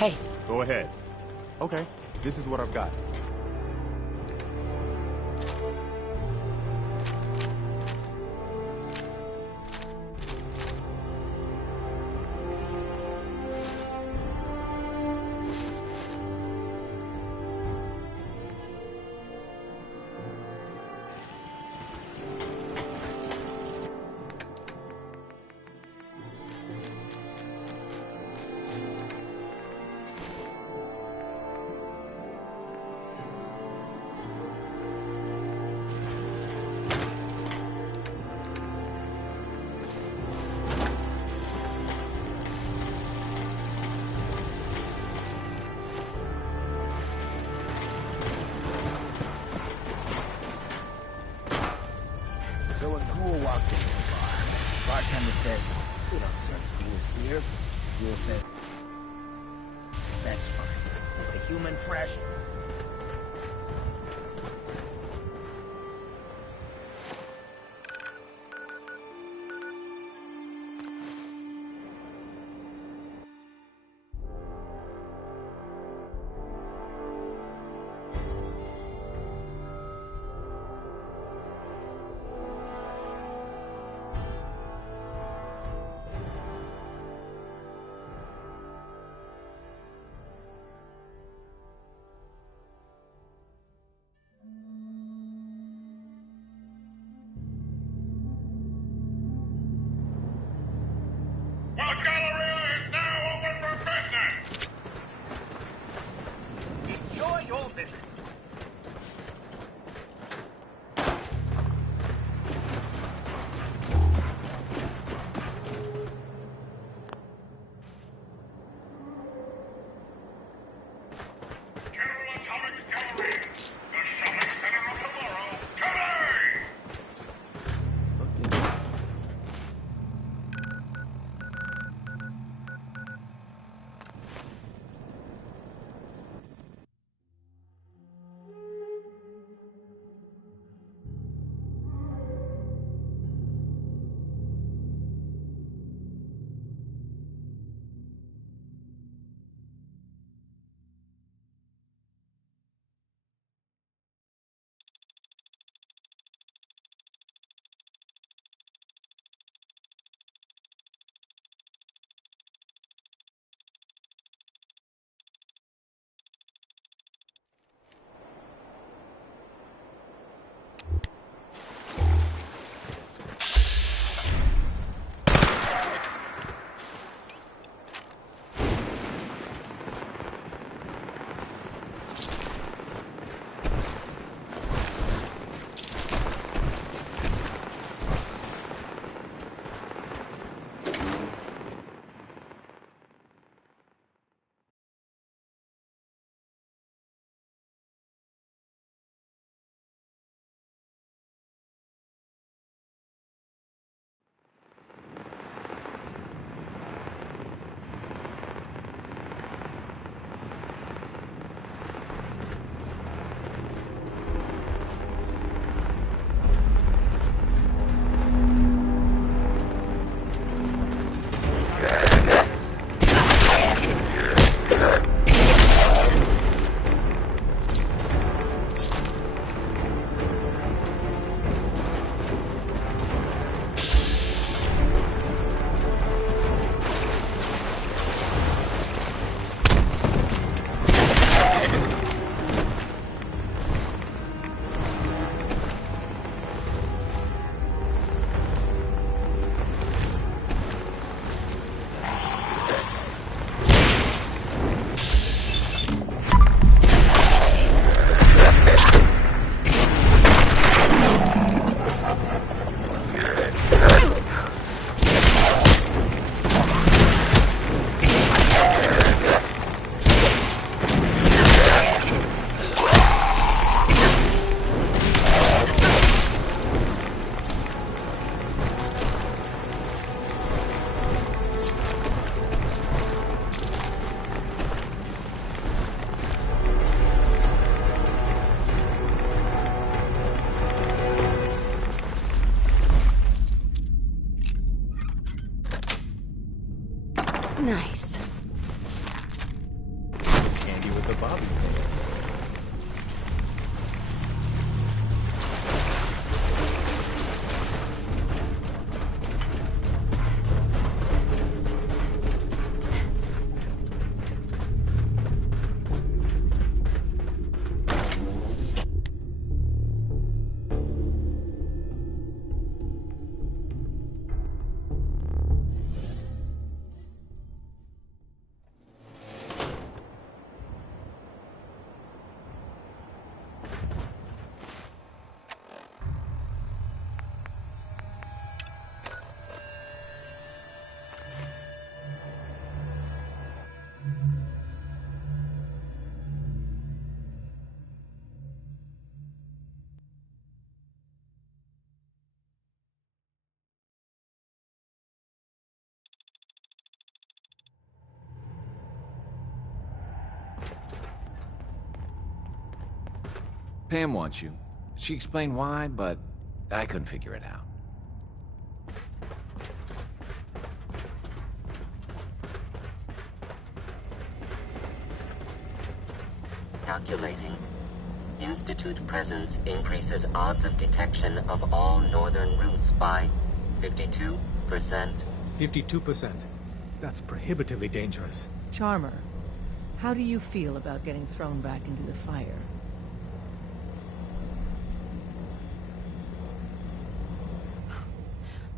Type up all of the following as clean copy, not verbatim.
Hey. Go ahead. Okay, this is what I've got. So when Ghoul walks into the bar, bartender says, "We don't serve ghouls here." Ghoul says, "That's fine. Is the human fresh?" The Galleria is now open for business! Enjoy your visit. General Atomics Galleria, the shopping center of tomorrow, today! Nice. Pam wants you. She explained why, but I couldn't figure it out. Calculating. Institute presence increases odds of detection of all northern routes by 52%. 52%. That's prohibitively dangerous. Charmer, how do you feel about getting thrown back into the fire?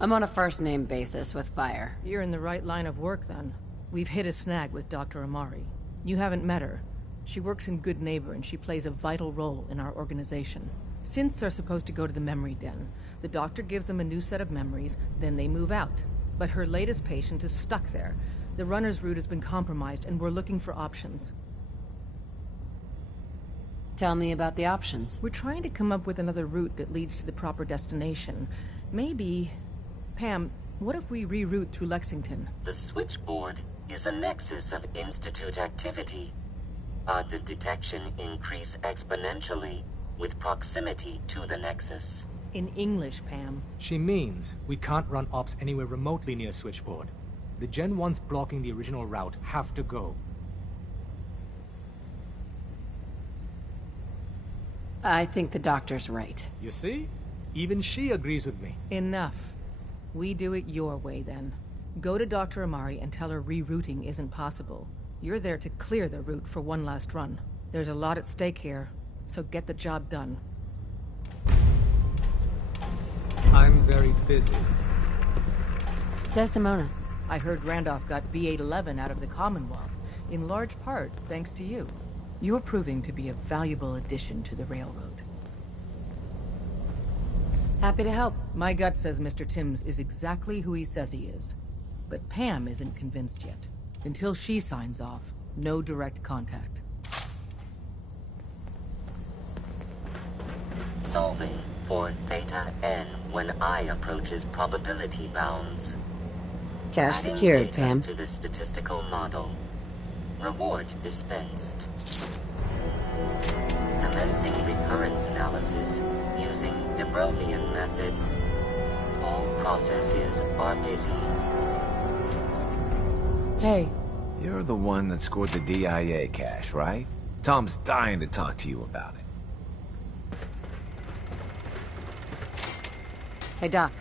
I'm on a first-name basis with fire. You're in the right line of work, then. We've hit a snag with Dr. Amari. You haven't met her. She works in Good Neighbor, and she plays a vital role in our organization. Synths are supposed to go to the memory den. The doctor gives them a new set of memories, then they move out. But her latest patient is stuck there. The runner's route has been compromised, and we're looking for options. Tell me about the options. We're trying to come up with another route that leads to the proper destination. Maybe... Pam, what if we reroute through Lexington? The switchboard is a nexus of Institute activity. Odds of detection increase exponentially with proximity to the nexus. In English, Pam. She means we can't run ops anywhere remotely near Switchboard. The Gen 1s blocking the original route have to go. I think the doctor's right. You see? Even she agrees with me. Enough. We do it your way, then. Go to Dr. Amari and tell her rerouting isn't possible. You're there to clear the route for one last run. There's a lot at stake here, so get the job done. I'm very busy. Desdemona. I heard Randolph got B-811 out of the Commonwealth, in large part thanks to you. You're proving to be a valuable addition to the Railroad. Happy to help. My gut says Mr. Timms is exactly who he says he is. But Pam isn't convinced yet. Until she signs off, no direct contact. Solving for Theta N when I approaches probability bounds. Cache Adding secured, data Pam. to the statistical model. Reward dispensed. Commencing recurrence analysis using de Brovian method. All processes are busy. Hey, You're the one that scored the DIA cache, right? Tom's dying to talk to you about it. hey Doc.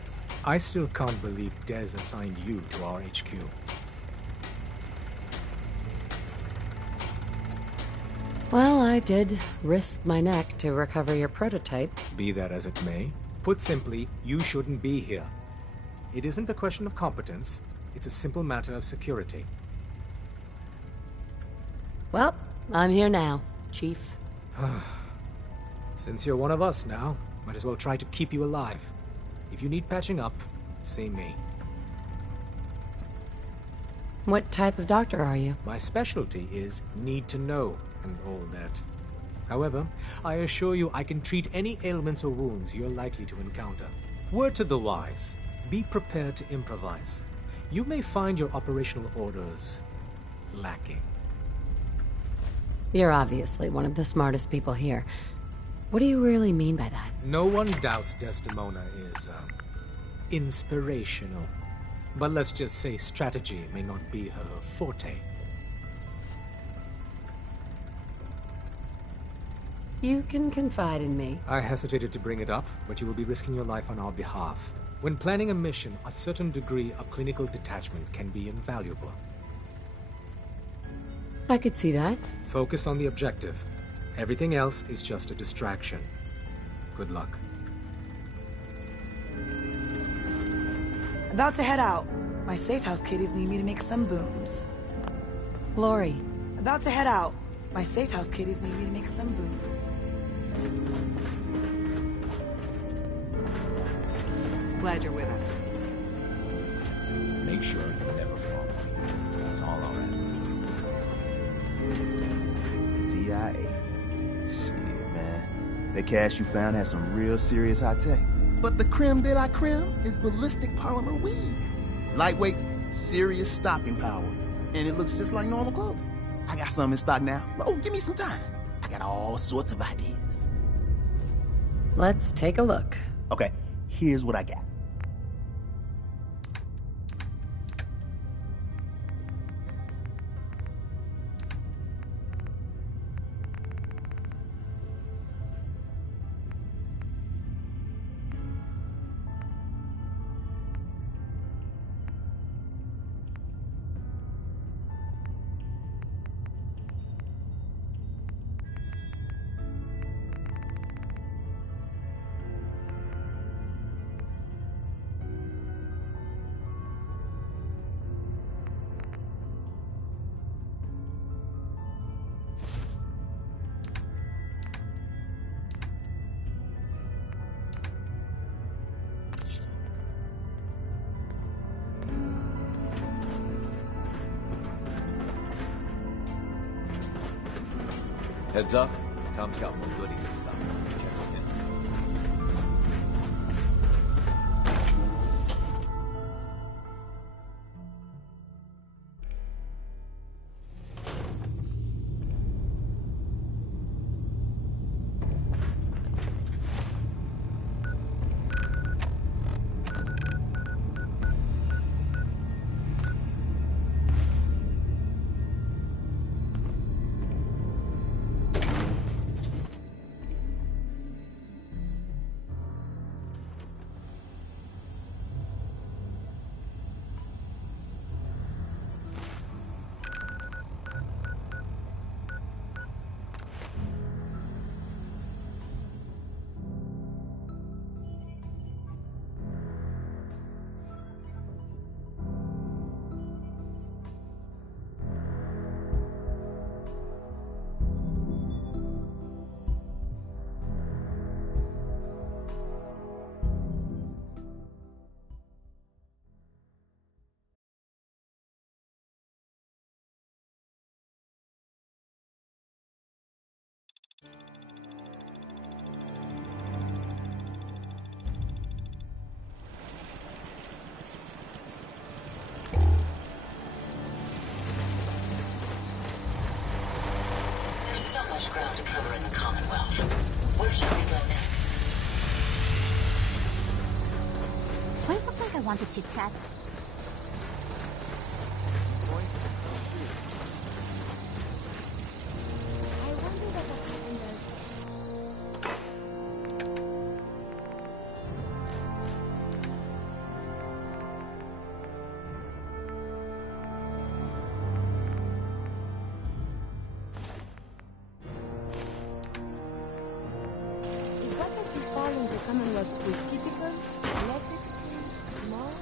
I still can't believe Des assigned you to our HQ. Well, I did risk my neck to recover your prototype. Be that as it may, put simply, you shouldn't be here. It isn't a question of competence, it's a simple matter of security. Well, I'm here now, Chief. Since you're one of us now, might as well try to keep you alive. If you need patching up, see me. What type of doctor are you? My specialty is need to know and all that. However, I assure you I can treat any ailments or wounds you're likely to encounter. Word to the wise, be prepared to improvise. You may find your operational orders lacking. You're obviously one of the smartest people here. What do you really mean by that? No one doubts Desdemona is, inspirational. But let's just say strategy may not be her forte. You can confide in me. I hesitated to bring it up, but you will be risking your life on our behalf. When planning a mission, a certain degree of clinical detachment can be invaluable. I could see that. Focus on the objective. Everything else is just a distraction. Good luck. About to head out. My safe house kitties need me to make some booms. Glory. About to head out. My safe house kitties need me to make some booms. Glad you're with us. Make sure you never fall. That's all our asses do. DIA. Shit, man. The cache you found has some real serious high tech. But the creme de la creme is ballistic polymer weave. Lightweight, serious stopping power. And it looks just like normal clothing. I got some in stock now. Oh, give me some time. I got all sorts of ideas. Let's take a look. Okay, here's what I got. Heads up, Tom's got more goodies and stuff. Check with him. There's so much ground to cover in the Commonwealth. Where shall we go next? Do I look like I want to chit-chat? I wonder what has happened elsewhere. Is what has befallen the Commonwealth typical, less extreme, more?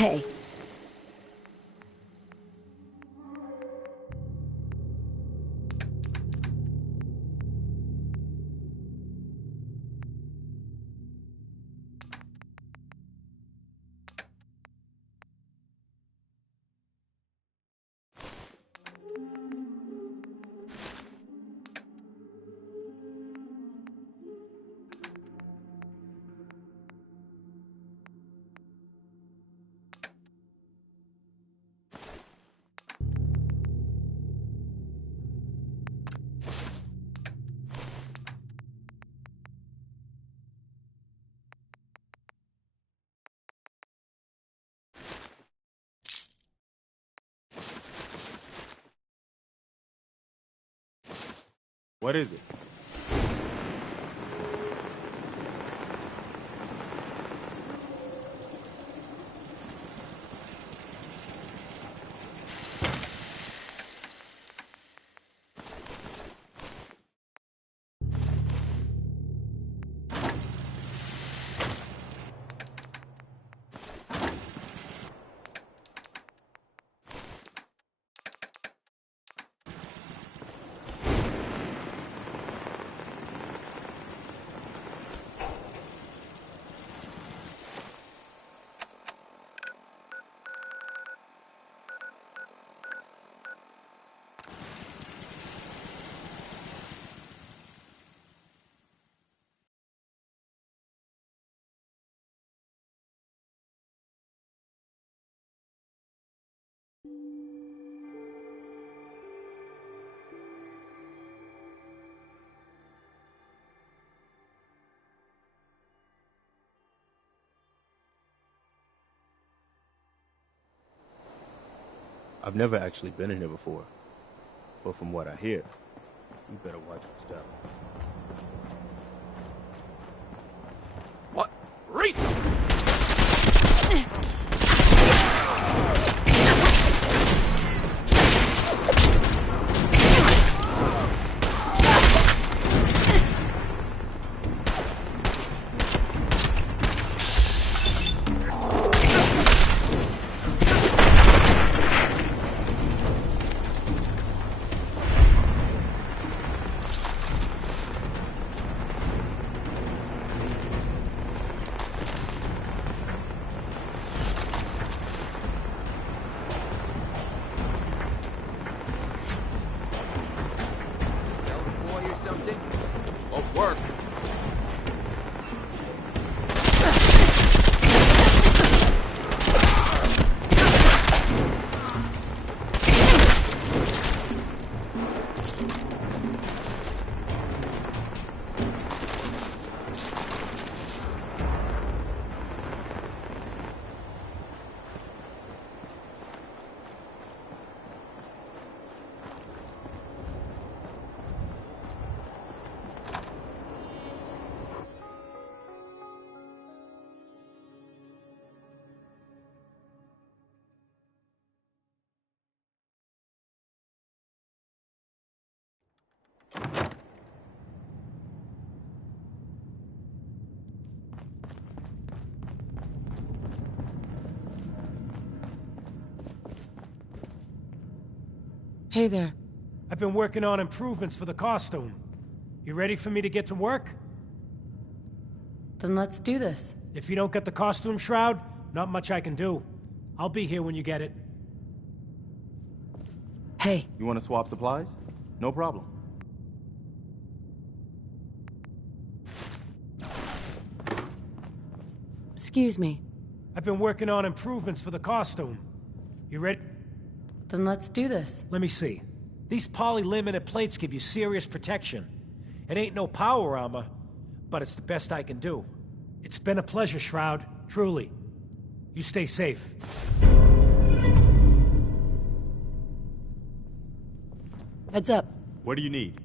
Hey. What is it? I've never actually been in here before, but from what I hear, you better watch your step. What? Risa! Hey there. I've been working on improvements for the costume. You ready for me to get to work? Then let's do this. If you don't get the costume shroud, not much I can do. I'll be here when you get it. Hey. You want to swap supplies? No problem. Excuse me. I've been working on improvements for the costume. You ready? Then let's do this. Let me see. These poly-limited plates give you serious protection. It ain't no power armor, but it's the best I can do. It's been a pleasure, Shroud. Truly. You stay safe. Heads up. What do you need?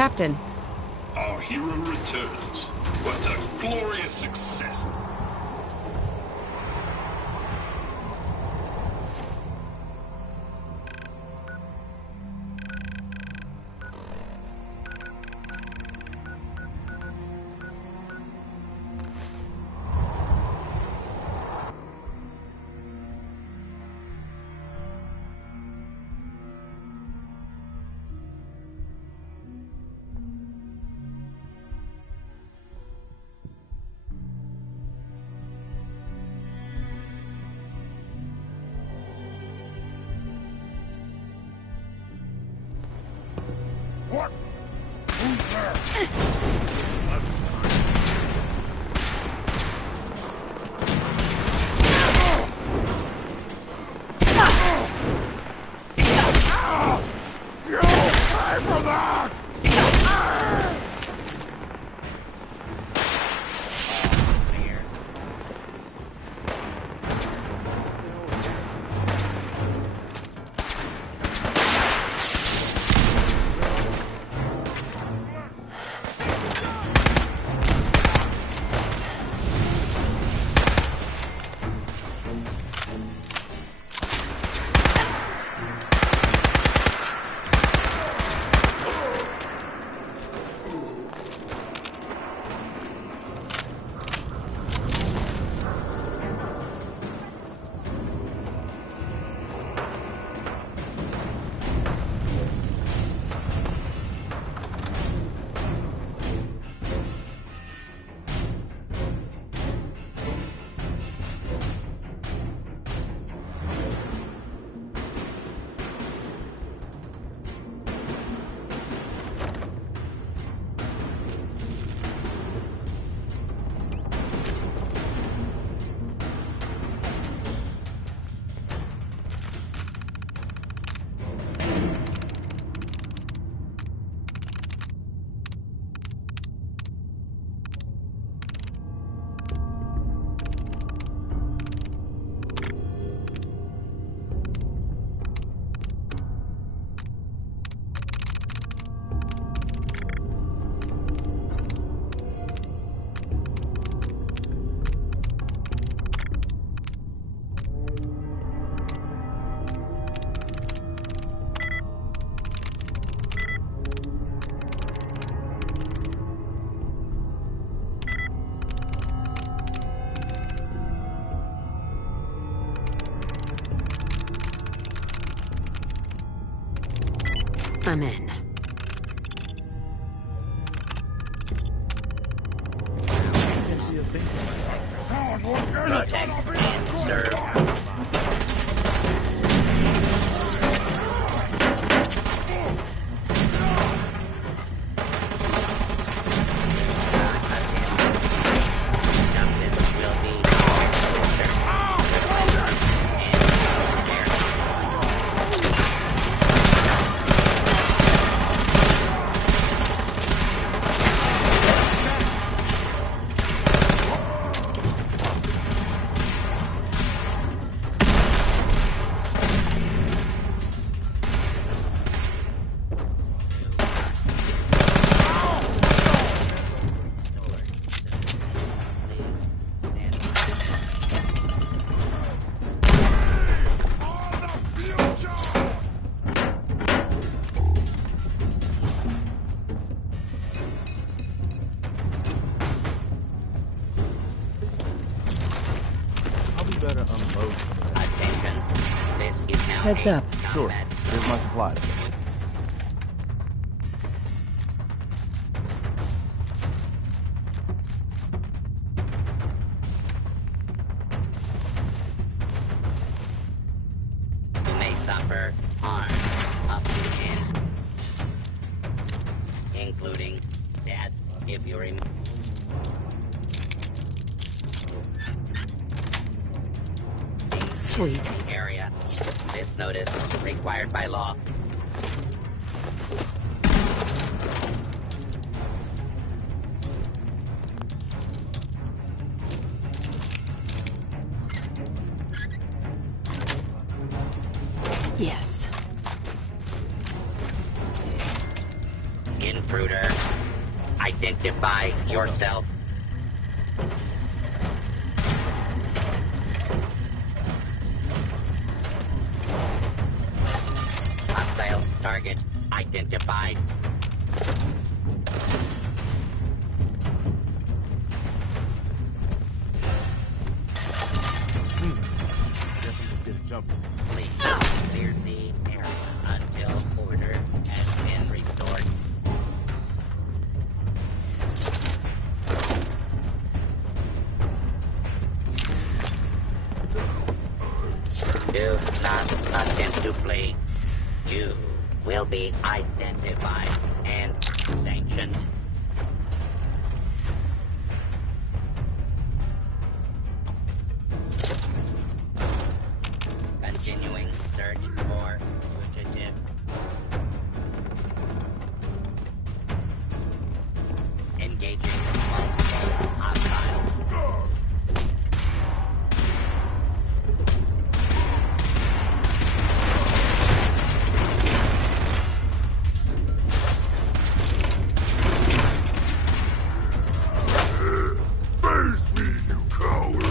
Captain. Our hero returns. What a glorious success. What? Who's there? You pay for that! I'm in. Protect and serve. Heads up. Sure. Here's my supplies. You may suffer harm up to end, including death if you remain. Sweet. Area. This notice required by law. Yes. Intruder. Identify yourself. Hostile target identified. Please clear the area until order has been restored. Do not attempt to flee. You will be identified and sanctioned. Continuing search for fugitive. Engaging multiple hostiles. Face me, you coward!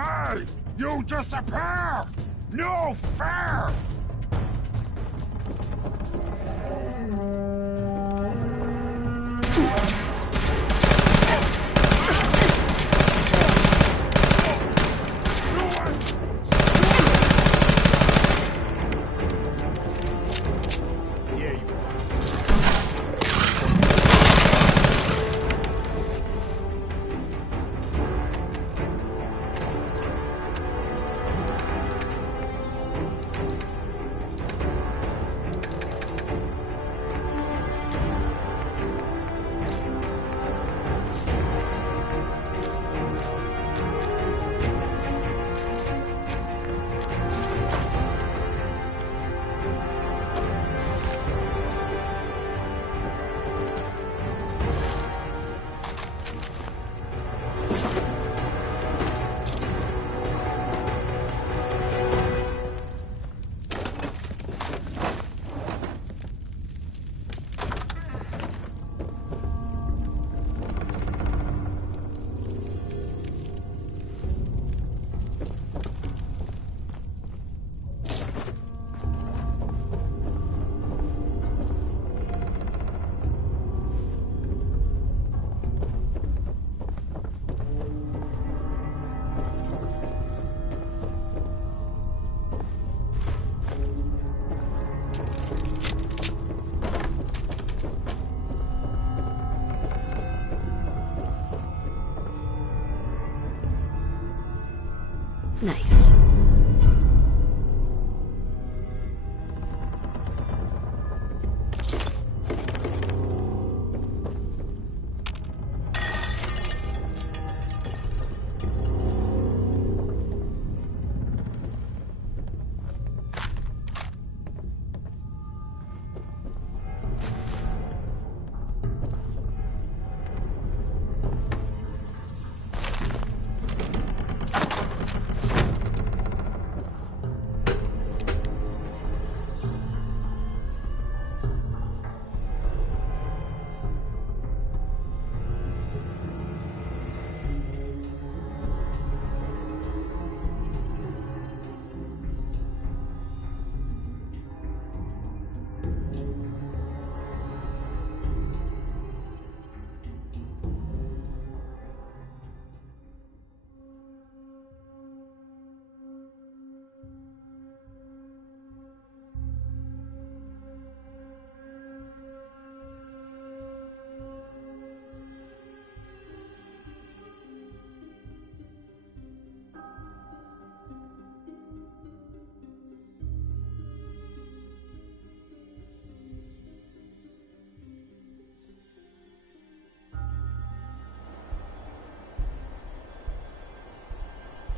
Hey! You disappear! No fair! Nice.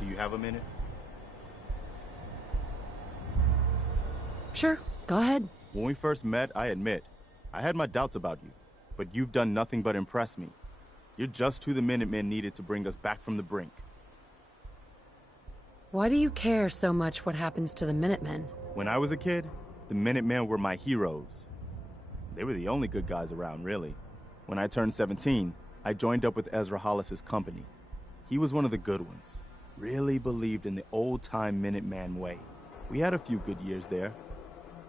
Do you have a minute? Sure, go ahead. When we first met, I admit, I had my doubts about you, but you've done nothing but impress me. You're just who the Minutemen needed to bring us back from the brink. Why do you care so much what happens to the Minutemen? When I was a kid, the Minutemen were my heroes. They were the only good guys around, really. When I turned 17, I joined up with Ezra Hollis's company. He was one of the good ones. Really believed in the old-time Minuteman way. We had a few good years there.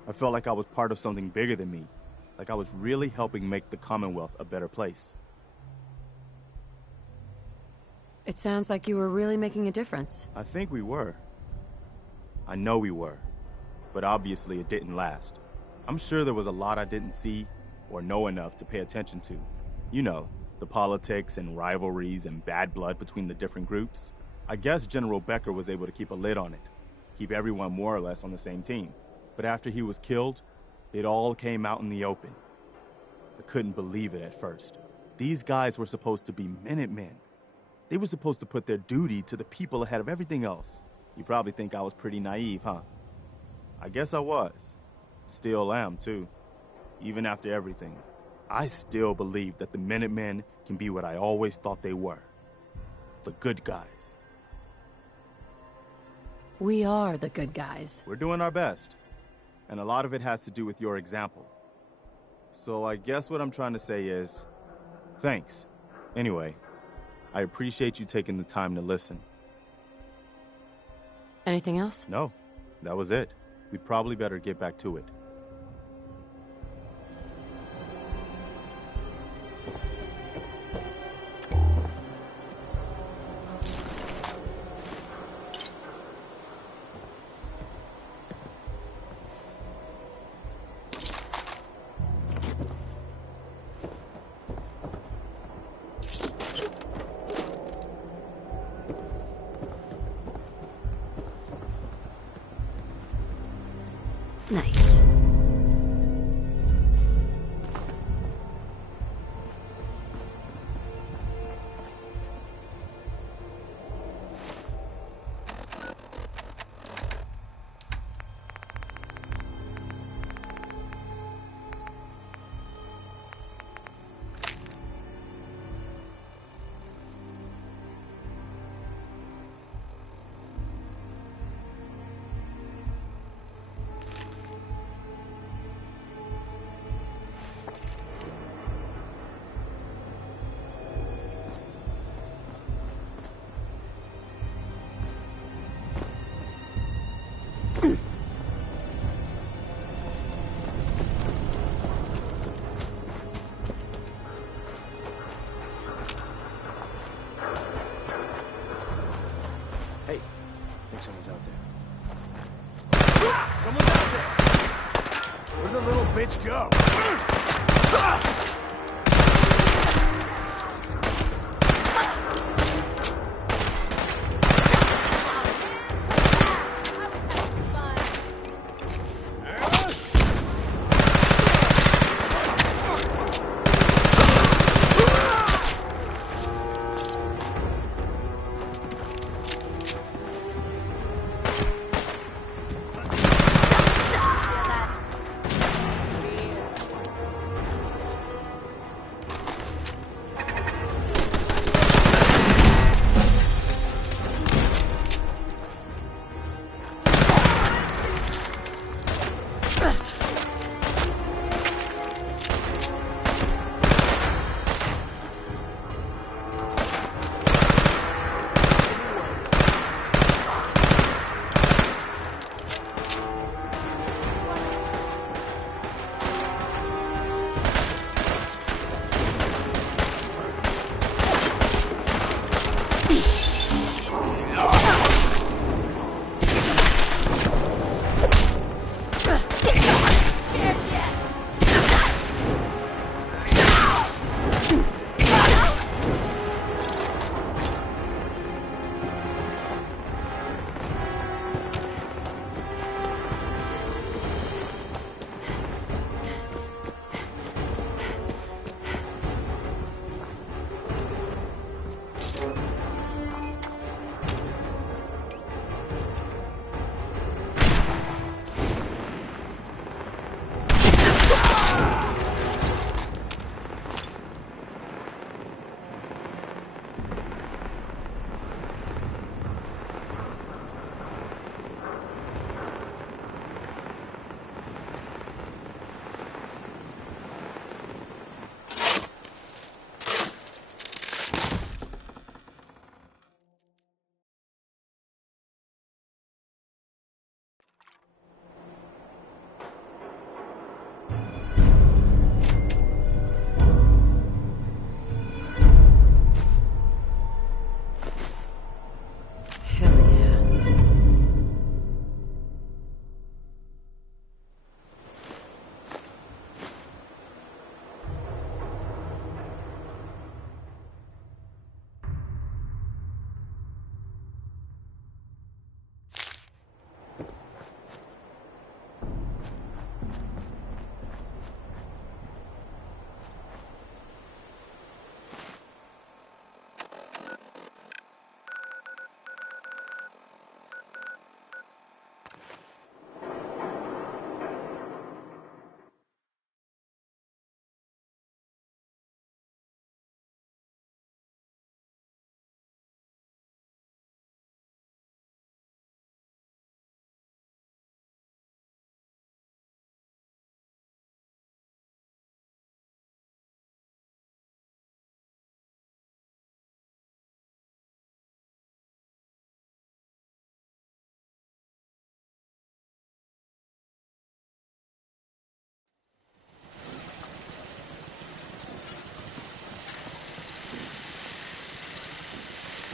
I felt like I was part of something bigger than me, like I was really helping make the Commonwealth a better place. It sounds like you were really making a difference. I think we were. I know we were. But obviously it didn't last. I'm sure there was a lot I didn't see or know enough to pay attention to. You know, the politics and rivalries and bad blood between the different groups. I guess General Becker was able to keep a lid on it, keep everyone more or less on the same team. But after he was killed, it all came out in the open. I couldn't believe it at first. These guys were supposed to be Minutemen. They were supposed to put their duty to the people ahead of everything else. You probably think I was pretty naive, huh? I guess I was. Still am, too. Even after everything, I still believe that the Minutemen can be what I always thought they were. The good guys. We are the good guys. We're doing our best. And a lot of it has to do with your example. So I guess what I'm trying to say is, thanks. Anyway, I appreciate you taking the time to listen. Anything else? No, that was it. We'd probably better get back to it. Nice. Hey, I think someone's out there. Someone's out there! Where'd the little bitch go?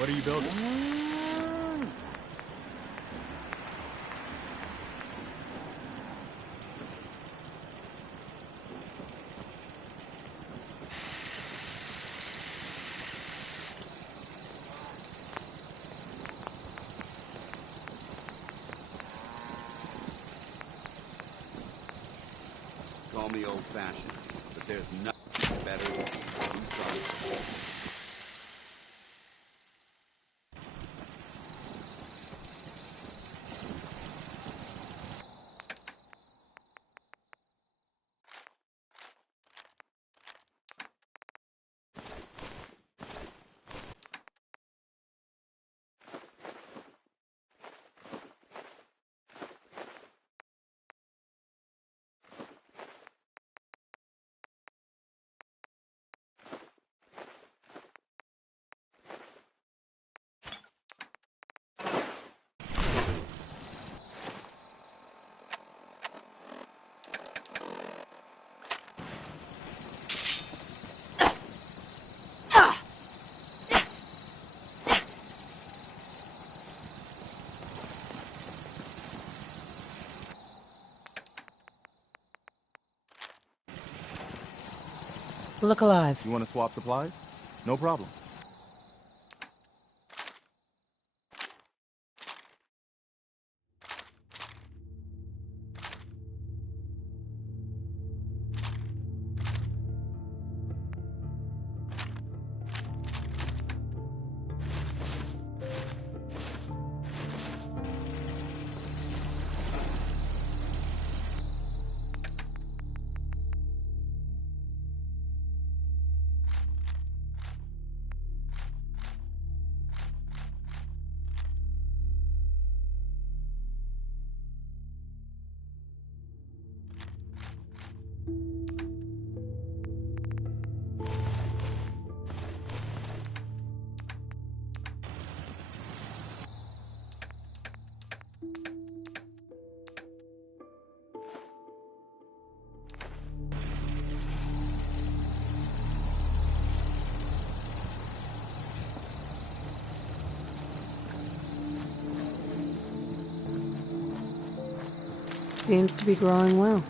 What are you building? Call me old-fashioned, but there's nothing better than two-sided. Look alive. You want to swap supplies? No problem. Seems to be growing well.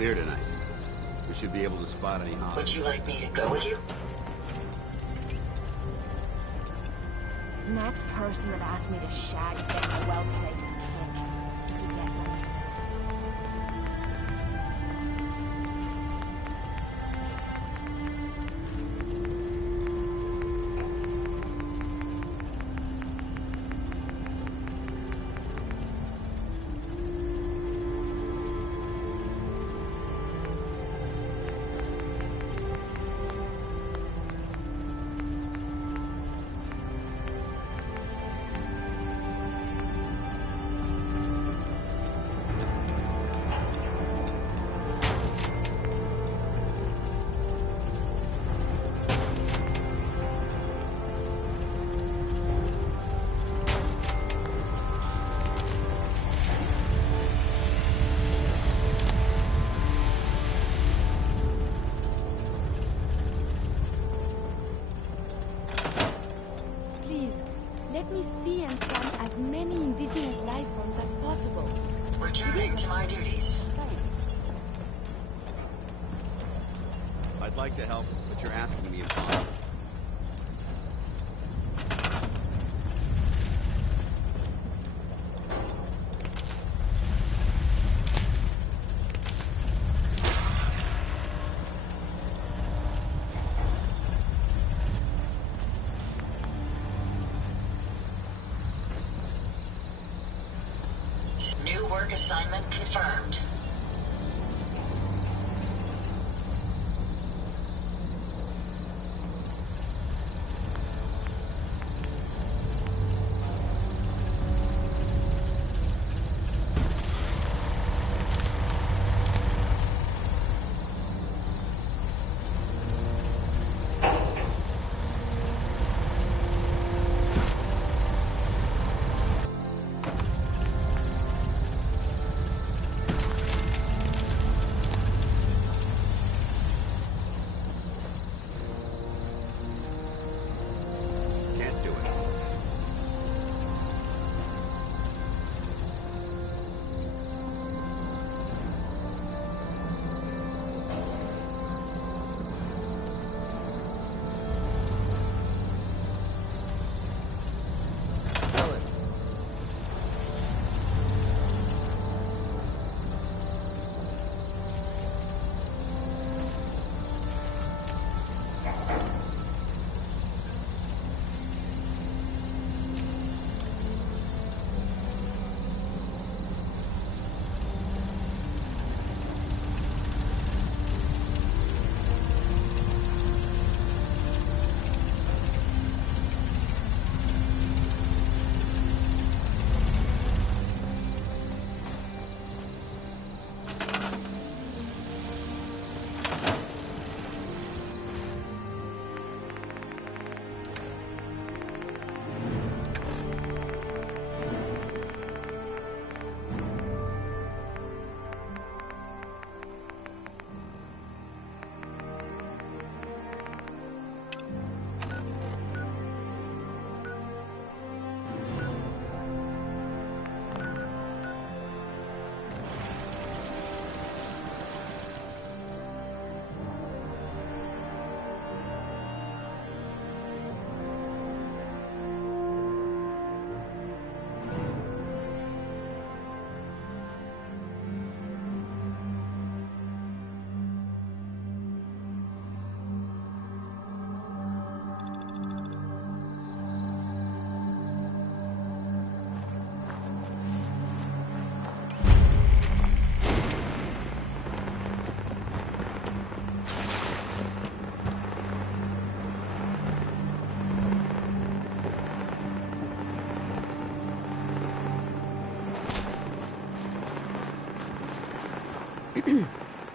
clear tonight. We should be able to spot any hostiles. Would you like me to go with you? Next person that asks me to shag is getting a well-placed kick. If you get one. Let me see and scan as many indigenous life forms as possible. Returning to my duties. I'd like to help, but you're asking me impossible. New work assignment confirmed.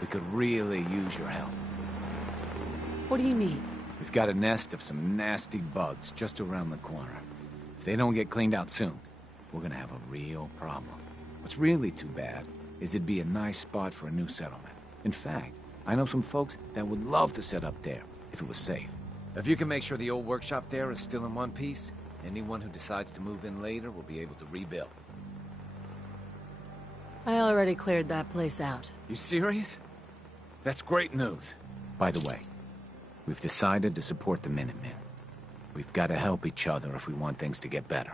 We could really use your help. What do you need? We've got a nest of some nasty bugs just around the corner. If they don't get cleaned out soon, we're gonna have a real problem. What's really too bad is it'd be a nice spot for a new settlement. In fact, I know some folks that would love to set up there if it was safe. If you can make sure the old workshop there is still in one piece, anyone who decides to move in later will be able to rebuild. I already cleared that place out. You serious? That's great news. By the way, we've decided to support the Minutemen. We've got to help each other if we want things to get better.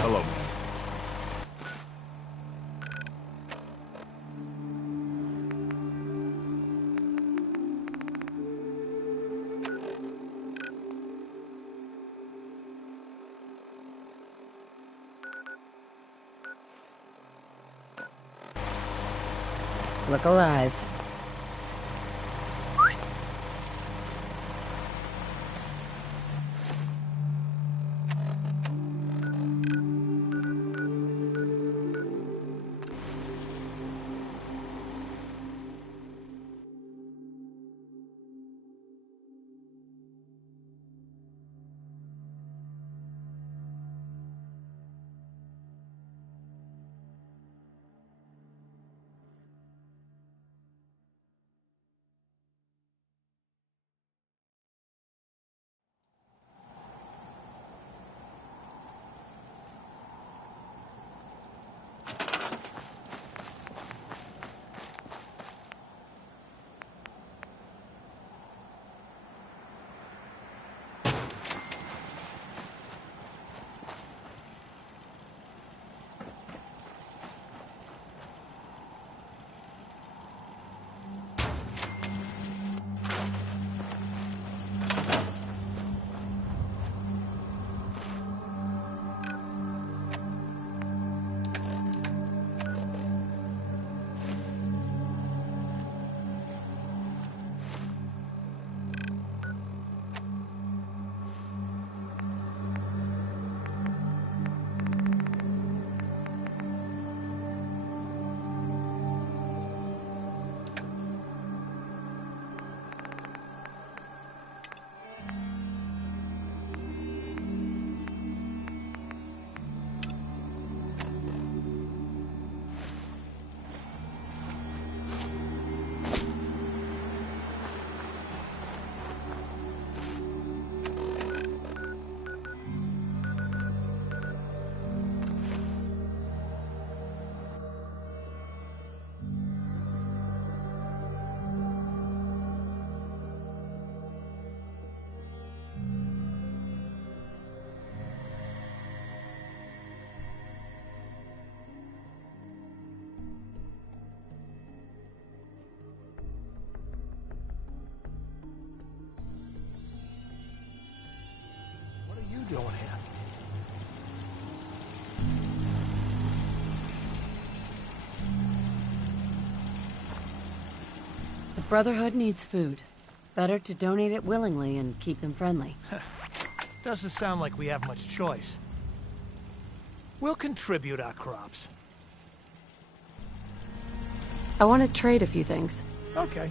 Hello, man. Look alive. Doing here? The Brotherhood needs food. Better to donate it willingly and keep them friendly. Doesn't sound like we have much choice. We'll contribute our crops. I want to trade a few things. Okay.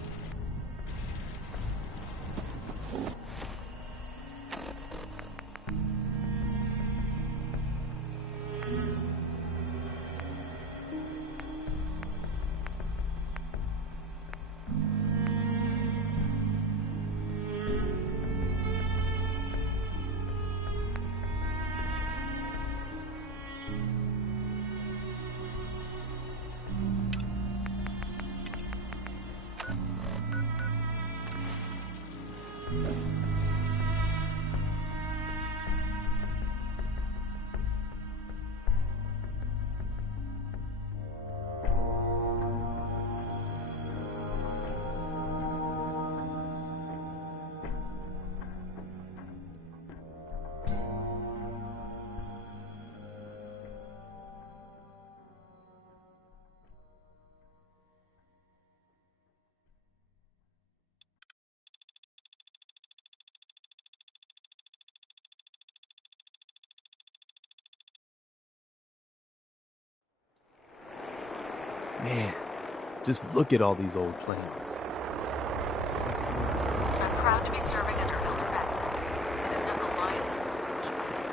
Man, just look at all these old planes. I'm proud to be serving under Elder Maxon and enough alliance in this foolish place.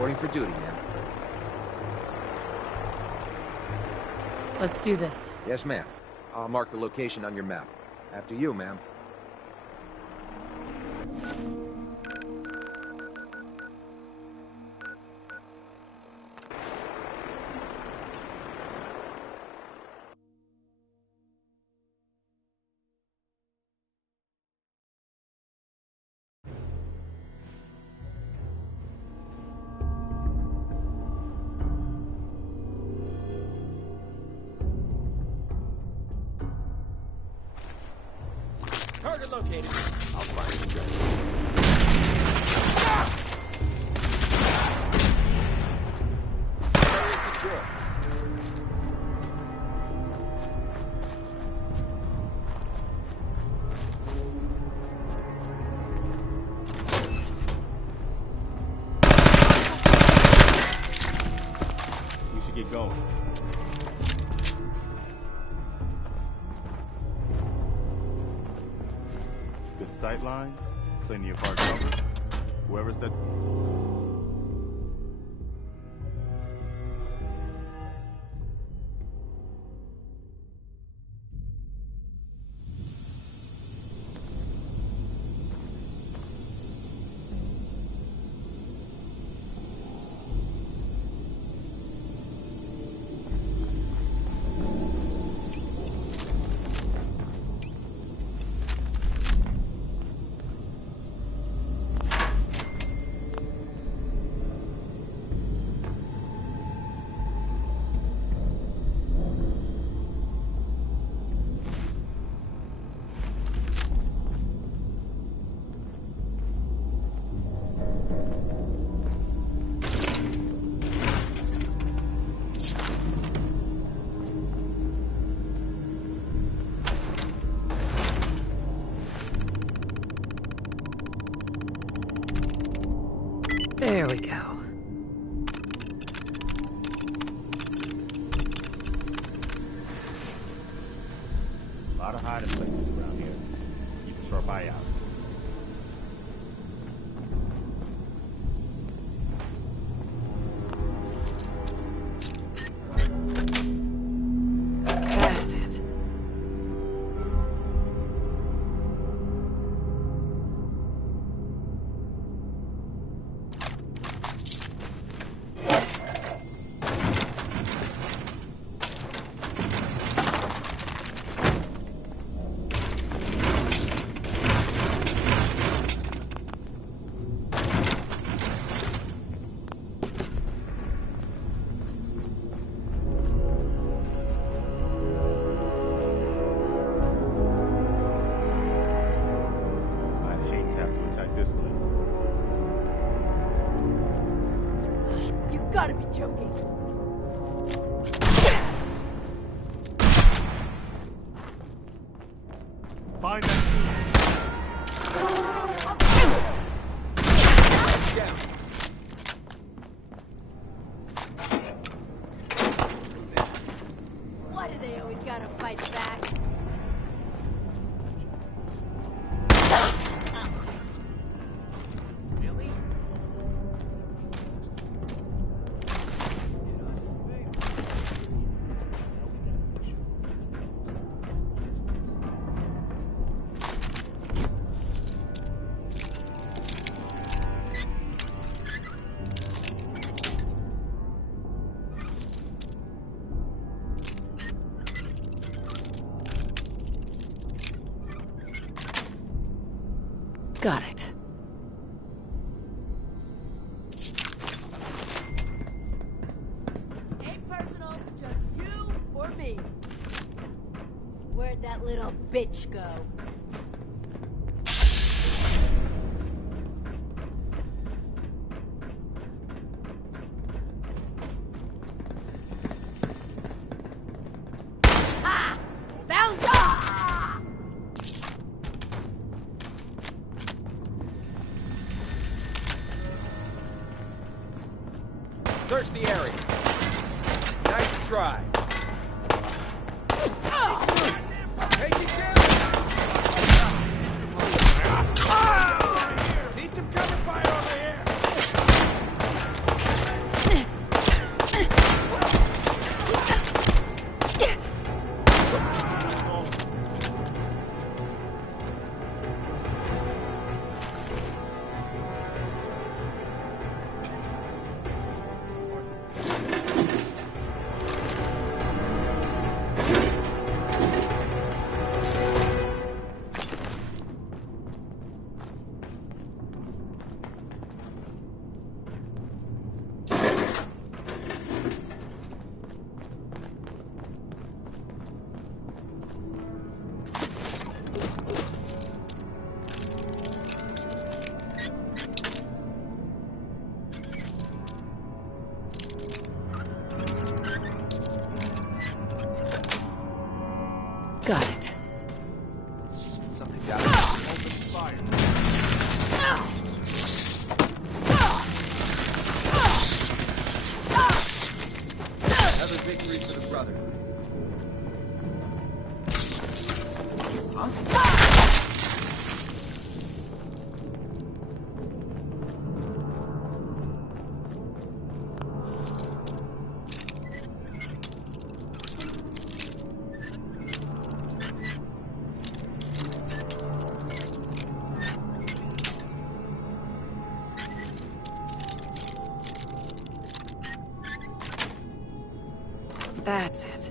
Reporting for duty, ma'am. Let's do this. Yes, ma'am. I'll mark the location on your map. After you, ma'am. Target located. I'll find you guys. Area secure. We should get going. Good sight lines, plenty of hard cover. Whoever said... There we go. A lot of hiding places around here. Keep a sharp eye out. That's it. I'd hate to have to attack this place. You gotta be joking. Find that Why do they always gotta fight back? Really? Got it. Ain't personal, just you or me. Where'd that little bitch go? Ha! Found ya! Search the area. Nice try. Take it down. Need some cover fire over here. That's it.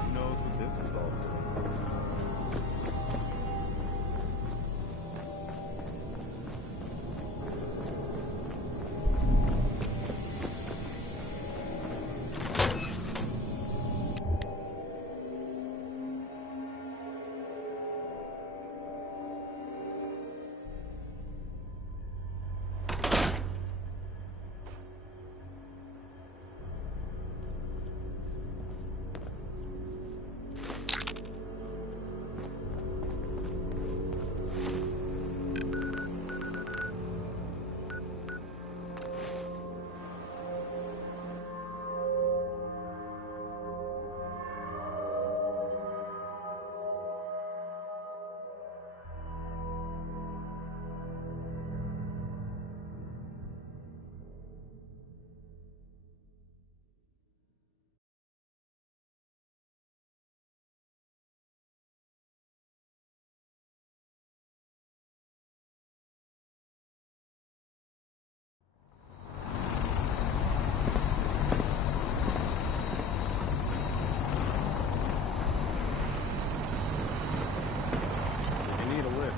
Who knows what this was all for?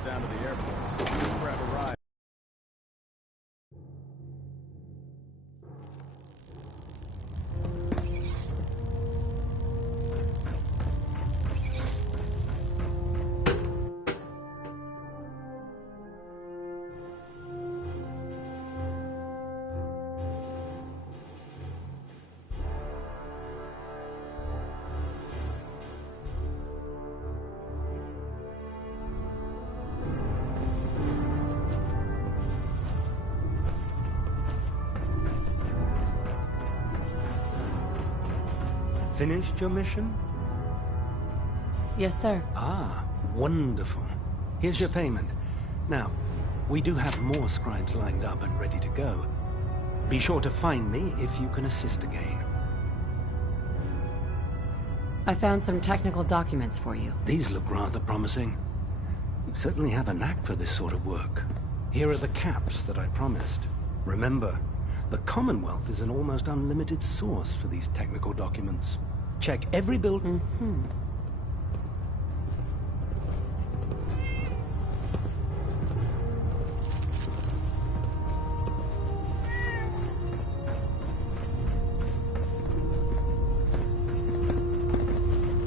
Down to the airport. Just grab a ride. Finished your mission? Yes, sir. Ah, wonderful. Here's your payment. Now, we do have more scribes lined up and ready to go. Be sure to find me if you can assist again. I found some technical documents for you. These look rather promising. You certainly have a knack for this sort of work. Here are the caps that I promised. Remember, the Commonwealth is an almost unlimited source for these technical documents. Check every building.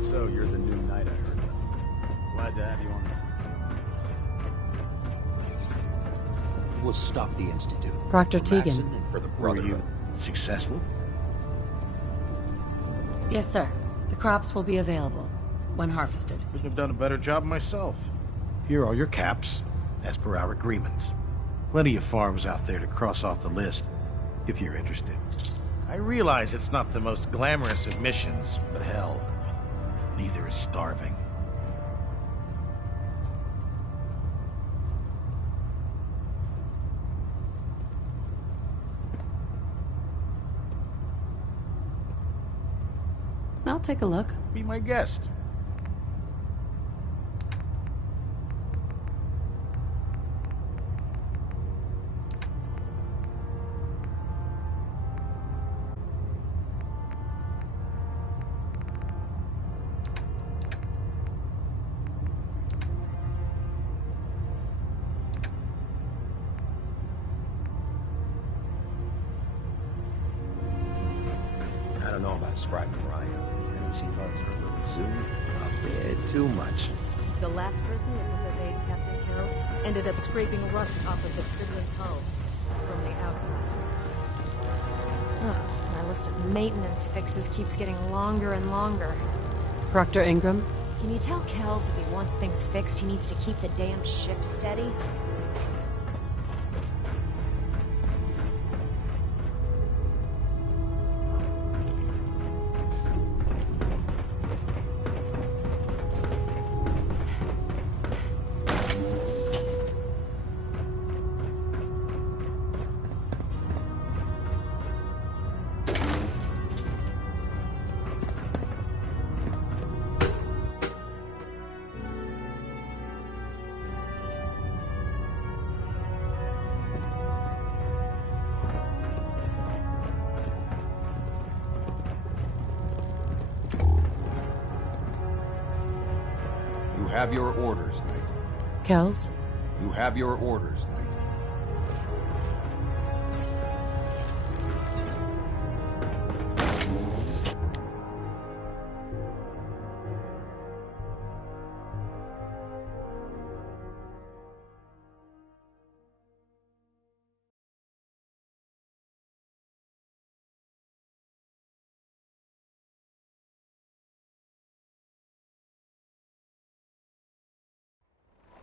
So, you're the new knight I heard of. Glad to have you on this. We'll stop the Institute. Proctor For Maxson Tegan. and for the Were Brotherhood. you successful? Yes, sir. The crops will be available when harvested. Couldn't have done a better job myself. Here are your caps, as per our agreements. Plenty of farms out there to cross off the list, if you're interested. I realize it's not the most glamorous of missions, but hell, neither is starving. I'll take a look. Be my guest. I don't know about Scribe Mariah. She loves her little zoo a bit too much. The last person that disobeyed Captain Kells ended up scraping rust off of the Fridlin's hull from the outside. Ugh, my list of maintenance fixes keeps getting longer and longer. Proctor Ingram? Can you tell Kells if he wants things fixed, he needs to keep the damn ship steady? You have your orders, Knight. Kells? You have your orders, Knight.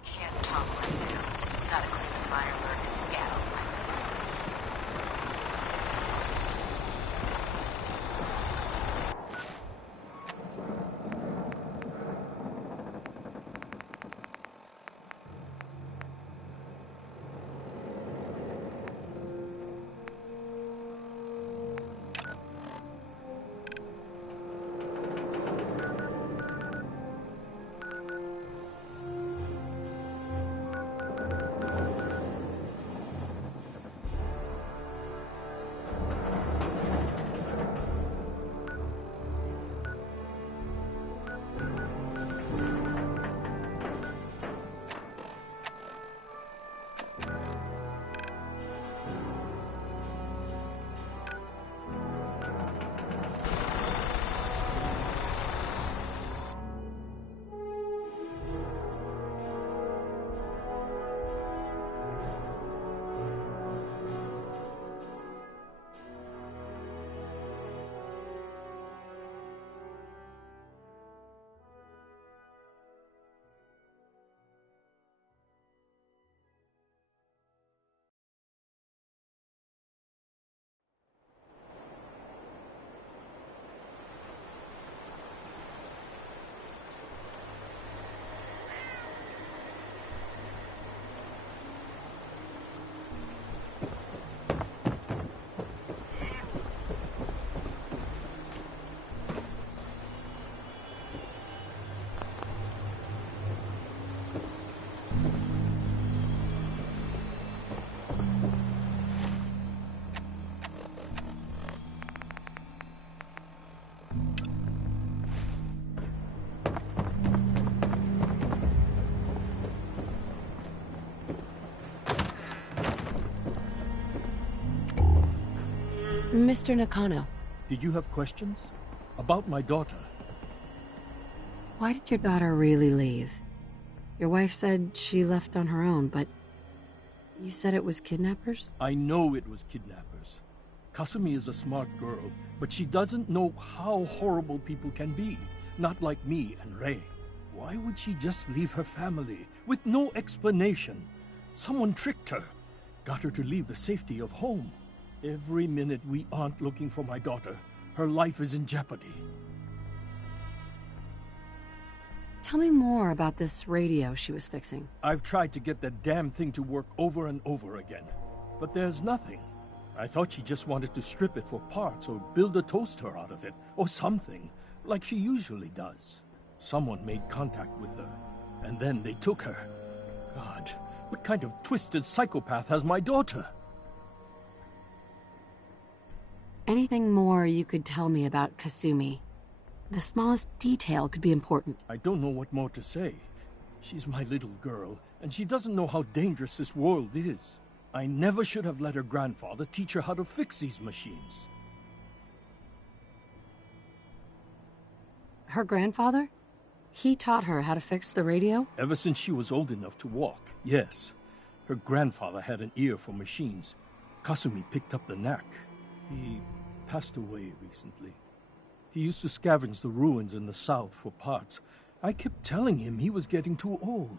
Can't talk right now. Gotta clean the Meyerberg scat off my hands. Mr. Nakano. Did you have questions? About my daughter? Why did your daughter really leave? Your wife said she left on her own, but you said it was kidnappers? I know it was kidnappers. Kasumi is a smart girl, but she doesn't know how horrible people can be. Not like me and Rei. Why would she just leave her family with no explanation? Someone tricked her. Got her to leave the safety of home. Every minute we aren't looking for my daughter, her life is in jeopardy. Tell me more about this radio she was fixing. I've tried to get that damn thing to work over and over again, but there's nothing. I thought she just wanted to strip it for parts or build a toaster out of it, or something, like she usually does. Someone made contact with her, and then they took her. God, what kind of twisted psychopath has my daughter? Anything more you could tell me about Kasumi? The smallest detail could be important. I don't know what more to say. She's my little girl, and she doesn't know how dangerous this world is. I never should have let her grandfather teach her how to fix these machines. Her grandfather? He taught her how to fix the radio? Ever since she was old enough to walk, yes. Her grandfather had an ear for machines. Kasumi picked up the knack. He passed away recently. He used to scavenge the ruins in the south for parts. I kept telling him he was getting too old.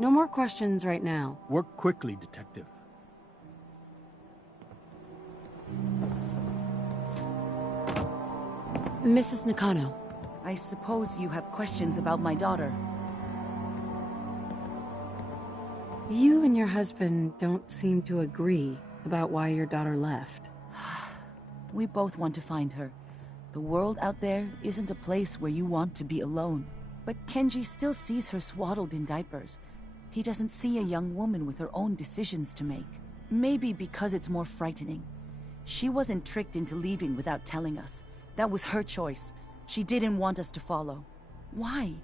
No more questions right now. Work quickly, Detective. Mrs. Nakano. I suppose you have questions about my daughter. You and your husband don't seem to agree about why your daughter left. We both want to find her. The world out there isn't a place where you want to be alone. But Kenji still sees her swaddled in diapers. He doesn't see a young woman with her own decisions to make. Maybe because it's more frightening. She wasn't tricked into leaving without telling us. That was her choice. She didn't want us to follow. Why?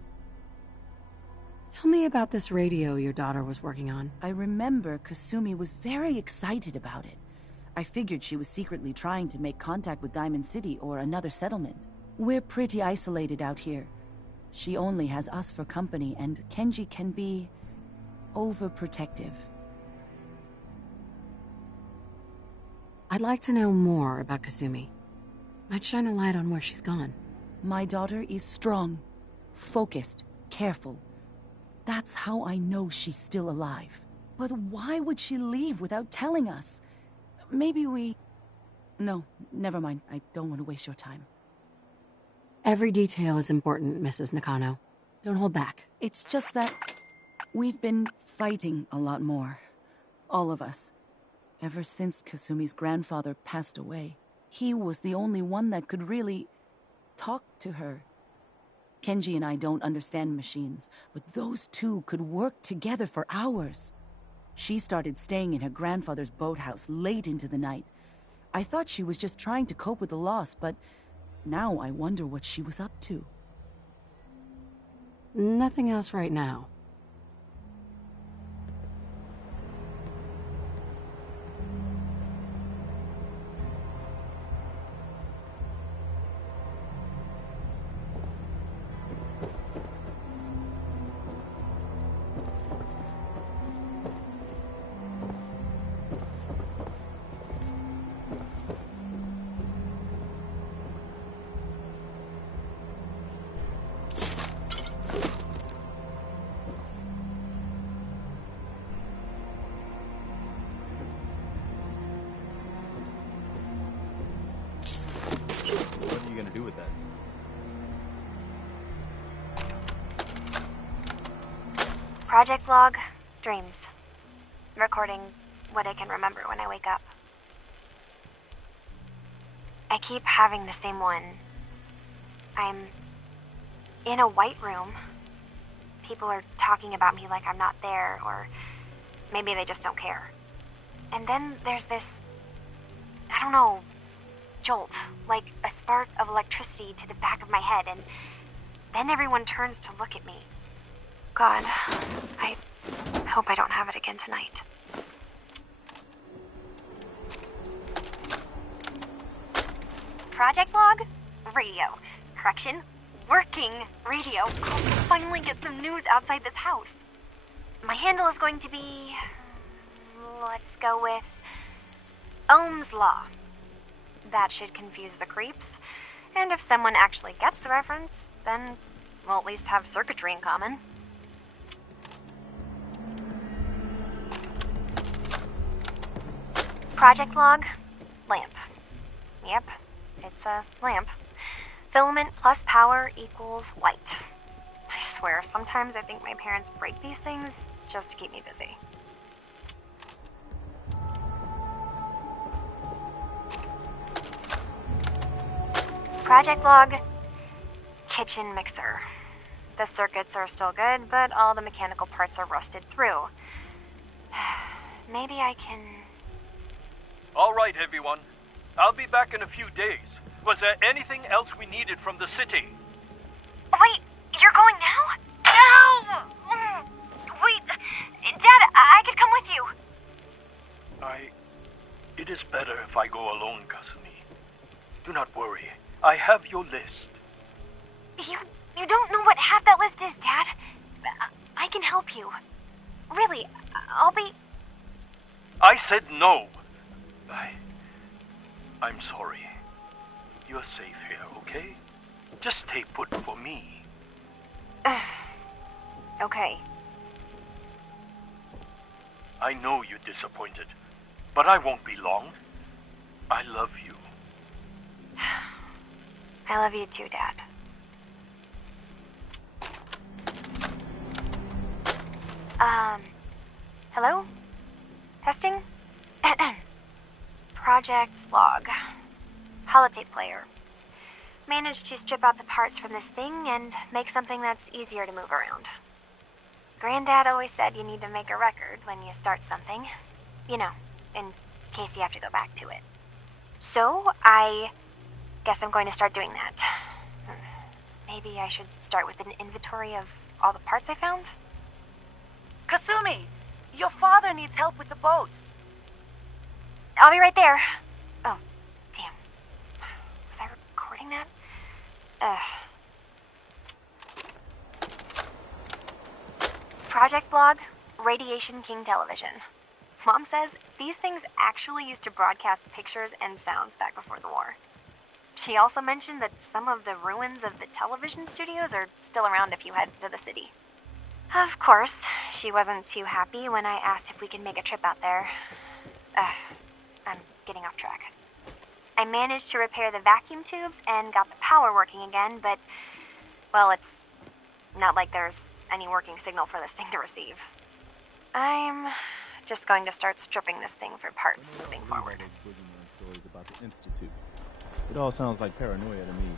Tell me about this radio your daughter was working on. I remember Kasumi was very excited about it. I figured she was secretly trying to make contact with Diamond City or another settlement. We're pretty isolated out here. She only has us for company, and Kenji can be overprotective. I'd like to know more about Kasumi. Might shine a light on where she's gone. My daughter is strong, focused, careful. That's how I know she's still alive. But why would she leave without telling us? Maybe we... No, never mind. I don't want to waste your time. Every detail is important, Mrs. Nakano. Don't hold back. It's just that we've been fighting a lot more. All of us. Ever since Kasumi's grandfather passed away. He was the only one that could really talk to her. Kenji and I don't understand machines, but those two could work together for hours. She started staying in her grandfather's boathouse late into the night. I thought she was just trying to cope with the loss, but now I wonder what she was up to. Nothing else right now. Project log, dreams. Recording what I can remember when I wake up. I keep having the same one. I'm in a white room. People are talking about me like I'm not there, or maybe they just don't care. And then there's this, I don't know, jolt, like a spark of electricity to the back of my head, and then everyone turns to look at me. God, I hope I don't have it again tonight. Project log? Radio. Correction, working radio. I'll finally get some news outside this house. My handle is going to be... let's go with... Ohm's Law. That should confuse the creeps. And if someone actually gets the reference, then we'll at least have circuitry in common. Project log, lamp. Yep, it's a lamp. Filament plus power equals light. I swear, sometimes I think my parents break these things just to keep me busy. Project log, kitchen mixer. The circuits are still good, but all the mechanical parts are rusted through. Maybe I can... All right, everyone. I'll be back in a few days. Was there anything else we needed from the city? Wait, you're going now? No! Wait, Dad, I could come with you. It is better if I go alone, Kasumi. Do not worry. I have your list. You don't know what half that list is, Dad. I can help you. Really, I'll be... I said no. I'm sorry. You're safe here, okay? Just stay put for me. Okay. I know you're disappointed, but I won't be long. I love you. I love you too, Dad. Hello? Testing? Project log. Holotape player. Managed to strip out the parts from this thing and make something that's easier to move around. Granddad always said you need to make a record when you start something. You know, in case you have to go back to it. So, I guess I'm going to start doing that. maybe I should start with an inventory of all the parts I found? Kasumi! Your father needs help with the boat. I'll be right there. Oh, damn. Was I recording that? Project Blog, Radiation King Television. Mom says these things actually used to broadcast pictures and sounds back before the war. She also mentioned that some of the ruins of the television studios are still around if you head to the city. Of course, she wasn't too happy when I asked if we could make a trip out there. I'm getting off track. I managed to repair the vacuum tubes and got the power working again, but, well, it's not like there's any working signal for this thing to receive. I'm just going to start stripping this thing for parts moving forward. Stories about the Institute. It all sounds like paranoia to me.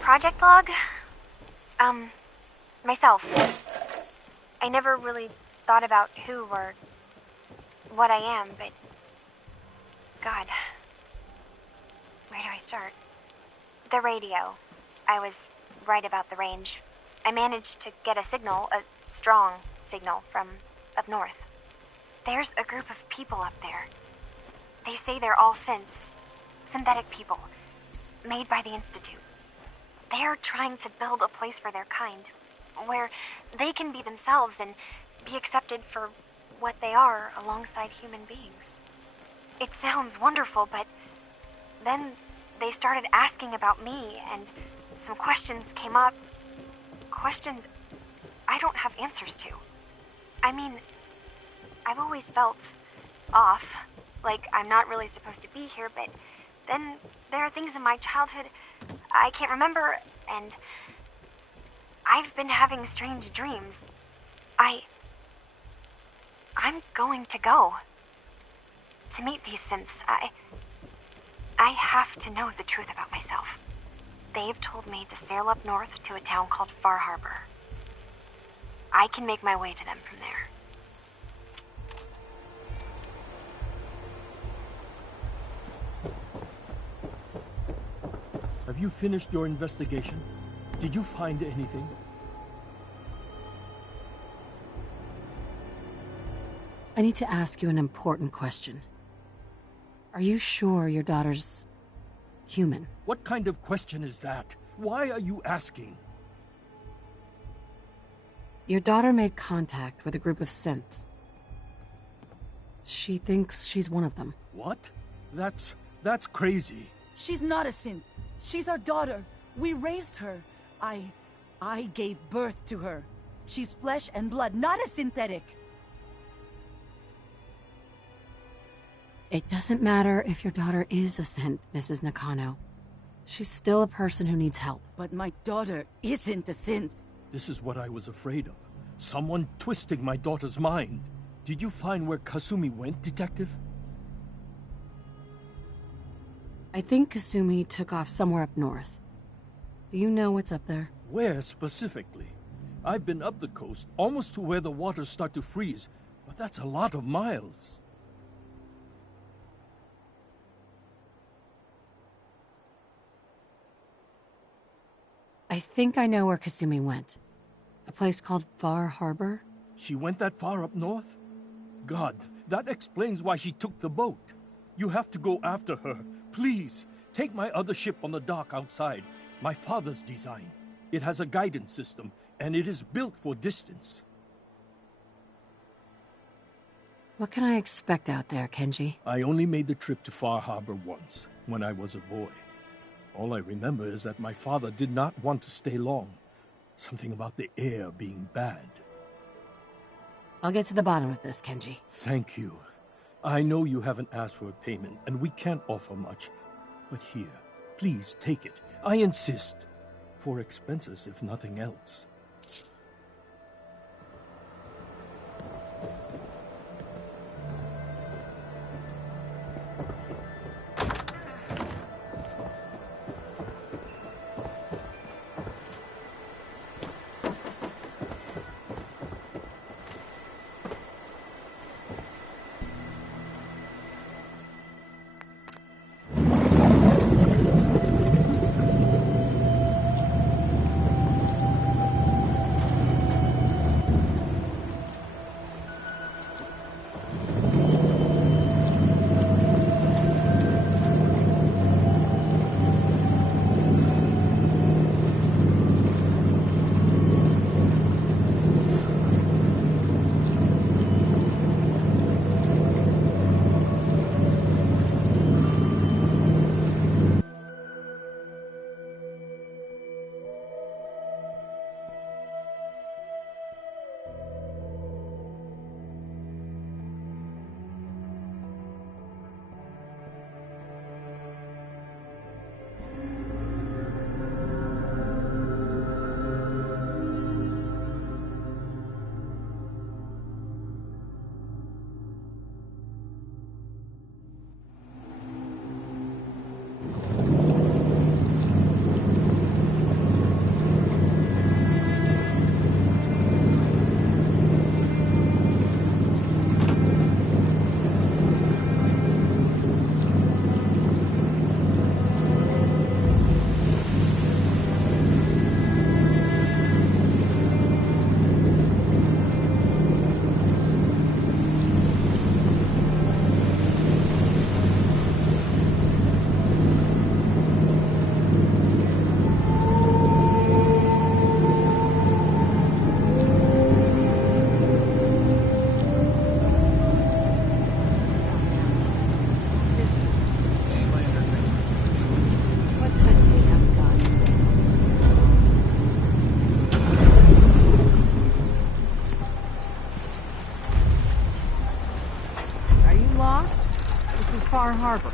Project Log? Myself. I never really thought about who or what I am, but... God. Where do I start? The radio. I was right about the range. I managed to get a signal, a strong signal, from up north. There's a group of people up there. They say they're all synths. Synthetic people. Made by the Institute. They're trying to build a place for their kind, where they can be themselves and be accepted for what they are alongside human beings. It sounds wonderful, but then they started asking about me, and some questions came up. Questions I don't have answers to. I mean, I've always felt off, like I'm not really supposed to be here, but then there are things in my childhood I can't remember, and I've been having strange dreams. I'm going to go. To meet these synths, I have to know the truth about myself. They've told me to sail up north to a town called Far Harbor. I can make my way to them from there. Have you finished your investigation? Did you find anything? I need to ask you an important question. Are you sure your daughter's human? What kind of question is that? Why are you asking? Your daughter made contact with a group of synths. She thinks she's one of them. What? That's crazy. She's not a synth. She's our daughter. We raised her. I gave birth to her. She's flesh and blood, not a synthetic. It doesn't matter if your daughter is a synth, Mrs. Nakano. She's still a person who needs help. But my daughter isn't a synth. This is what I was afraid of. Someone twisting my daughter's mind. Did you find where Kasumi went, Detective? I think Kasumi took off somewhere up north. Do you know what's up there? Where specifically? I've been up the coast, almost to where the waters start to freeze, but that's a lot of miles. I think I know where Kasumi went. A place called Far Harbor? She went that far up north? God, that explains why she took the boat. You have to go after her. Please, Take my other ship on the dock outside. My father's design. It has a guidance system, and it is built for distance. What can I expect out there, Kenji? I only made the trip to Far Harbor once, when I was a boy. All I remember is that my father did not want to stay long. Something about the air being bad. I'll get to the bottom of this, Kenji. Thank you. I know you haven't asked for a payment, and we can't offer much. But here, please take it. I insist. For expenses, if nothing else. Far Harbor.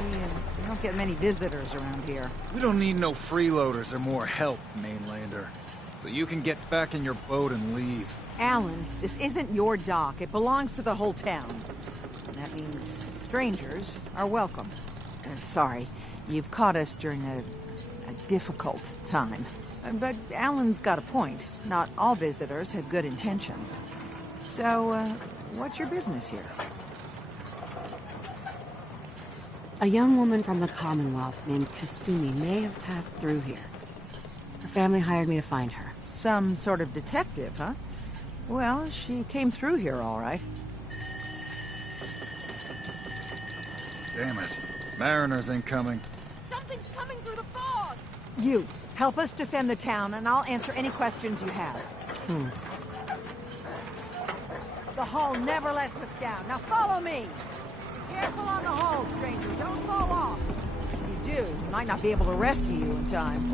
We don't get many visitors around here. We don't need no freeloaders or more help, mainlander. So you can get back in your boat and leave. Alan, this isn't your dock. It belongs to the whole town. And that means strangers are welcome. Sorry, you've caught us during a difficult time. But Alan's got a point. Not all visitors have good intentions. So, what's your business here? A young woman from the Commonwealth named Kasumi may have passed through here. Her family hired me to find her. Some sort of detective, huh? Well, she came through here all right. Damn it. Mariners ain't coming. Something's coming through the fog! You, help us defend the town, and I'll answer any questions you have. The hull never lets us down. Now follow me! Careful on the hull, stranger. Don't fall off. If you do, we might not be able to rescue you in time.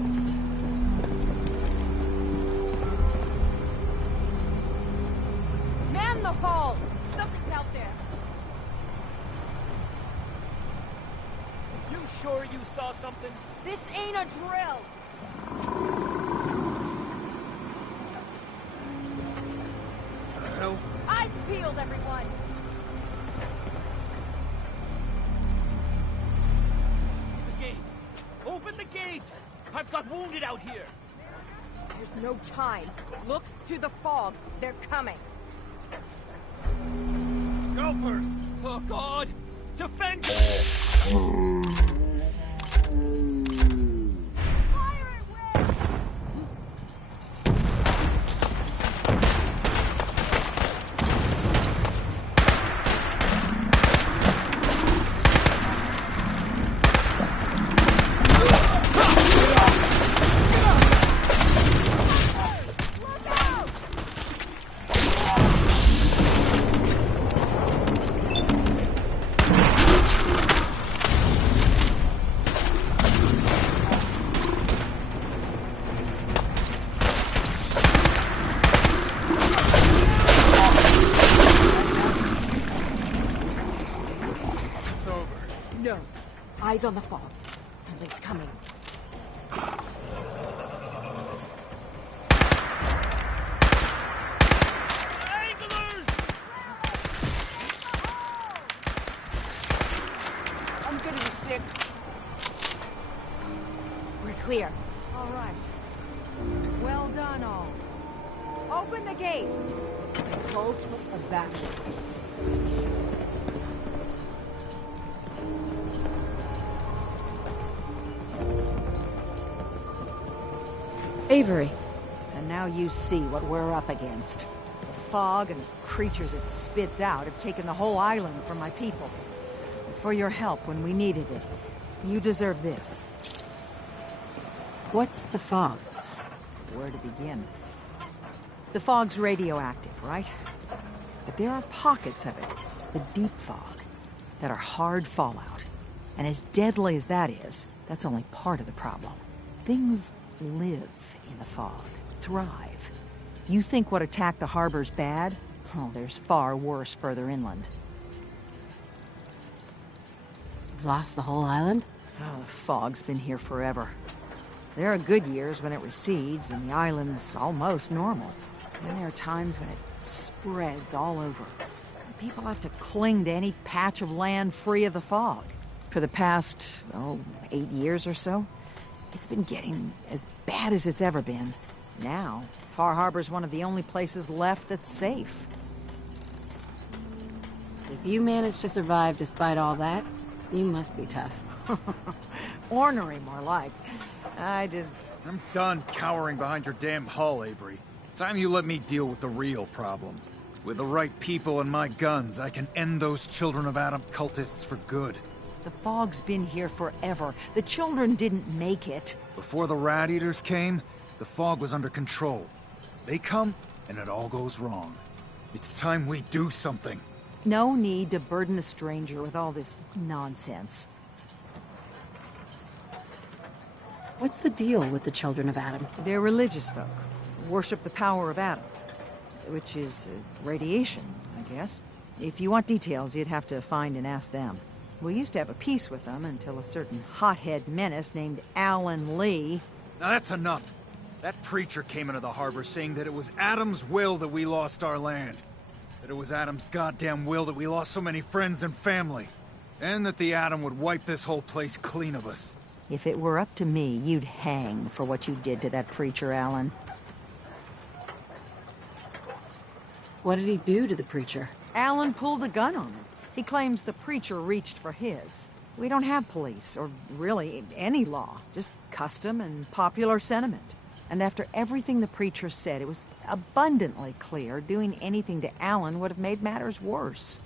Man the hull! Something's out there. You sure you saw something? This ain't a drill. The hell? Eyes peeled, everyone. Open the gate! I've got wounded out here! There's no time. Look to the fog. They're coming. Scalpers! Oh, God! Defend! Eyes on the fog. Something's coming. I'm getting sick. We're clear. All right. Well done, all. Open the gate. Cult of Baptist. Avery. And now you see what we're up against. The fog and the creatures it spits out have taken the whole island from my people. And for your help when we needed it, you deserve this. What's the fog? Where to begin? The fog's radioactive, right? But there are pockets of it, the deep fog, that are hard fallout. And as deadly as that is, that's only part of the problem. Things live in the fog, thrive. You think what attacked the harbor's bad? Oh, there's far worse further inland. You've lost the whole island? Oh, the fog's been here forever. There are good years when it recedes and the island's almost normal. And there are times when it spreads all over. And people have to cling to any patch of land free of the fog. For the past, 8 years or so, it's been getting as bad as it's ever been. Now, Far Harbor's one of the only places left that's safe. If you managed to survive despite all that, you must be tough. Ornery, more like. I'm done cowering behind your damn hull, Avery. Time you let me deal with the real problem. With the right people and my guns, I can end those Children of Adam cultists for good. The fog's been here forever. The children didn't make it. Before the Rat Eaters came, the fog was under control. They come, and it all goes wrong. It's time we do something. No need to burden the stranger with all this nonsense. What's the deal with the Children of Adam? They're religious folk. Worship the power of Adam. Which is radiation, I guess. If you want details, you'd have to find and ask them. We used to have a peace with them until a certain hothead menace named Alan Lee... Now that's enough. That preacher came into the harbor saying that it was Adam's will that we lost our land. That it was Adam's goddamn will that we lost so many friends and family. And that the Adam would wipe this whole place clean of us. If it were up to me, you'd hang for what you did to that preacher, Alan. What did he do to the preacher? Alan pulled a gun on him. He claims the preacher reached for his. We don't have police, or really any law. Just custom and popular sentiment. And after everything the preacher said, it was abundantly clear doing anything to Alan would have made matters worse.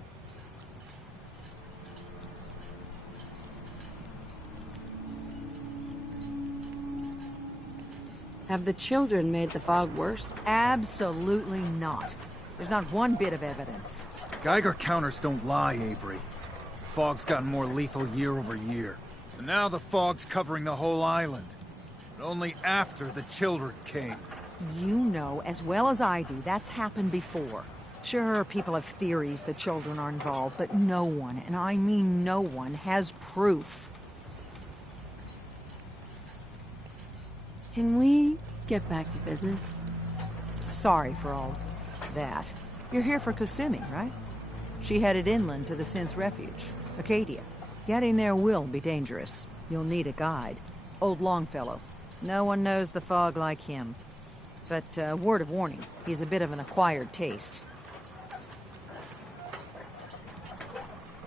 Have the children made the fog worse? Absolutely not. There's not one bit of evidence. Geiger counters don't lie, Avery. The fog's gotten more lethal year over year. And now the fog's covering the whole island. But only after the children came. You know as well as I do that's happened before. Sure, people have theories the children are involved, but no one, and I mean no one, has proof. Can we get back to business? Sorry for all that. You're here for Kasumi, right? She headed inland to the Synth Refuge, Acadia. Getting there will be dangerous. You'll need a guide. Old Longfellow. No one knows the fog like him. But, word of warning, he's a bit of an acquired taste.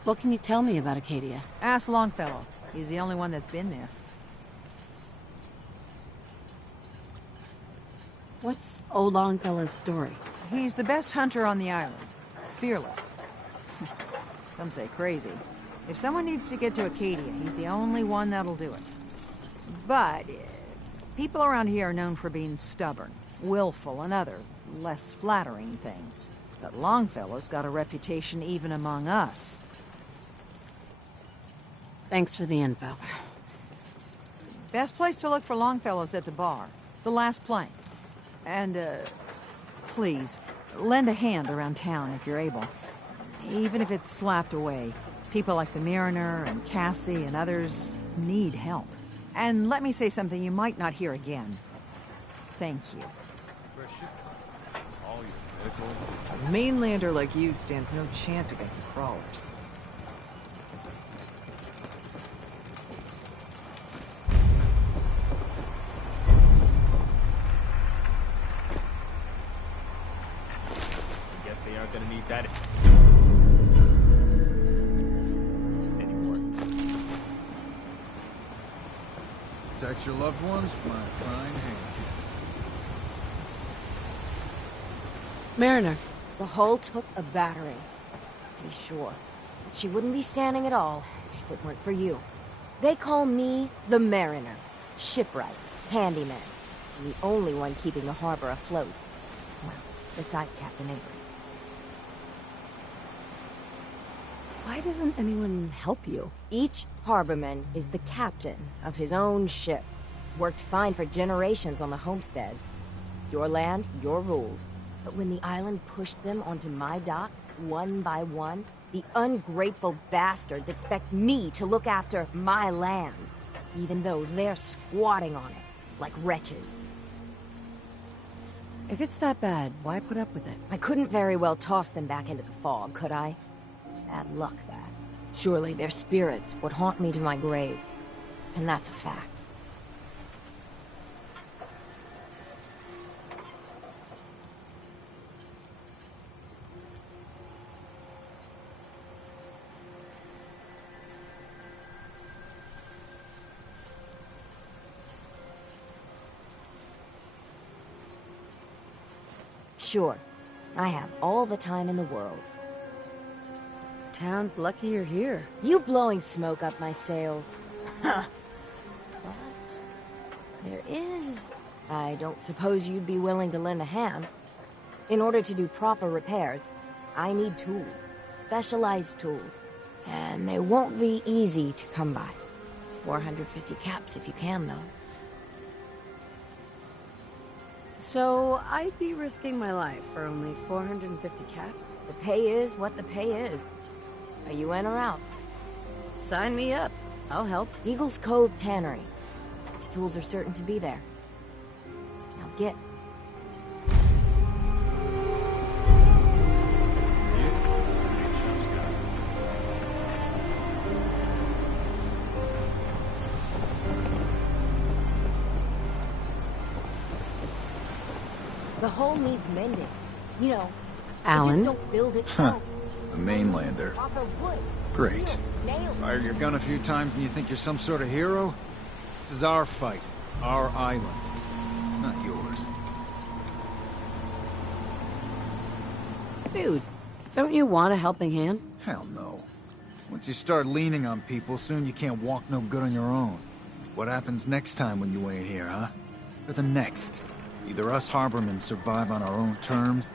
What can you tell me about Acadia? Ask Longfellow. He's the only one that's been there. What's old Longfellow's story? He's the best hunter on the island. Fearless. Some say crazy. If someone needs to get to Acadia, he's the only one that'll do it. But people around here are known for being stubborn, willful, and other, less flattering things. But Longfellow's got a reputation even among us. Thanks for the info. Best place to look for Longfellow's at the bar. The last plank. And, please, lend a hand around town if you're able. Even if it's slapped away. People like the Mariner and Cassie and others need help. And let me say something you might not hear again. Thank you. A mainlander like you stands no chance against the crawlers. I guess they aren't gonna need that anymore. Protect your loved ones with my fine hand. Mariner. The hull took a battering, to be sure. But she wouldn't be standing at all if it weren't for you. They call me the Mariner. Shipwright, handyman, and the only one keeping the harbor afloat. Well, beside Captain Avery. Why doesn't anyone help you? Each harborman is the captain of his own ship. Worked fine for generations on the homesteads. Your land, your rules. But when the island pushed them onto my dock, one by one, the ungrateful bastards expect me to look after my land, even though they're squatting on it, like wretches. If it's that bad, why put up with it? I couldn't very well toss them back into the fog, could I? Bad luck, that. Surely their spirits would haunt me to my grave. And that's a fact. Sure, I have all the time in the world. Town's lucky you're here. You blowing smoke up my sails. Huh. But there is... I don't suppose you'd be willing to lend a hand. In order to do proper repairs, I need tools. Specialized tools. And they won't be easy to come by. 450 caps if you can, though. So, I'd be risking my life for only 450 caps? The pay is what the pay is. Are you in or out? Sign me up. I'll help. Eagles Cove Tannery. Tools are certain to be there. Now get. The hull needs mending. You know, Alan? Just don't build it. Huh. A mainlander. Great. Fire your gun a few times and you think you're some sort of hero? This is our fight. Our island. Not yours. Dude, don't you want a helping hand? Hell no. Once you start leaning on people, soon you can't walk no good on your own. What happens next time when you ain't here, huh? Or the next? Either us harbormen survive on our own terms,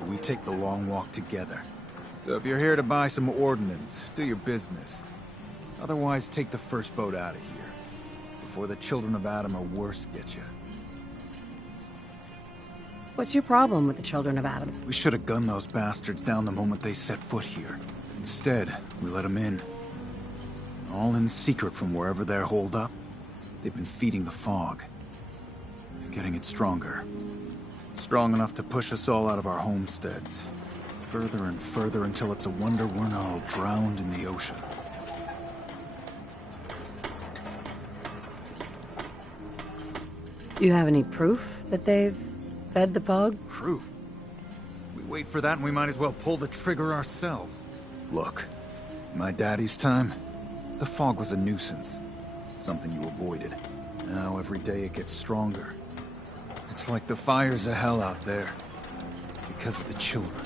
or we take the long walk together. So if you're here to buy some ordnance, do your business. Otherwise, take the first boat out of here, before the children of Adam or worse get you. What's your problem with the children of Adam? We should have gunned those bastards down the moment they set foot here. Instead, we let them in. All in secret from wherever they're holed up. They've been feeding the fog. Getting it stronger. Strong enough to push us all out of our homesteads. Further and further until it's a wonder we're not all drowned in the ocean. Do you have any proof that they've fed the fog? Proof? We wait for that and we might as well pull the trigger ourselves. Look, in my daddy's time, the fog was a nuisance. Something you avoided. Now every day it gets stronger. It's like the fires of hell out there. Because of the children.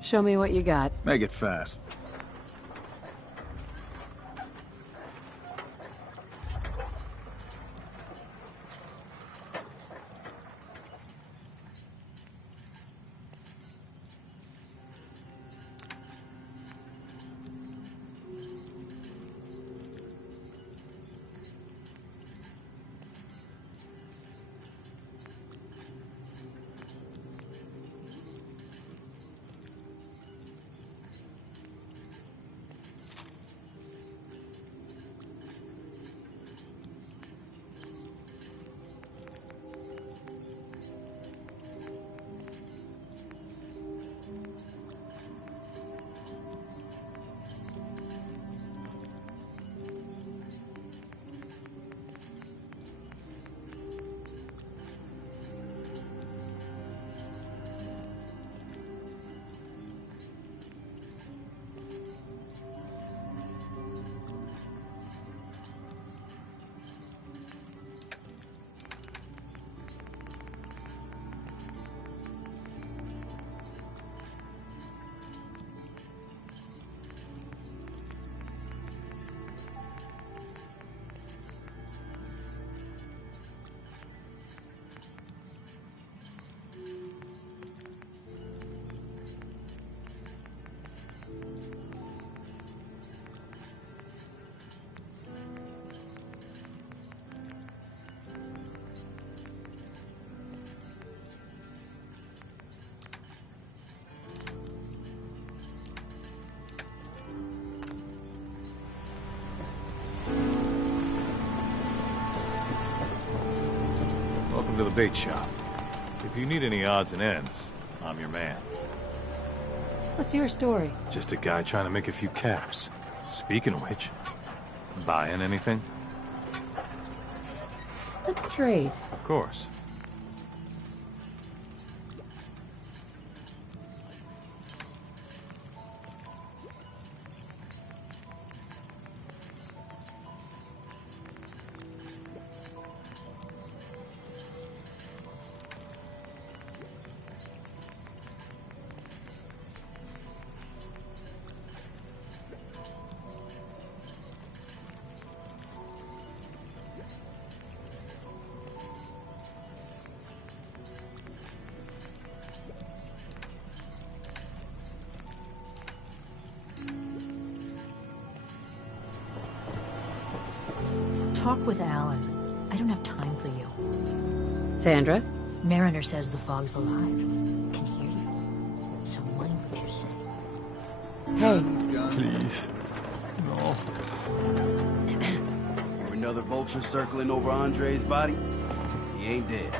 Show me what you got. Make it fast. Welcome to the bait shop. If you need any odds and ends, I'm your man. What's your story? Just a guy trying to make a few caps. Speaking of which, buying anything? Let's trade. Of course. Talk with Alan. I don't have time for you. Sandra? Mariner says the fog's alive. Can hear you. So mind what you say. Hey. Please. No. Or another vulture circling over Andre's body? He ain't dead.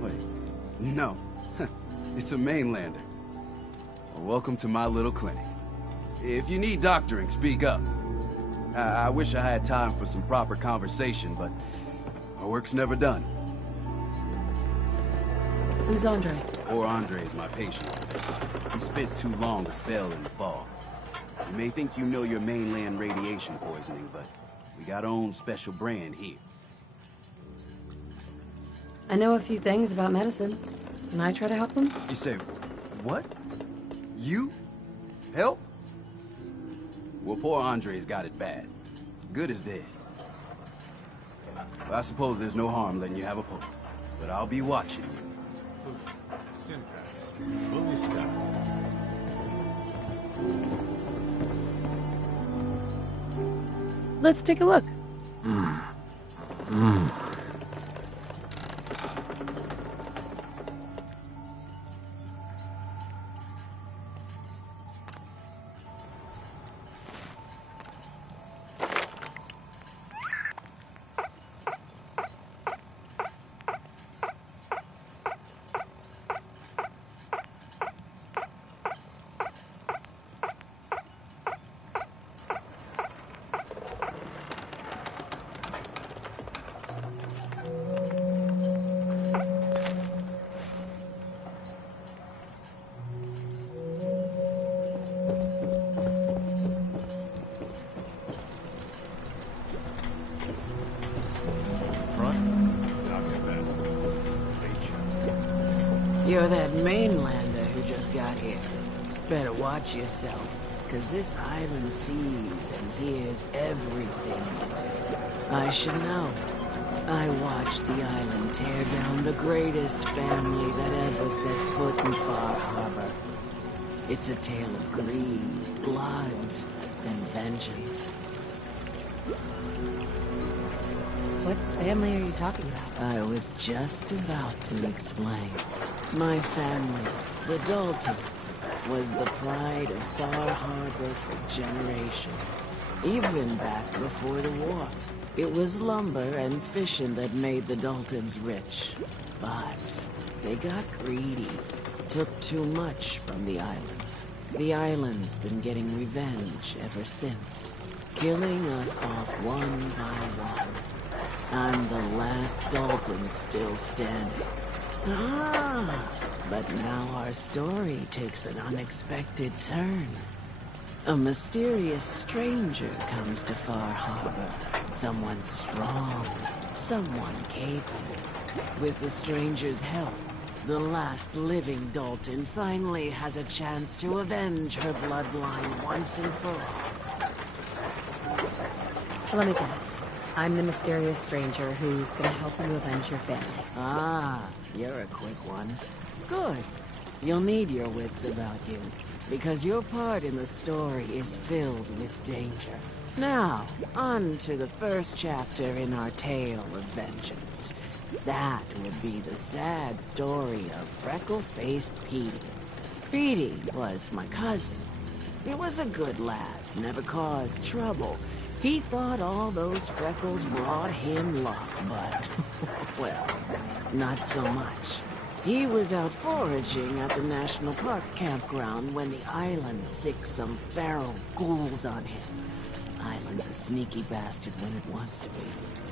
Wait. No. It's a mainlander. Well, welcome to my little clinic. If you need doctoring, speak up. I wish I had time for some proper conversation, but our work's never done. Who's Andre? Or Andre's my patient. He spent too long a spell in the fog. You may think you know your mainland radiation poisoning, but we got our own special brand here. I know a few things about medicine. Can I try to help them? You say, what? You? Help? Well, poor Andre's got it bad. Good as dead. I suppose there's no harm letting you have a poke, but I'll be watching you. Stimpaks. Fully stocked. Let's take a look. You're that mainlander who just got here. Better watch yourself, because this island sees and hears everything you do. I should know. I watched the island tear down the greatest family that ever set foot in Far Harbor. It's a tale of greed, blood, and vengeance. What family are you talking about? I was just about to explain. My family, the Daltons, was the pride of Far Harbor for generations, even back before the war. It was lumber and fishing that made the Daltons rich. But they got greedy, took too much from the island. The island's been getting revenge ever since, killing us off one by one. I'm the last Dalton still standing. But now our story takes an unexpected turn. A mysterious stranger comes to Far Harbor. Someone strong, someone capable. With the stranger's help, the last living Dalton finally has a chance to avenge her bloodline once and for all. Let me guess. I'm the mysterious stranger who's gonna help you avenge your family. You're a quick one. Good. You'll need your wits about you, because your part in the story is filled with danger. Now, on to the first chapter in our tale of vengeance. That would be the sad story of freckle-faced Petey. Petey was my cousin. He was a good lad, never caused trouble. He thought all those freckles brought him luck, but, well, not so much. He was out foraging at the National Park campground when the island sicked some feral ghouls on him. Island's a sneaky bastard when it wants to be.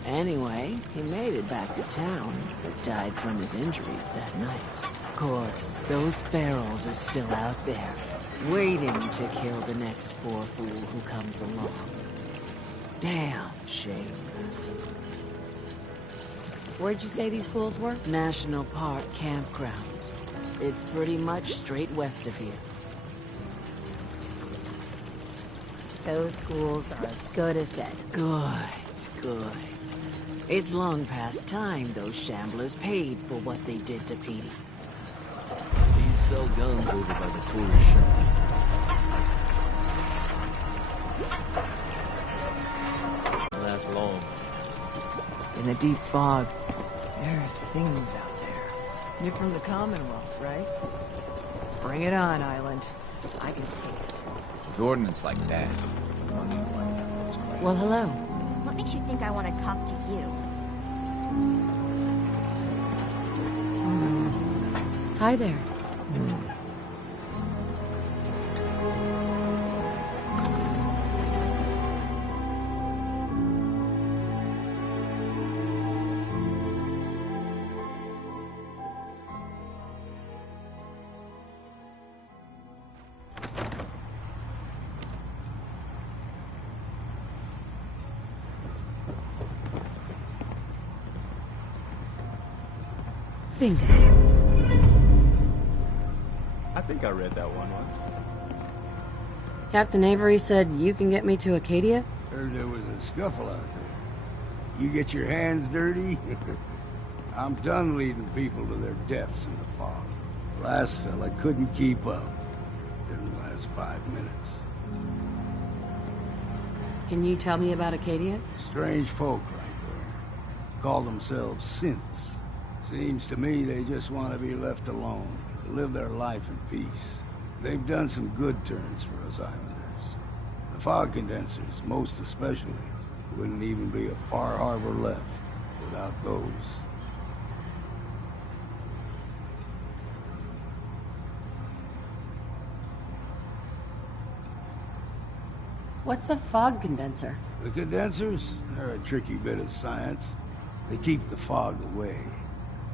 Anyway, he made it back to town, but died from his injuries that night. Of course, those ferals are still out there, waiting to kill the next poor fool who comes along. Damn shame, that. Where'd you say these ghouls were? National Park campground. It's pretty much straight west of here. Those ghouls are as good as dead. Good, good. It's long past time those shamblers paid for what they did to Petey. These sell guns over by the tourist shop. Last long. In the deep fog, there are things out there. You're from the Commonwealth, right? Bring it on, Island. I can take it. With ordnance like that, Well, hello. What makes you think I want to talk to you? Hi there. Bingo. I think I read that one once. Captain Avery said you can get me to Acadia? Heard there was a scuffle out there. You get your hands dirty? I'm done leading people to their deaths in the fog. The last fella couldn't keep up. Didn't last 5 minutes. Can you tell me about Acadia? Strange folk right there. Call themselves synths. Seems to me they just want to be left alone, to live their life in peace. They've done some good turns for us islanders. The fog condensers, most especially, wouldn't even be a Far Harbor left without those. What's a fog condenser? The condensers are a tricky bit of science. They keep the fog away.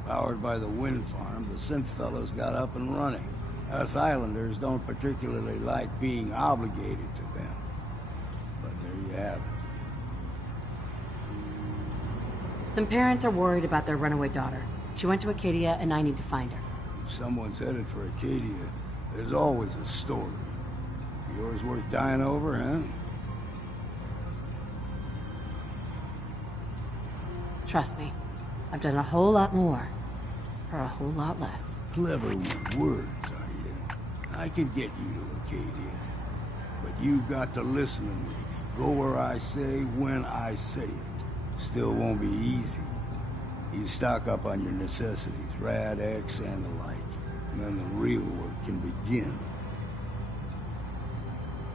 Powered by the wind farm, the synth fellows got up and running. Us islanders don't particularly like being obligated to them. But there you have it. Some parents are worried about their runaway daughter. She went to Acadia, and I need to find her. If someone's headed for Acadia, there's always a story. Yours worth dying over, huh? Trust me, I've done a whole lot more for a whole lot less. Clever with words, are you? I can get you to Acadia. But you've got to listen to me. Go where I say, when I say it. Still won't be easy. You stock up on your necessities, Rad X and the like. And then the real work can begin.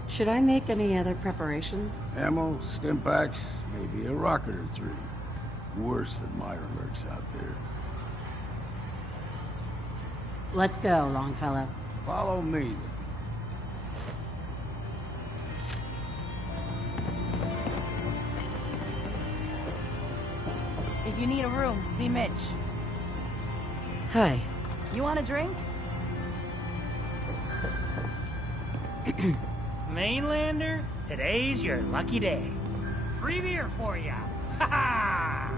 Should I make any other preparations? Ammo, stim packs, maybe a rocket or 3. Worse than Mirelurks out there. Let's go, Longfellow. Follow me, then. If you need a room, see Mitch. Hi. You want a drink? Mainlander, today's your lucky day. Free beer for ya. Ha ha!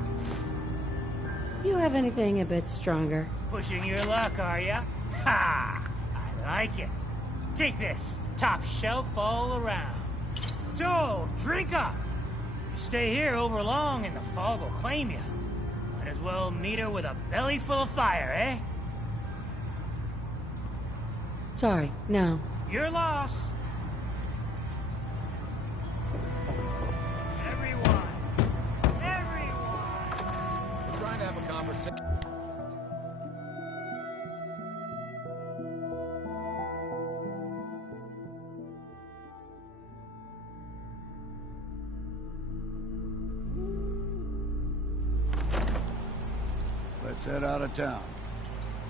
You have anything a bit stronger? Pushing your luck, are ya? Ha! I like it. Take this. Top shelf all around. So, drink up. You stay here over long and the fog will claim you. Might as well meet her with a belly full of fire, eh? Sorry, no. Your loss. Everyone. We're trying to have a conversation. Let's head out of town.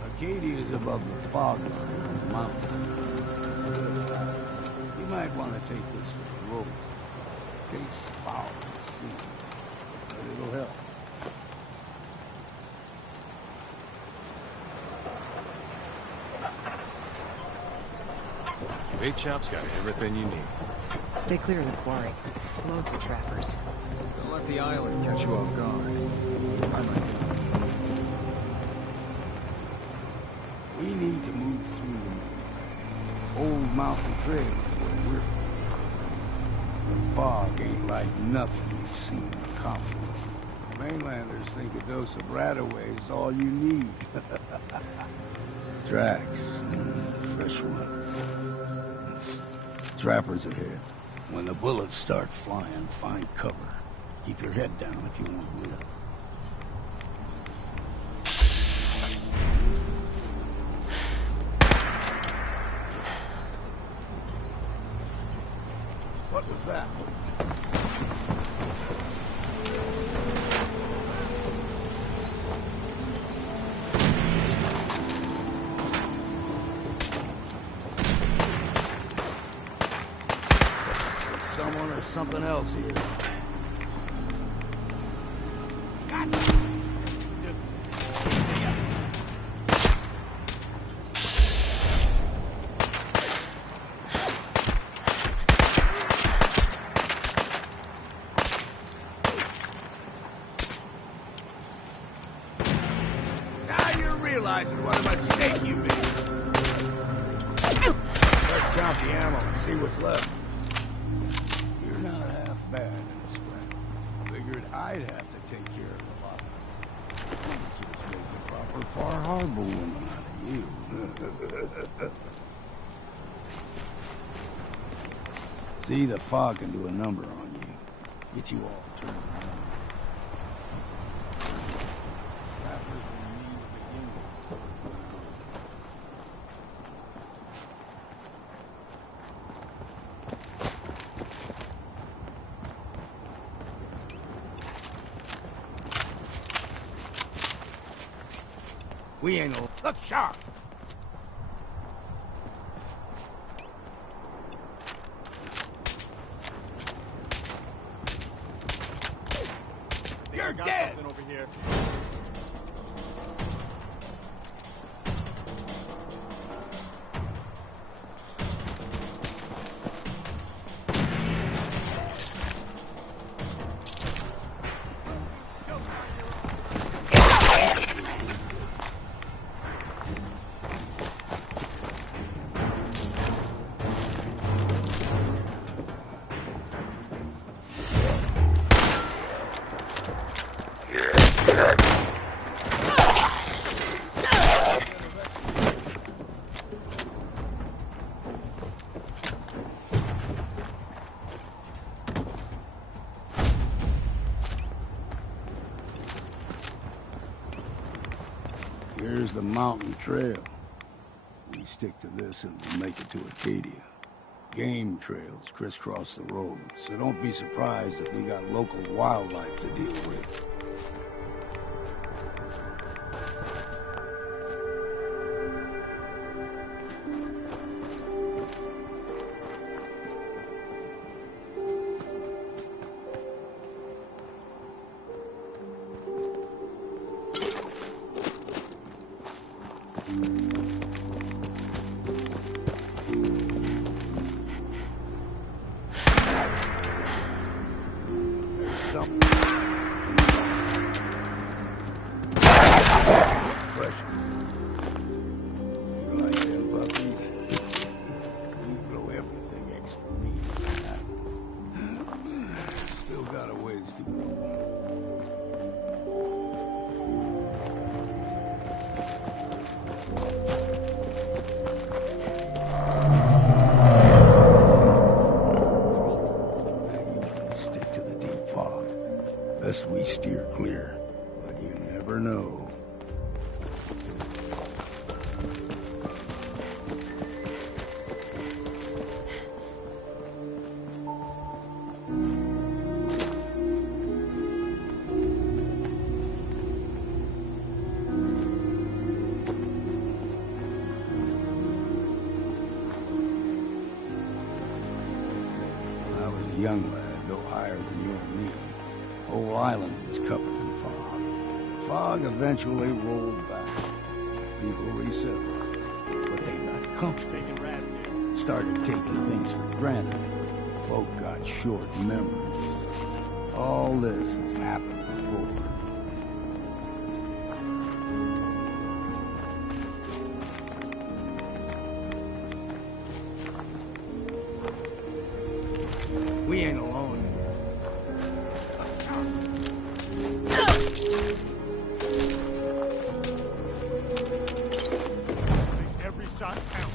Arcadia is above the fog line on the mountain. It's a little valley. You might want to take this for the road. Tastes foul to see, but it'll help. Bait shop's got everything you need. Stay clear of the quarry. Loads of trappers. Don't let the island catch you off guard. I might be. We need to move through the old mountain trail where we're. The fog ain't like nothing we've seen in the Commonwealth. Mainlanders think a dose of Radaway is all you need. Tracks. Fresh one. Trappers ahead. When the bullets start flying, find cover. Keep your head down if you want to live. What was that? Someone or something else here. Now you're realizing what a mistake you made. Let's count the ammo and see what's left. You're not half bad in a scrap. Figured I'd have to take care of a lot. Just make a proper Far Harbor woman out of you. See, the fog can do a number on you. Get you all turned around. Trappers will need to begin with. We ain't no... Look sharp! You're dead! Over here. Here's the mountain trail. We stick to this and we'll make it to Arcadia. Game trails crisscross the road, so don't be surprised if we got local wildlife to deal with. Best we steer clear, but you never know. a young lad, no higher than you and me, whole island was covered in fog. The fog eventually rolled back. People resettled, but they got comfortable. Started taking things for granted. Folk got short memories. All this has happened before. We ain't alone Every shot counts.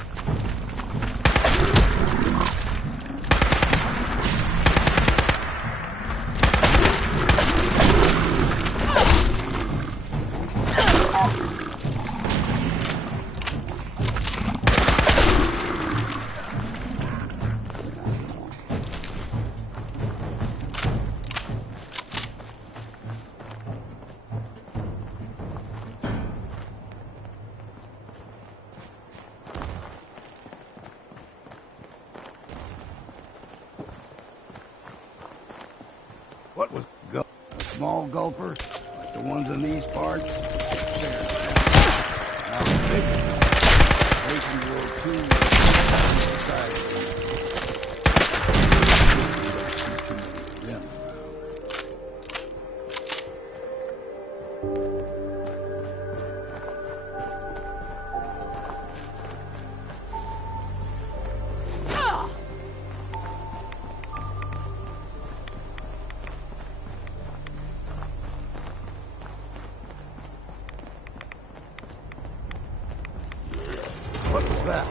What was a small gulper? Like the ones in these parts? Now big ones. Nation War II. What was that?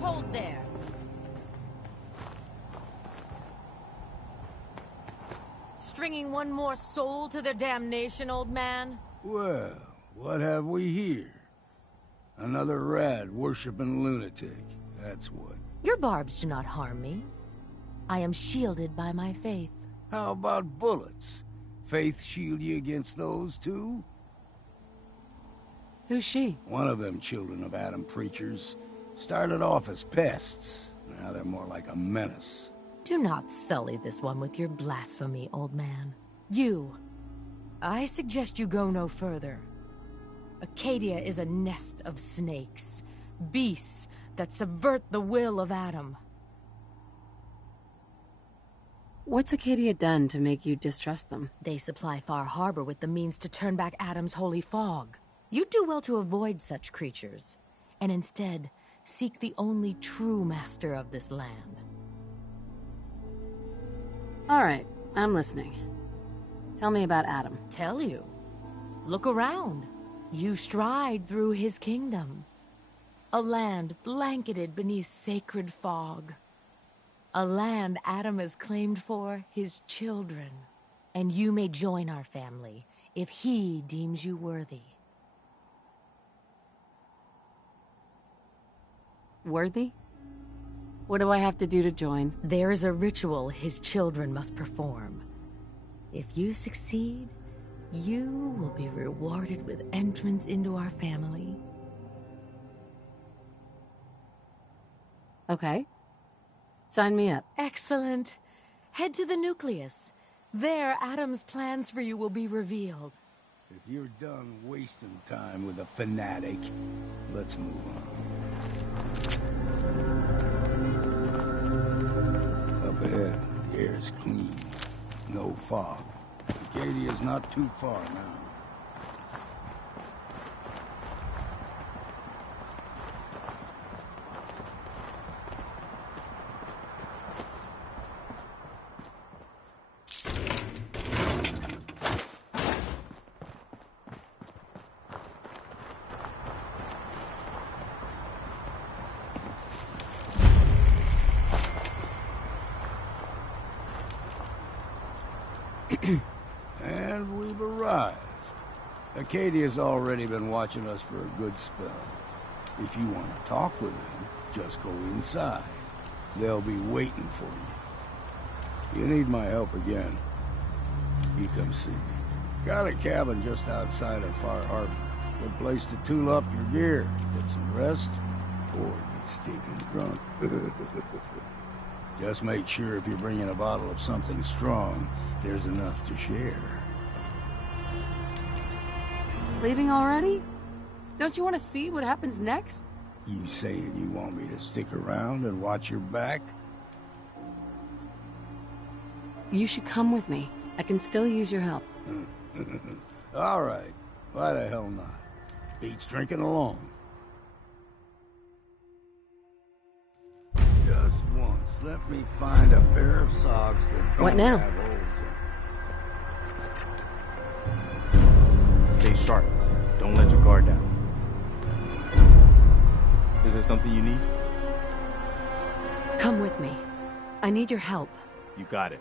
Hold there. Stringing one more soul to their damnation, old man? Well, what have we here? Another rad worshipping lunatic. That's what. Your barbs do not harm me. I am shielded by my faith. How about bullets? Faith shield you against those too? Who's she? One of them children of Adam preachers. Started off as pests. Now they're more like a menace. Do not sully this one with your blasphemy, old man. You. I suggest you go no further. Acadia is a nest of snakes. Beasts that subvert the will of Adam. What's Acadia done to make you distrust them? They supply Far Harbor with the means to turn back Adam's holy fog. You'd do well to avoid such creatures, and instead seek the only true master of this land. All right, I'm listening. Tell me about Adam. Tell you? Look around. You stride through his kingdom. A land blanketed beneath sacred fog. A land Adam has claimed for his children. And you may join our family if he deems you worthy. Worthy? What do I have to do to join? There is a ritual his children must perform. If you succeed, you will be rewarded with entrance into our family. Okay. Sign me up. Excellent. Head to the nucleus. There, Adam's plans for you will be revealed. If you're done wasting time with a fanatic, let's move on. Up ahead, the air's clean. No fog. Acadia's not too far now. Acadia's already been watching us for a good spell. If you want to talk with them, just go inside. They'll be waiting for you. You need my help again, you come see me. Got a cabin just outside of Far Harbor. Good place to tool up your gear, get some rest, or get stinking drunk. Just make sure if you're bringing a bottle of something strong, there's enough to share. Leaving already? Don't you want to see what happens next? You saying you want me to stick around and watch your back? You should come with me. I can still use your help. All right. Why the hell not? Beats drinking alone. Just once, let me find a pair of socks that What now? have holes in. Stay sharp. Don't let your guard down. Is there something you need? Come with me. I need your help. You got it.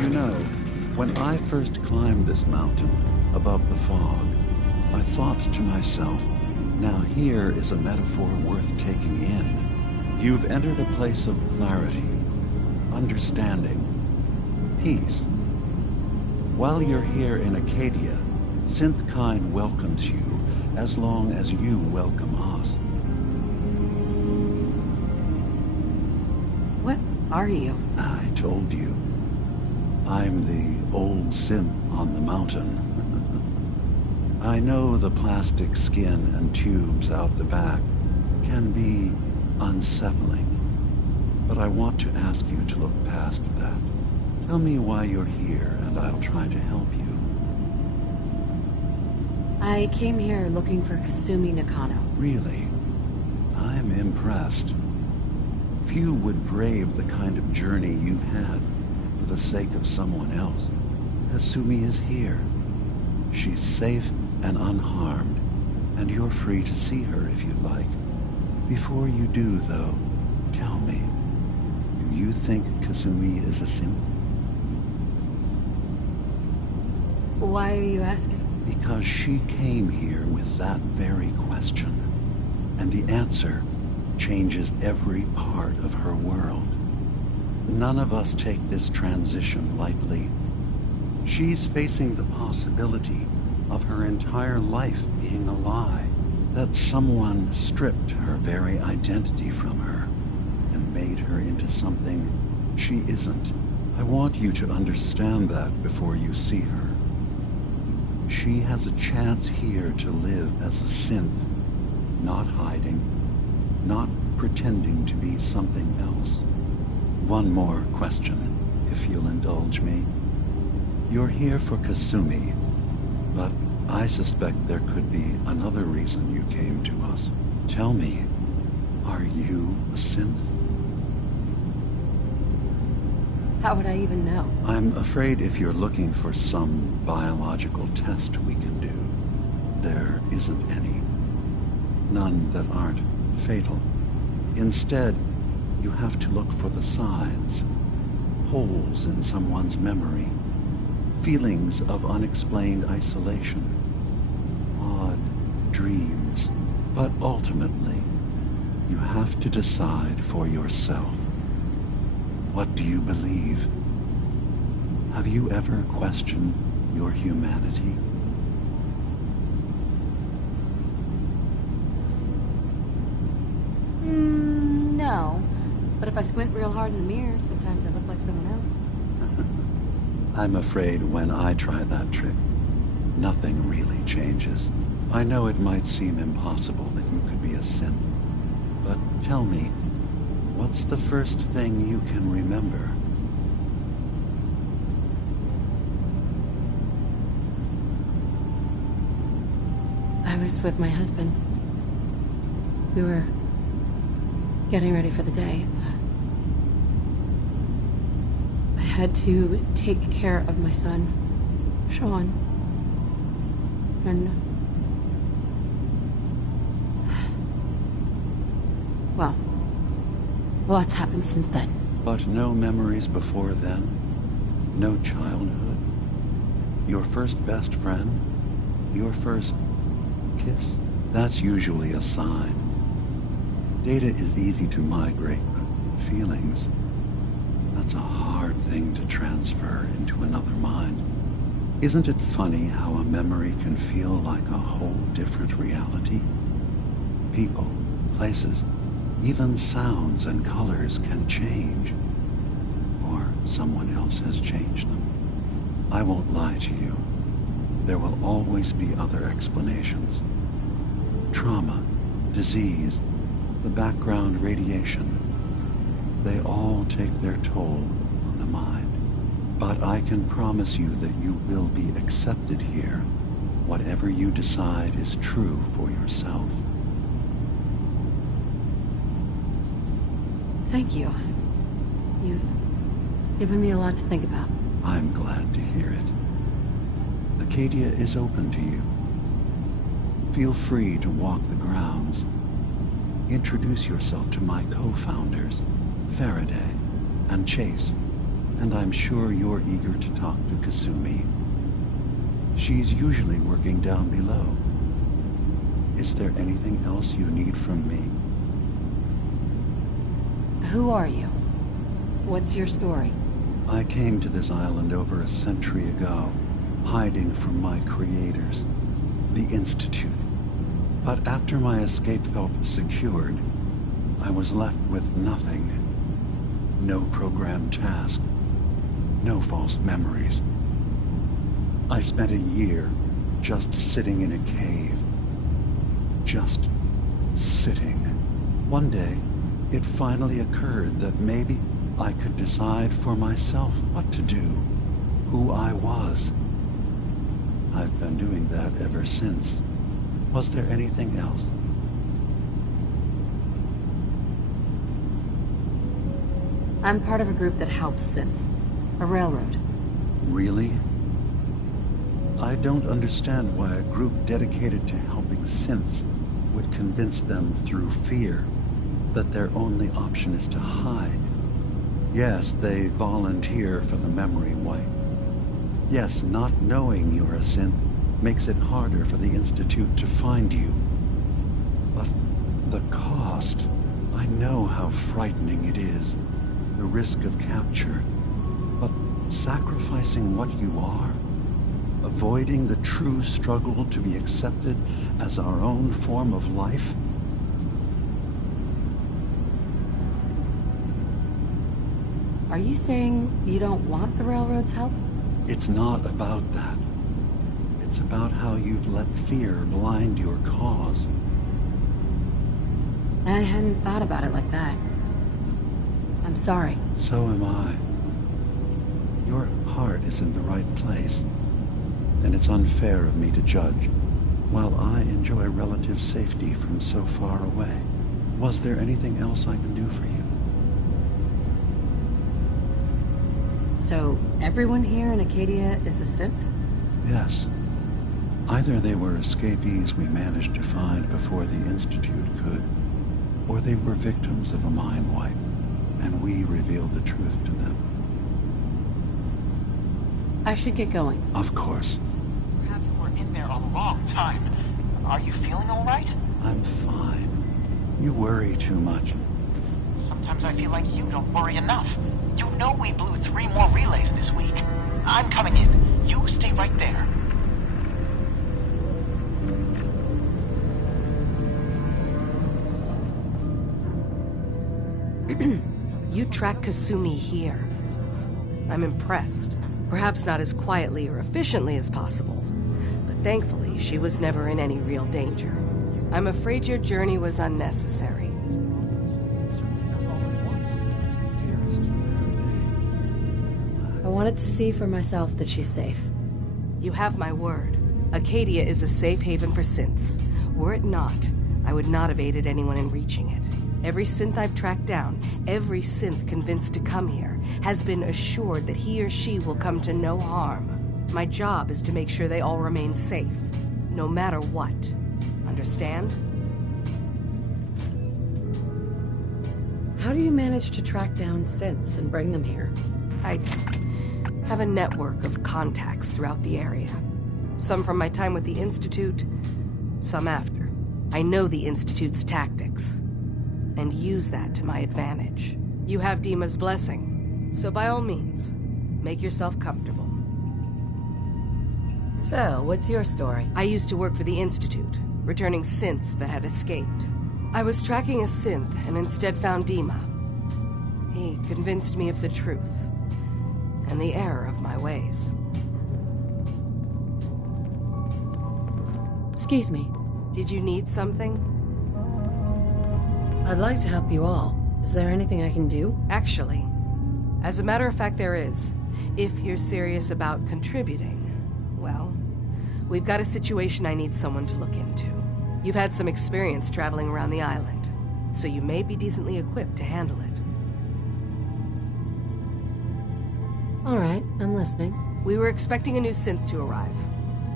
You know, when I first climbed this mountain above the fog, I thought to myself, now here is a metaphor worth taking in. You've entered a place of clarity, understanding, peace. While you're here in Acadia, Synthkind welcomes you as long as you welcome us. What are you? I told you. I'm the old synth on the mountain. I know the plastic skin and tubes out the back can be unsettling, but I want to ask you to look past that. Tell me why you're here, and I'll try to help you. I came here looking for Kasumi Nakano. Really? I'm impressed. Few would brave the kind of journey you've had for the sake of someone else. Kasumi is here. She's safe and unharmed, and you're free to see her if you'd like. Before you do, though, tell me, do you think Kasumi is a synth? Why are you asking? Because she came here with that very question, and the answer changes every part of her world. None of us take this transition lightly. She's facing the possibility of her entire life being a lie, that someone stripped her very identity from her and made her into something she isn't. I want you to understand that before you see her. She has a chance here to live as a synth, not hiding, not pretending to be something else. One more question, if you'll indulge me. You're here for Kasumi, but I suspect there could be another reason you came to us. Tell me, are you a synth? How would I even know? I'm afraid if you're looking for some biological test we can do, there isn't any. None that aren't fatal. Instead, you have to look for the signs, holes in someone's memory, feelings of unexplained isolation, odd dreams. But ultimately, you have to decide for yourself. What do you believe? Have you ever questioned your humanity? No. But if I squint real hard in the mirror, sometimes I look like someone else. I'm afraid when I try that trick, nothing really changes. I know it might seem impossible that you could be a synth, but tell me, what's the first thing you can remember? I was with my husband. We were getting ready for the day. I had to take care of my son, Sean. And... well, lots happened since then. But no memories before then? No childhood? Your first best friend? Your first kiss? That's usually a sign. Data is easy to migrate, but feelings, that's a hard thing to transfer into another mind. Isn't it funny how a memory can feel like a whole different reality? People, places, even sounds and colors can change. Or someone else has changed them. I won't lie to you. There will always be other explanations. Trauma, disease, the background radiation, they all take their toll on the mind. But I can promise you that you will be accepted here, whatever you decide is true for yourself. Thank you. You've given me a lot to think about. I'm glad to hear it. Acadia is open to you. Feel free to walk the grounds. Introduce yourself to my co-founders, Faraday and Chase, and I'm sure you're eager to talk to Kasumi. She's usually working down below. Is there anything else you need from me? Who are you? What's your story? I came to this island over a century ago, hiding from my creators, the Institute. But after my escape felt secured, I was left with nothing. No programmed task. No false memories. I spent a year just sitting in a cave. Just sitting. One day, it finally occurred that maybe I could decide for myself what to do, who I was. I've been doing that ever since. Was there anything else? I'm part of a group that helps synths. A railroad. Really? I don't understand why a group dedicated to helping synths would convince them through fear that their only option is to hide. Yes, they volunteer for the memory wipe. Yes, not knowing you're a synth makes it harder for the Institute to find you. But the cost, I know how frightening it is. The risk of capture. But sacrificing what you are, avoiding the true struggle to be accepted as our own form of life? Are you saying you don't want the railroad's help? It's not about that. It's about how you've let fear blind your cause. I hadn't thought about it like that. I'm sorry. So am I. Your heart is in the right place, and it's unfair of me to judge, while I enjoy relative safety from so far away. Was there anything else I can do for you? So, everyone here in Acadia is a synth? Yes. Either they were escapees we managed to find before the Institute could, or they were victims of a mind wipe. and we reveal the truth to them. I should get going. Of course. Perhaps we're in there a long time. Are you feeling all right? I'm fine. You worry too much. Sometimes I feel like you don't worry enough. You know we blew 3 more relays this week. I'm coming in. You stay right there. You track Kasumi here. I'm impressed. Perhaps not as quietly or efficiently as possible, but thankfully she was never in any real danger. I'm afraid your journey was unnecessary. I wanted to see for myself that she's safe. You have my word. Acadia is a safe haven for synths. Were it not, I would not have aided anyone in reaching it. Every synth I've tracked down, every synth convinced to come here, has been assured that he or she will come to no harm. My job is to make sure they all remain safe, no matter what. Understand? How do you manage to track down synths and bring them here? I have a network of contacts throughout the area. Some from my time with the Institute, some after. I know the Institute's tactics, and use that to my advantage. You have Dima's blessing, so by all means, make yourself comfortable. So, what's your story? I used to work for the Institute, returning synths that had escaped. I was tracking a synth and instead found Dima. He convinced me of the truth, and the error of my ways. Excuse me. Did you need something? I'd like to help you all. Is there anything I can do? Actually, as a matter of fact, there is. If you're serious about contributing, well, we've got a situation I need someone to look into. You've had some experience traveling around the island, so you may be decently equipped to handle it. All right, I'm listening. We were expecting a new synth to arrive,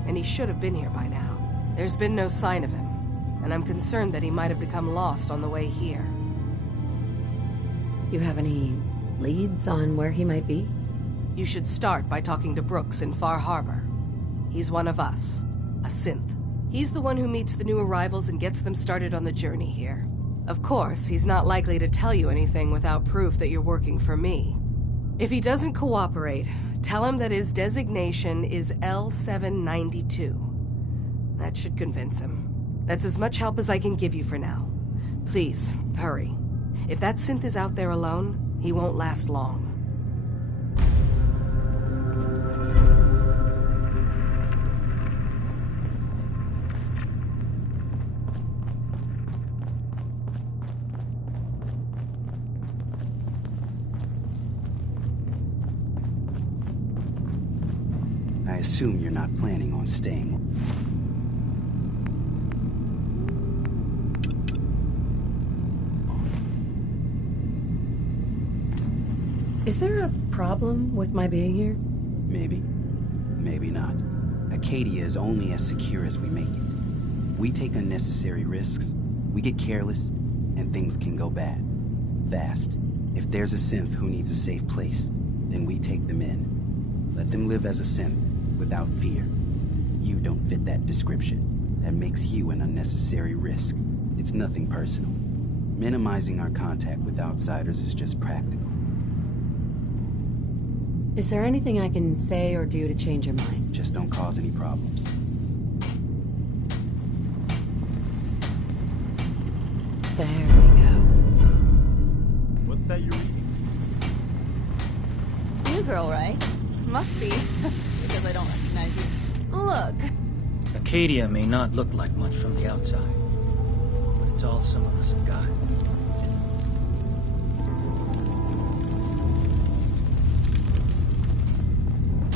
and he should have been here by now. There's been no sign of him, and I'm concerned that he might have become lost on the way here. You have any leads on where he might be? You should start by talking to Brooks in Far Harbor. He's one of us, a synth. He's the one who meets the new arrivals and gets them started on the journey here. Of course, he's not likely to tell you anything without proof that you're working for me. If he doesn't cooperate, tell him that his designation is L792. That should convince him. That's as much help as I can give you for now. Please, hurry. If that synth is out there alone, he won't last long. I assume you're not planning on staying. Is there a problem with my being here? Maybe. Maybe not. Acadia is only as secure as we make it. We take unnecessary risks, we get careless, and things can go bad. Fast. If there's a synth who needs a safe place, then we take them in. Let them live as a synth, without fear. You don't fit that description. That makes you an unnecessary risk. It's nothing personal. Minimizing our contact with outsiders is just practical. Is there anything I can say or do to change your mind? Just don't cause any problems. There we go. What's that you're reading? New girl, right? Must be, because I don't recognize you. Look. Acadia may not look like much from the outside, but it's all some of us have got.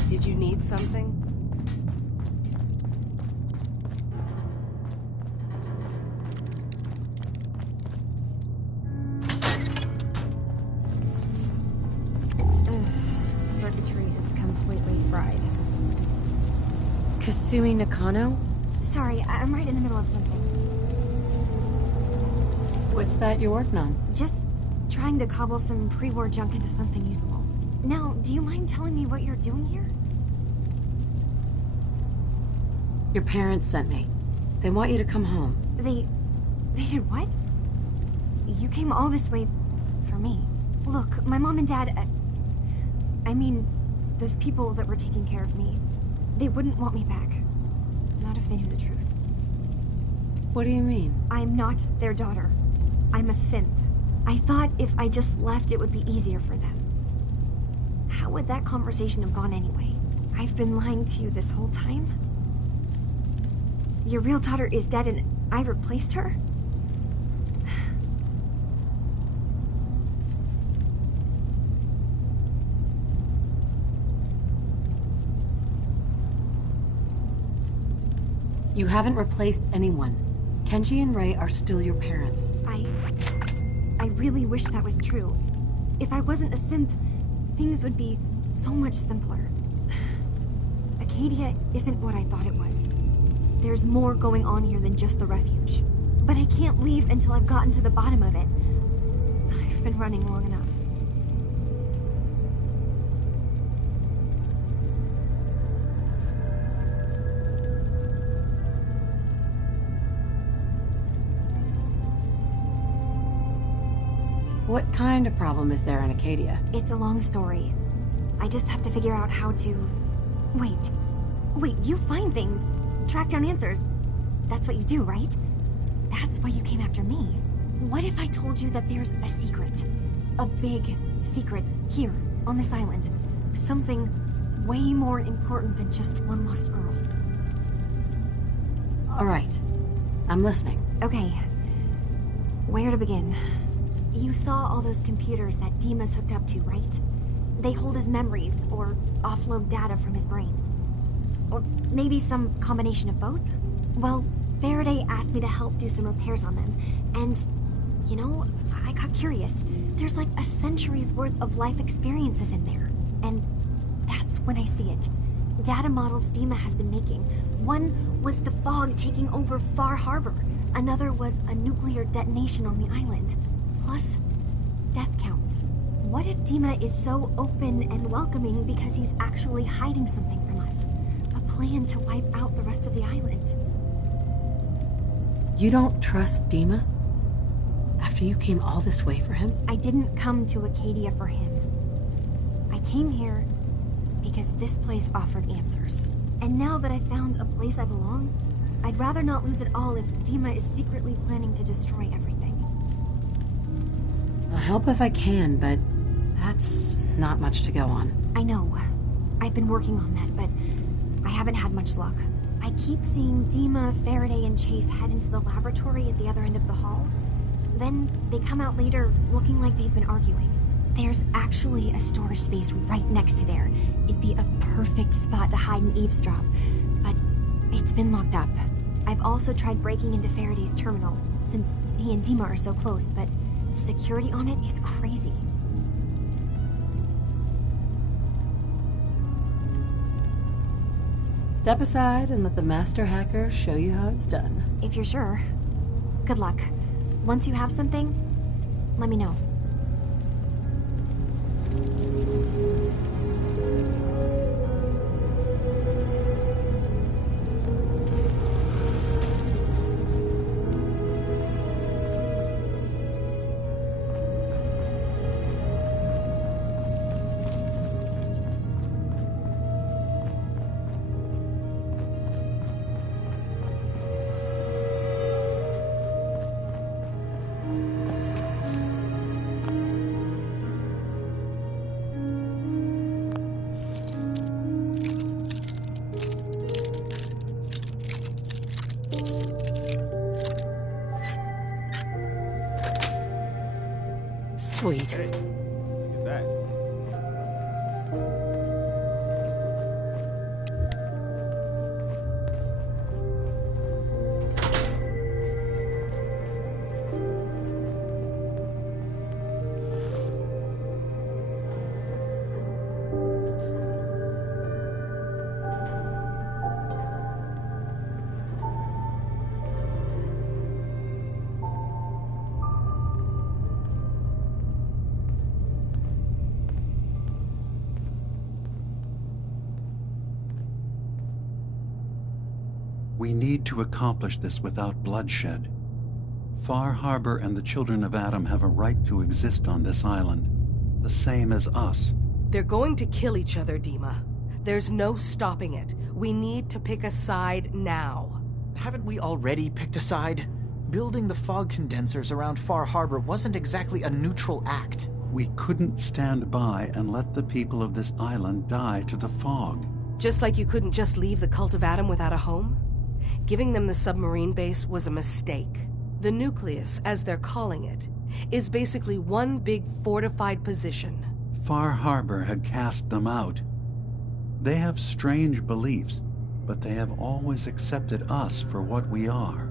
Did you need something? Circuitry is completely fried. Kasumi Nakano? Sorry, I'm right in the middle of something. What's that you're working on? Just trying to cobble some pre-war junk into something usable. Now, do you mind telling me what you're doing here? Your parents sent me. They want you to come home. They did what? You came all this way for me. Look, my mom and dad, I mean, those people that were taking care of me, they wouldn't want me back. Not if they knew the truth. What do you mean? I'm not their daughter. I'm a synth. I thought if I just left, it would be easier for them. How would that conversation have gone anyway? I've been lying to you this whole time? Your real daughter is dead and I replaced her? You haven't replaced anyone. Kenji and Ray are still your parents. I really wish that was true. If I wasn't a synth, things would be so much simpler. Acadia isn't what I thought it was. There's more going on here than just the refuge. But I can't leave until I've gotten to the bottom of it. I've been running long enough. What kind of problem is there in Acadia? It's a long story. I just have to figure out how to... Wait, you find things. Track down answers. That's what you do, right? That's why you came after me. What if I told you that there's a secret? A big secret here, on this island. Something way more important than just one lost girl. All right. I'm listening. Okay. Where to begin? You saw all those computers that Dima's hooked up to, right? They hold his memories, or offload data from his brain. Or maybe some combination of both? Well, Faraday asked me to help do some repairs on them, and, you know, I got curious. There's like a century's worth of life experiences in there, and that's when I see it. Data models Dima has been making. One was the fog taking over Far Harbor. Another was a nuclear detonation on the island. Plus, death counts. What if Dima is so open and welcoming because he's actually hiding something from us? A plan to wipe out the rest of the island. You don't trust Dima? After you came all this way for him? I didn't come to Acadia for him. I came here because this place offered answers. And now that I found a place I belong, I'd rather not lose it all if Dima is secretly planning to destroy everything. I'll help if I can, but that's not much to go on. I know. I've been working on that, but I haven't had much luck. I keep seeing Dima, Faraday, and Chase head into the laboratory at the other end of the hall. Then they come out later looking like they've been arguing. There's actually a storage space right next to there. It'd be a perfect spot to hide and eavesdrop, but it's been locked up. I've also tried breaking into Faraday's terminal, since he and Dima are so close, but the security on it is crazy. Step aside and let the master hacker show you how it's done. If you're sure. Good luck. Once you have something, let me know. Sweet. Hey, look at that. We need to accomplish this without bloodshed. Far Harbor and the children of Adam have a right to exist on this island, the same as us. They're going to kill each other, Dima. There's no stopping it. We need to pick a side now. Haven't we already picked a side? Building the fog condensers around Far Harbor wasn't exactly a neutral act. We couldn't stand by and let the people of this island die to the fog. Just like you couldn't just leave the Cult of Adam without a home? Giving them the submarine base was a mistake. The nucleus, as they're calling it, is basically one big fortified position. Far Harbor had cast them out. They have strange beliefs, but they have always accepted us for what we are.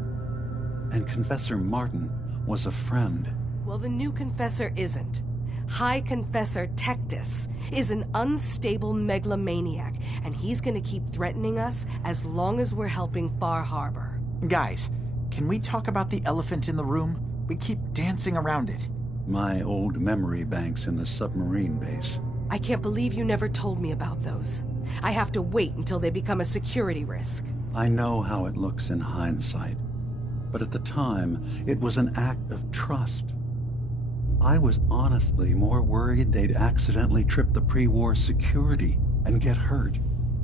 And Confessor Martin was a friend. Well, the new Confessor isn't. High Confessor Tectus is an unstable megalomaniac, and he's gonna keep threatening us as long as we're helping Far Harbor. Guys, can we talk about the elephant in the room? We keep dancing around it. My old memory banks in the submarine base. I can't believe you never told me about those. I have to wait until they become a security risk. I know how it looks in hindsight, but at the time, it was an act of trust. I was honestly more worried they'd accidentally trip the pre-war security and get hurt,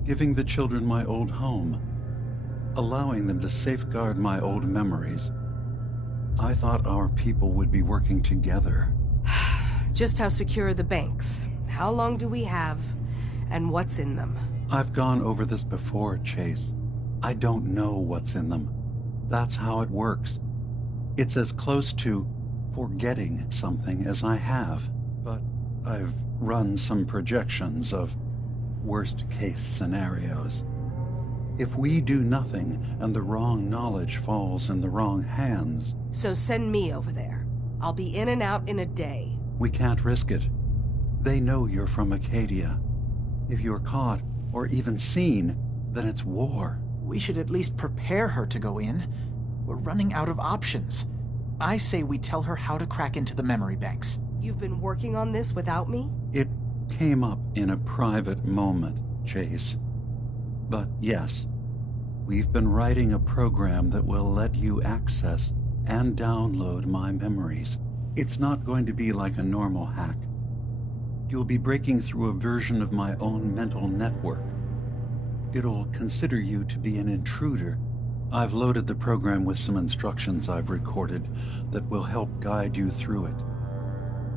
giving the children my old home, allowing them to safeguard my old memories. I thought our people would be working together. Just how secure are the banks? How long do we have? And what's in them? I've gone over this before, Chase. I don't know what's in them. That's how it works. It's as close to forgetting something as I have. But I've run some projections of worst-case scenarios. If we do nothing and the wrong knowledge falls in the wrong hands... So send me over there. I'll be in and out in a day. We can't risk it. They know you're from Acadia. If you're caught, or even seen, then it's war. We should at least prepare her to go in. We're running out of options. I say we tell her how to crack into the memory banks. You've been working on this without me? It came up in a private moment, Chase. But yes, we've been writing a program that will let you access and download my memories. It's not going to be like a normal hack. You'll be breaking through a version of my own mental network. It'll consider you to be an intruder. I've loaded the program with some instructions I've recorded that will help guide you through it.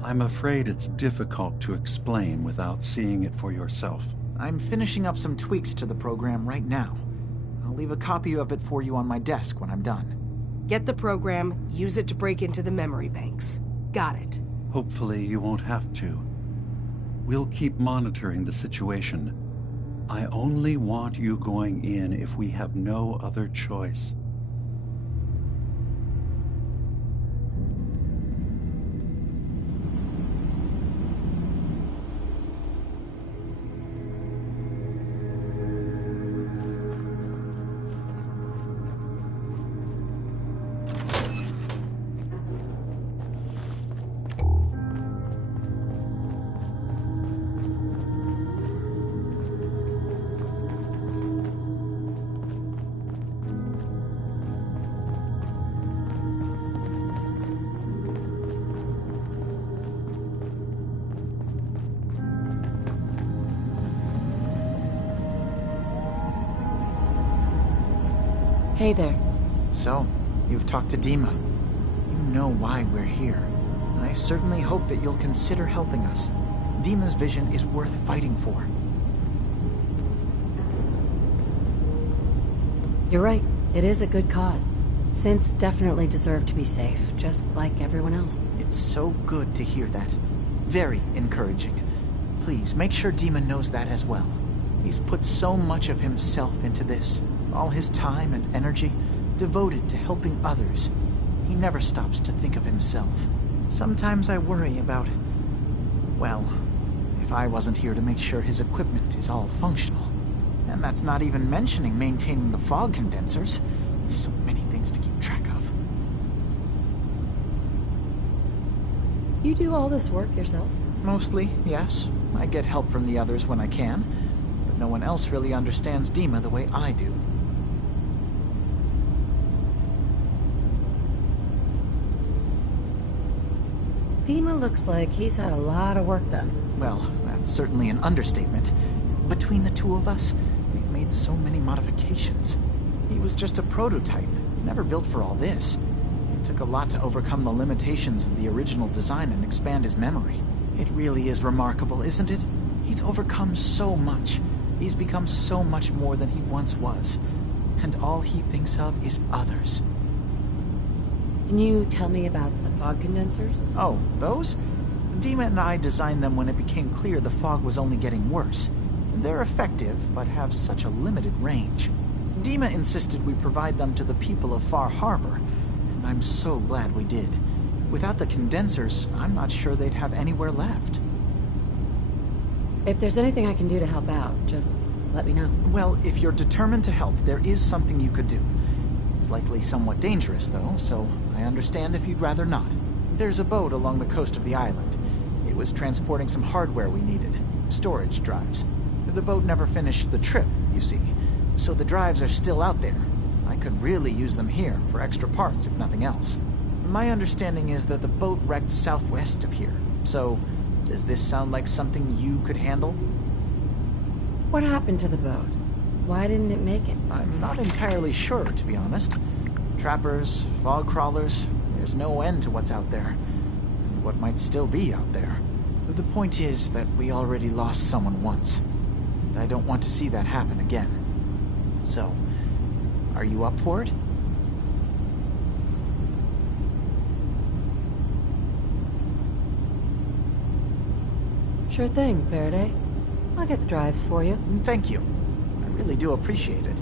I'm afraid it's difficult to explain without seeing it for yourself. I'm finishing up some tweaks to the program right now. I'll leave a copy of it for you on my desk when I'm done. Get the program, use it to break into the memory banks. Got it. Hopefully you won't have to. We'll keep monitoring the situation. I only want you going in if we have no other choice. Hey there. So, you've talked to Dima. You know why we're here. I certainly hope that you'll consider helping us. Dima's vision is worth fighting for. You're right. It is a good cause. Synths definitely deserve to be safe, just like everyone else. It's so good to hear that. Very encouraging. Please, make sure Dima knows that as well. He's put so much of himself into this. All his time and energy devoted to helping others. He never stops to think of himself. Sometimes I worry about... well, if I wasn't here to make sure his equipment is all functional. And that's not even mentioning maintaining the fog condensers. So many things to keep track of. You do all this work yourself? Mostly, yes. I get help from the others when I can. But no one else really understands Dima the way I do. Dima looks like he's had a lot of work done. Well, that's certainly an understatement. Between the two of us, we've made so many modifications. He was just a prototype, never built for all this. It took a lot to overcome the limitations of the original design and expand his memory. It really is remarkable, isn't it? He's overcome so much. He's become so much more than he once was. And all he thinks of is others. Can you tell me about the fog condensers? Oh, those? Dima and I designed them when it became clear the fog was only getting worse. They're effective, but have such a limited range. Dima insisted we provide them to the people of Far Harbor, and I'm so glad we did. Without the condensers, I'm not sure they'd have anywhere left. If there's anything I can do to help out, just let me know. Well, if you're determined to help, there is something you could do. It's likely somewhat dangerous, though, so I understand if you'd rather not. There's a boat along the coast of the island. It was transporting some hardware we needed. Storage drives. The boat never finished the trip, you see, so the drives are still out there. I could really use them here for extra parts, if nothing else. My understanding is that the boat wrecked southwest of here, so does this sound like something you could handle? What happened to the boat? Why didn't it make it? I'm not entirely sure, to be honest. Trappers, fog crawlers, there's no end to what's out there, and what might still be out there. The point is that we already lost someone once, and I don't want to see that happen again. So, are you up for it? Sure thing, Faraday. I'll get the drives for you. Thank you. I really do appreciate it.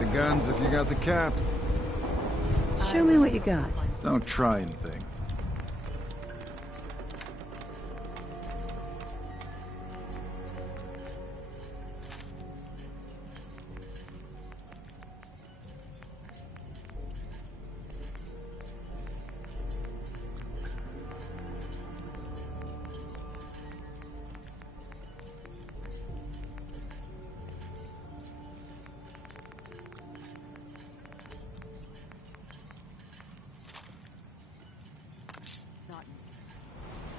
the guns if you got the caps. Show me what you got. Don't try anything.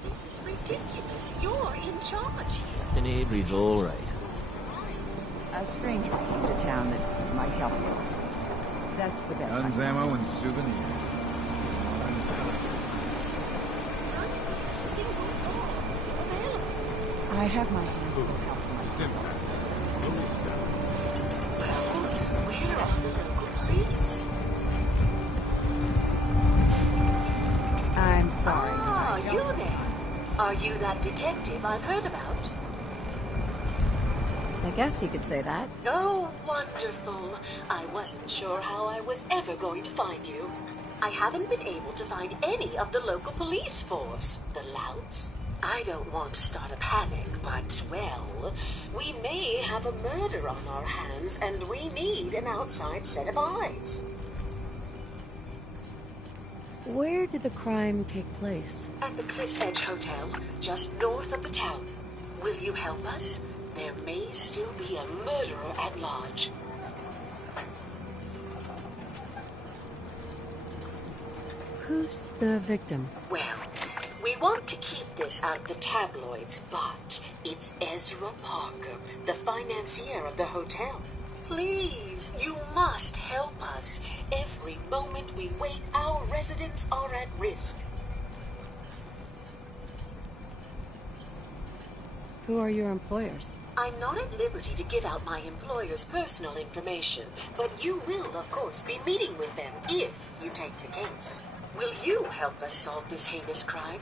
This is ridiculous. You're in charge here. And Avery's all right. A stranger came to town that might help you. That's the best. Guns, ammo, and souvenirs. I have my hands full helping. Stimulants. Only still. Where are the local police? I'm sorry. Ah, you there. Are you that detective I've heard about? I guess you could say that. Oh, wonderful. I wasn't sure how I was ever going to find you. I haven't been able to find any of the local police force. The louts. I don't want to start a panic, but, well, we may have a murder on our hands, and we need an outside set of eyes. Where did the crime take place? At the Cliff's Edge Hotel, just north of the town. Will you help us? There may still be a murderer at large. Who's the victim? Well, we want to keep this out of the tabloids, but it's Ezra Parker, the financier of the hotel. Please, you must help us. Every moment we wait, our residents are at risk. Who are your employers? I'm not at liberty to give out my employer's personal information, but you will, of course, be meeting with them if you take the case. Will you help us solve this heinous crime?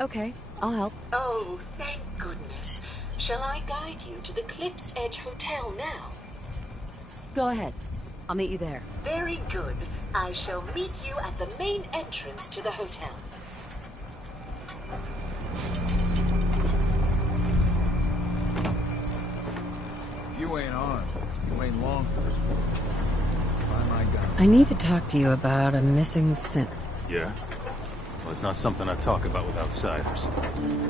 Okay, I'll help. Oh, thank goodness. Shall I guide you to the Cliff's Edge Hotel now? Go ahead. I'll meet you there. Very good. I shall meet you at the main entrance to the hotel. If you ain't armed, you ain't long for this world. Find my guns. I need to talk to you about a missing synth. Yeah? Well, it's not something I talk about with outsiders.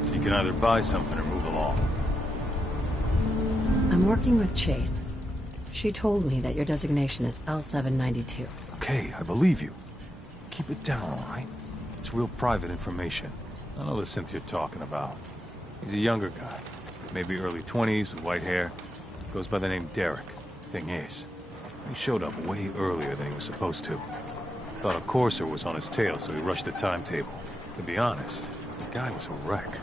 So you can either buy something or move along. I'm working with Chase. She told me that your designation is L792. Okay, I believe you. Keep it down, all right? It's real private information. I know the synth you're talking about. He's a younger guy. Maybe early 20s with white hair. Goes by the name Derek. Thing is, he showed up way earlier than he was supposed to. Thought a courser was on his tail, so he rushed the timetable. To be honest, the guy was a wreck.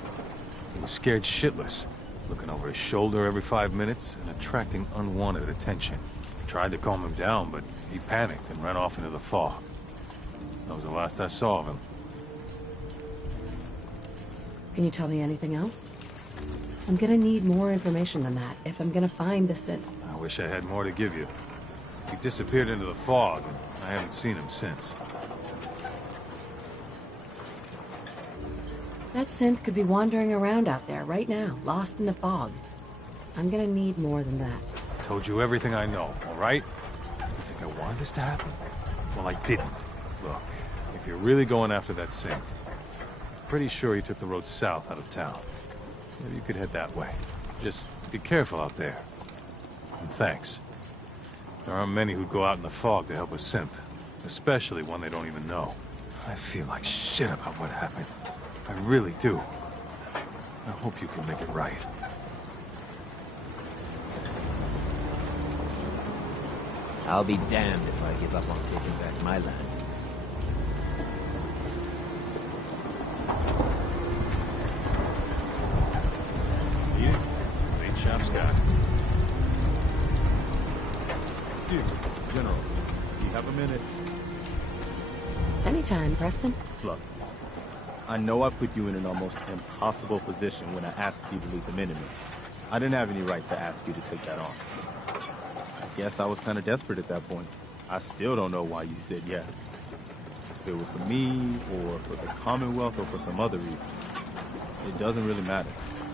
He was scared shitless, looking over his shoulder every 5 minutes and attracting unwanted attention. I tried to calm him down, but he panicked and ran off into the fog. That was the last I saw of him. Can you tell me anything else? I'm gonna need more information than that if I'm gonna find the synth. I wish I had more to give you. He disappeared into the fog, and I haven't seen him since. That synth could be wandering around out there right now, lost in the fog. I'm gonna need more than that. I've told you everything I know, all right? You think I wanted this to happen? Well, I didn't. Look, if you're really going after that synth, I'm pretty sure he took the road south out of town. Maybe you could head that way. Just be careful out there. And thanks. There aren't many who'd go out in the fog to help a synth, especially one they don't even know. I feel like shit about what happened. I really do. I hope you can make it right. I'll be damned if I give up on taking back my land. Eat it. Late chap's got it. Excuse me, General. Do you have a minute? Anytime, Preston. Look, I know I put you in an almost impossible position when I asked you to lead the men in me. I didn't have any right to ask you to take that on. I guess I was kind of desperate at that point. I still don't know why you said yes. If it was for me, or for the Commonwealth, or for some other reason. It doesn't really matter.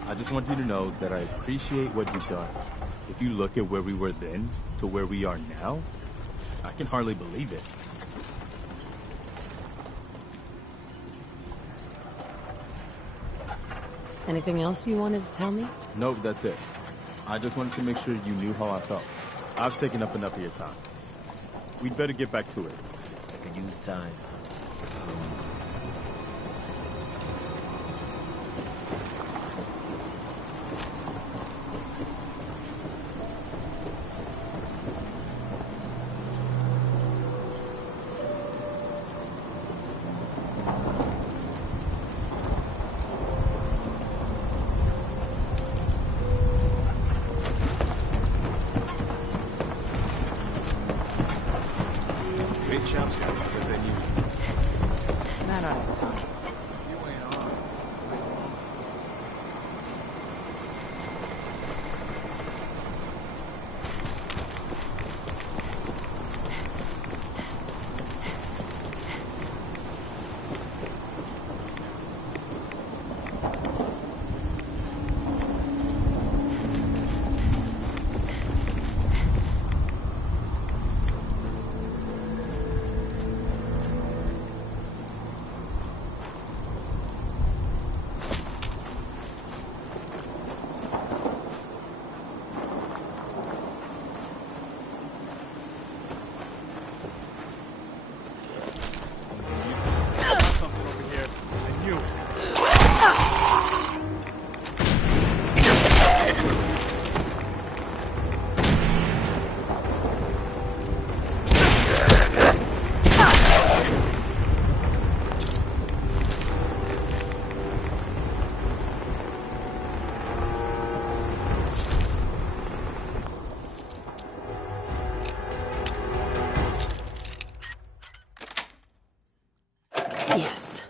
I just want you to know that I appreciate what you've done. If you look at where we were then to where we are now, I can hardly believe it. Anything else you wanted to tell me? Nope, that's it. I just wanted to make sure you knew how I felt. I've taken up enough of your time. We'd better get back to it. I could use time. Great chops, guy, but then you... Not all the time. You ain't on. Something over here. I knew it. Yes.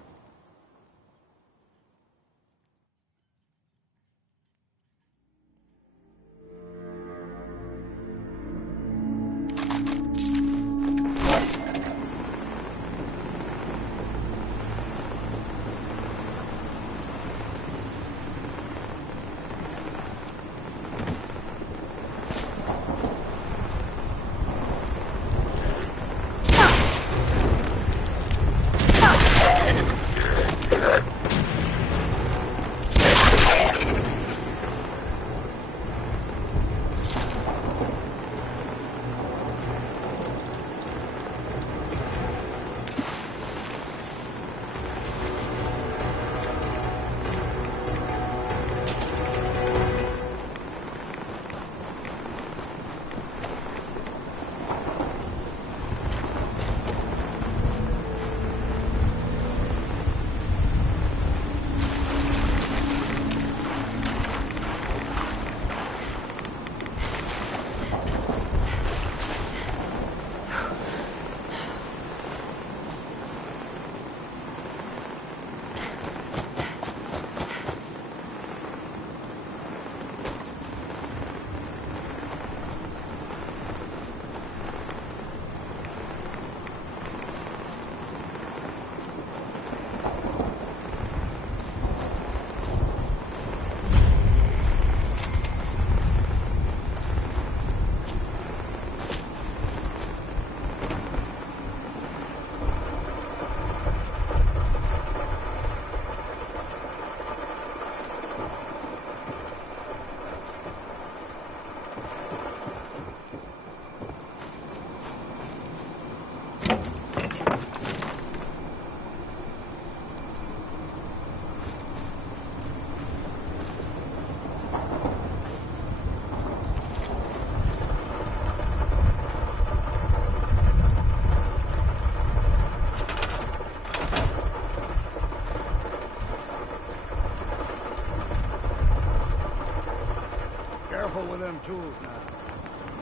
Careful with them tools now.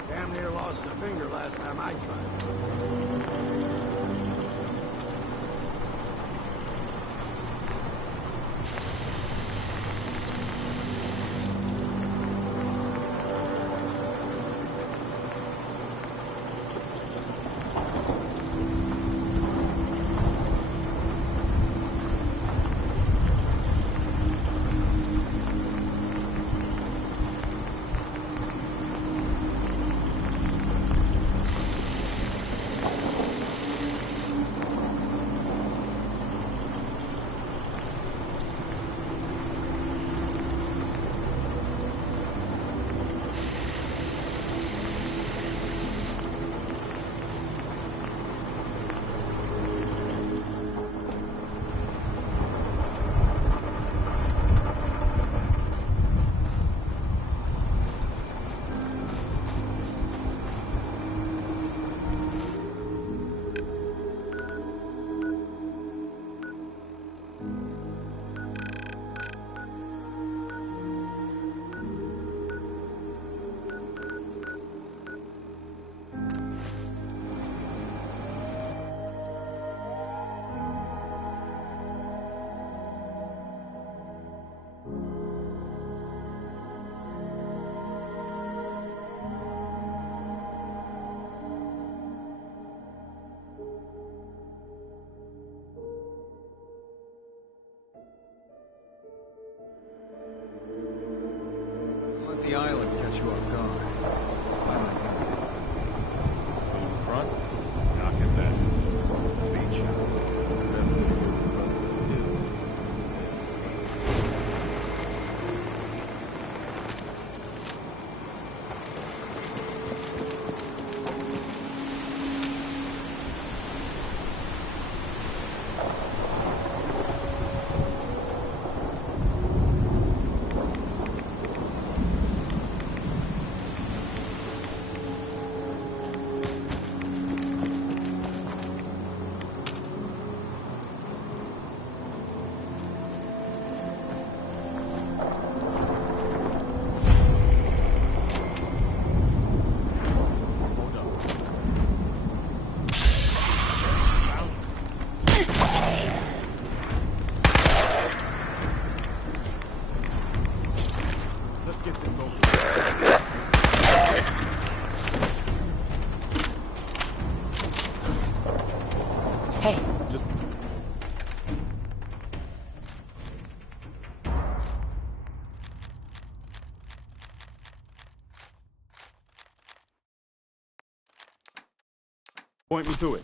Damn near lost a finger last time I tried. the island catch you off guard. From the front, knock at that. Beach shot. That's what you point me to it.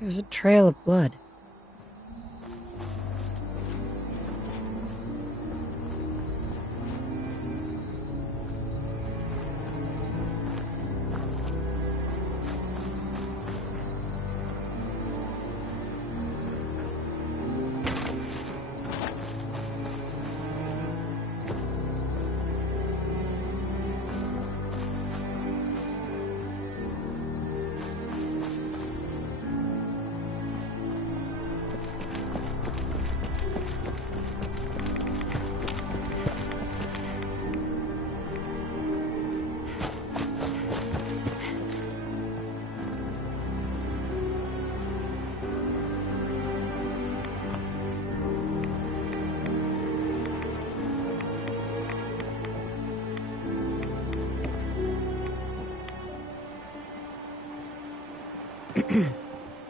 There's a trail of blood.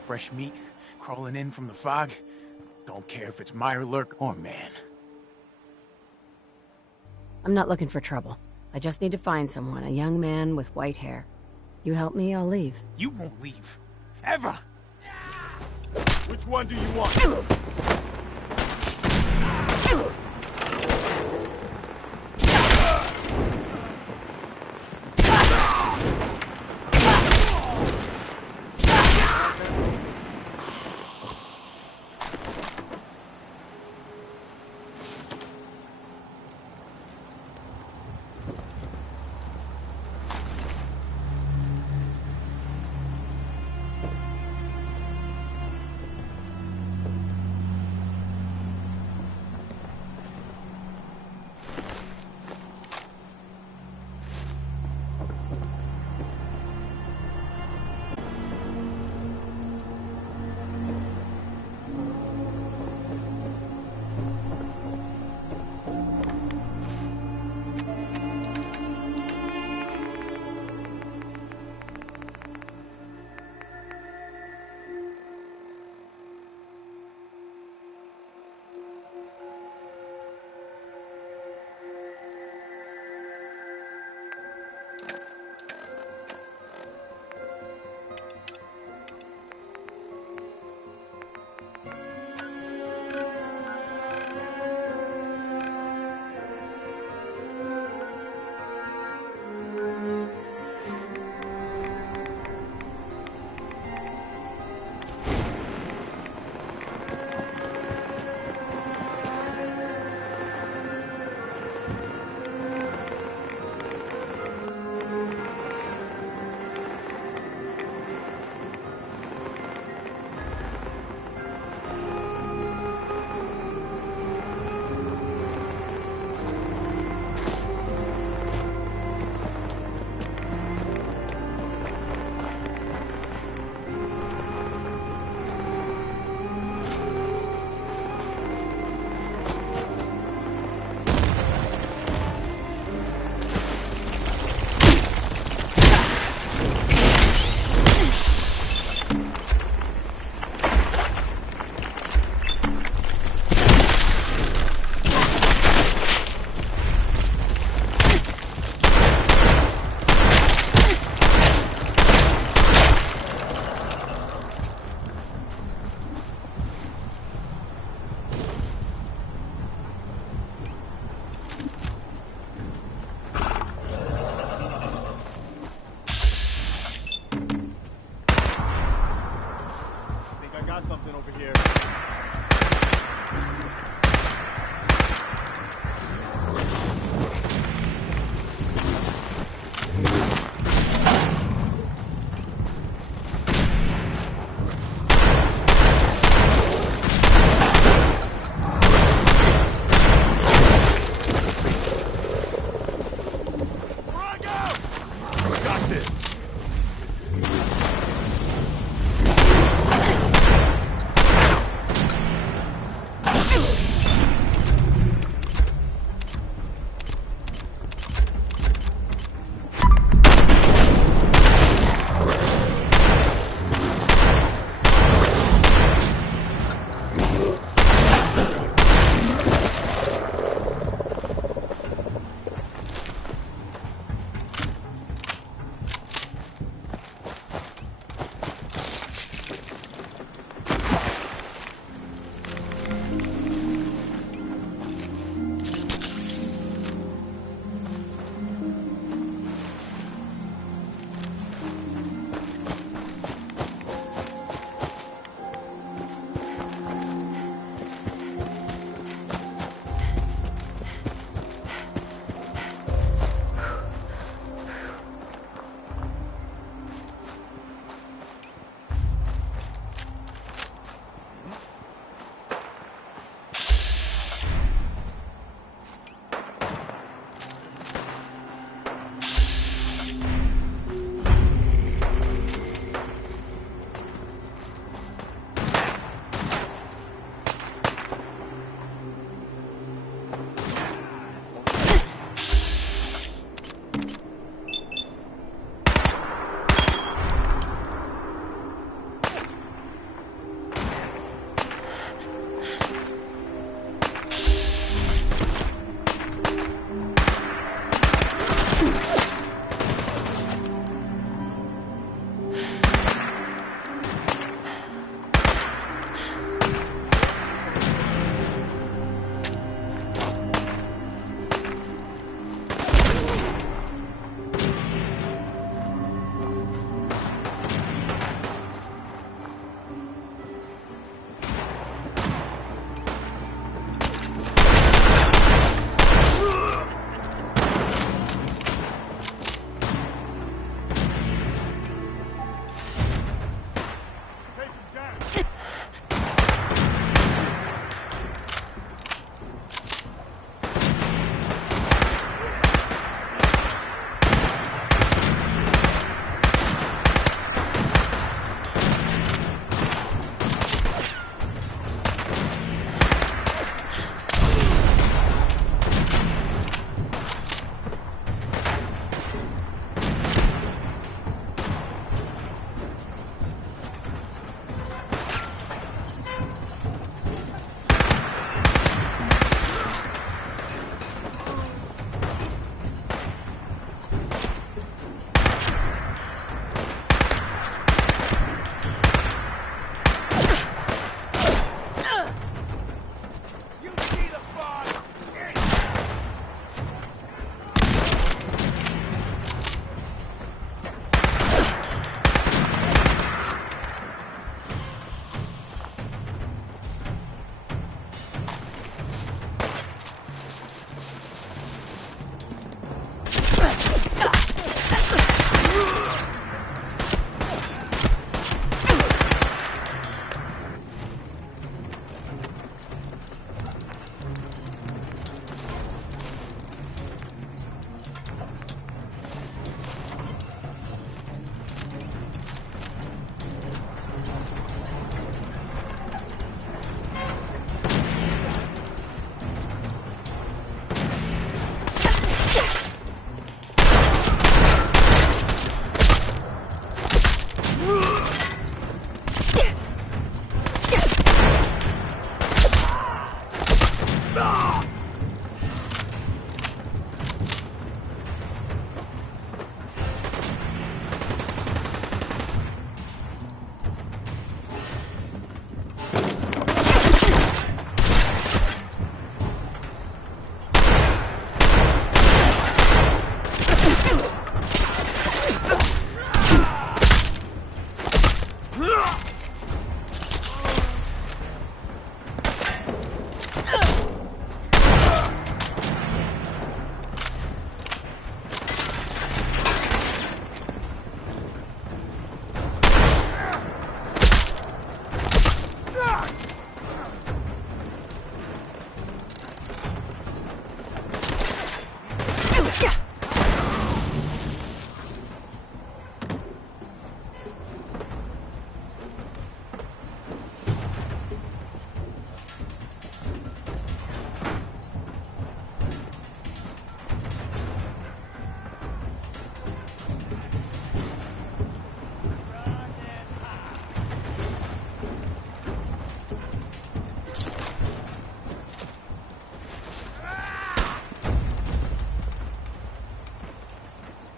Fresh meat crawling in from the fog. Don't care if it's Mirelurk or man. I'm not looking for trouble. I just need to find someone, a young man with white hair. You help me, I'll leave. You won't leave. Ever! Which one do you want?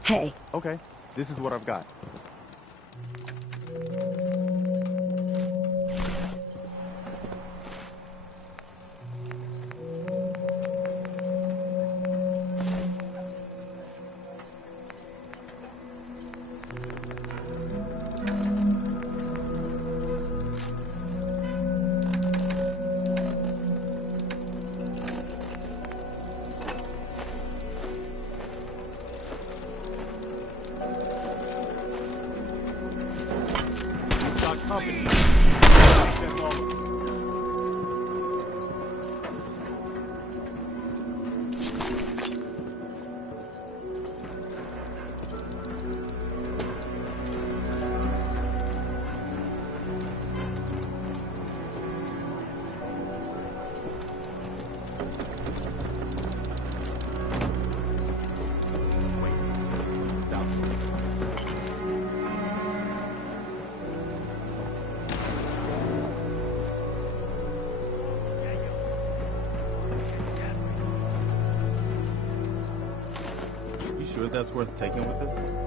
Hey. Okay, this is what I've got. Sure that's worth taking with us?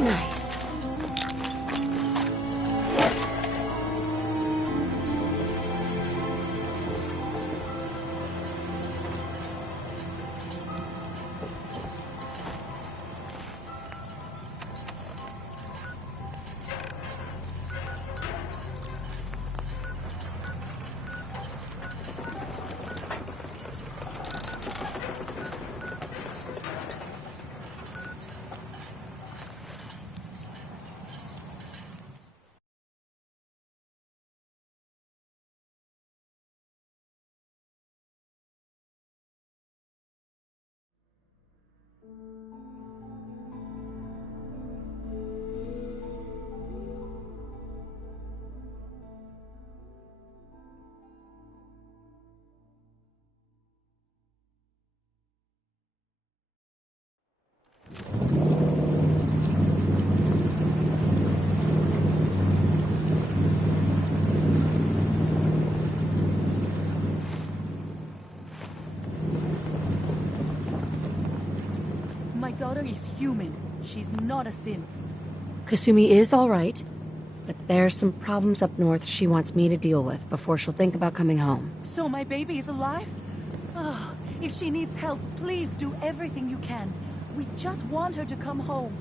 Nice. daughter is human. She's not a synth. Kasumi is all right, but there's some problems up north she wants me to deal with before she'll think about coming home. So my baby is alive? Oh, if she needs help, please do everything you can. We just want her to come home.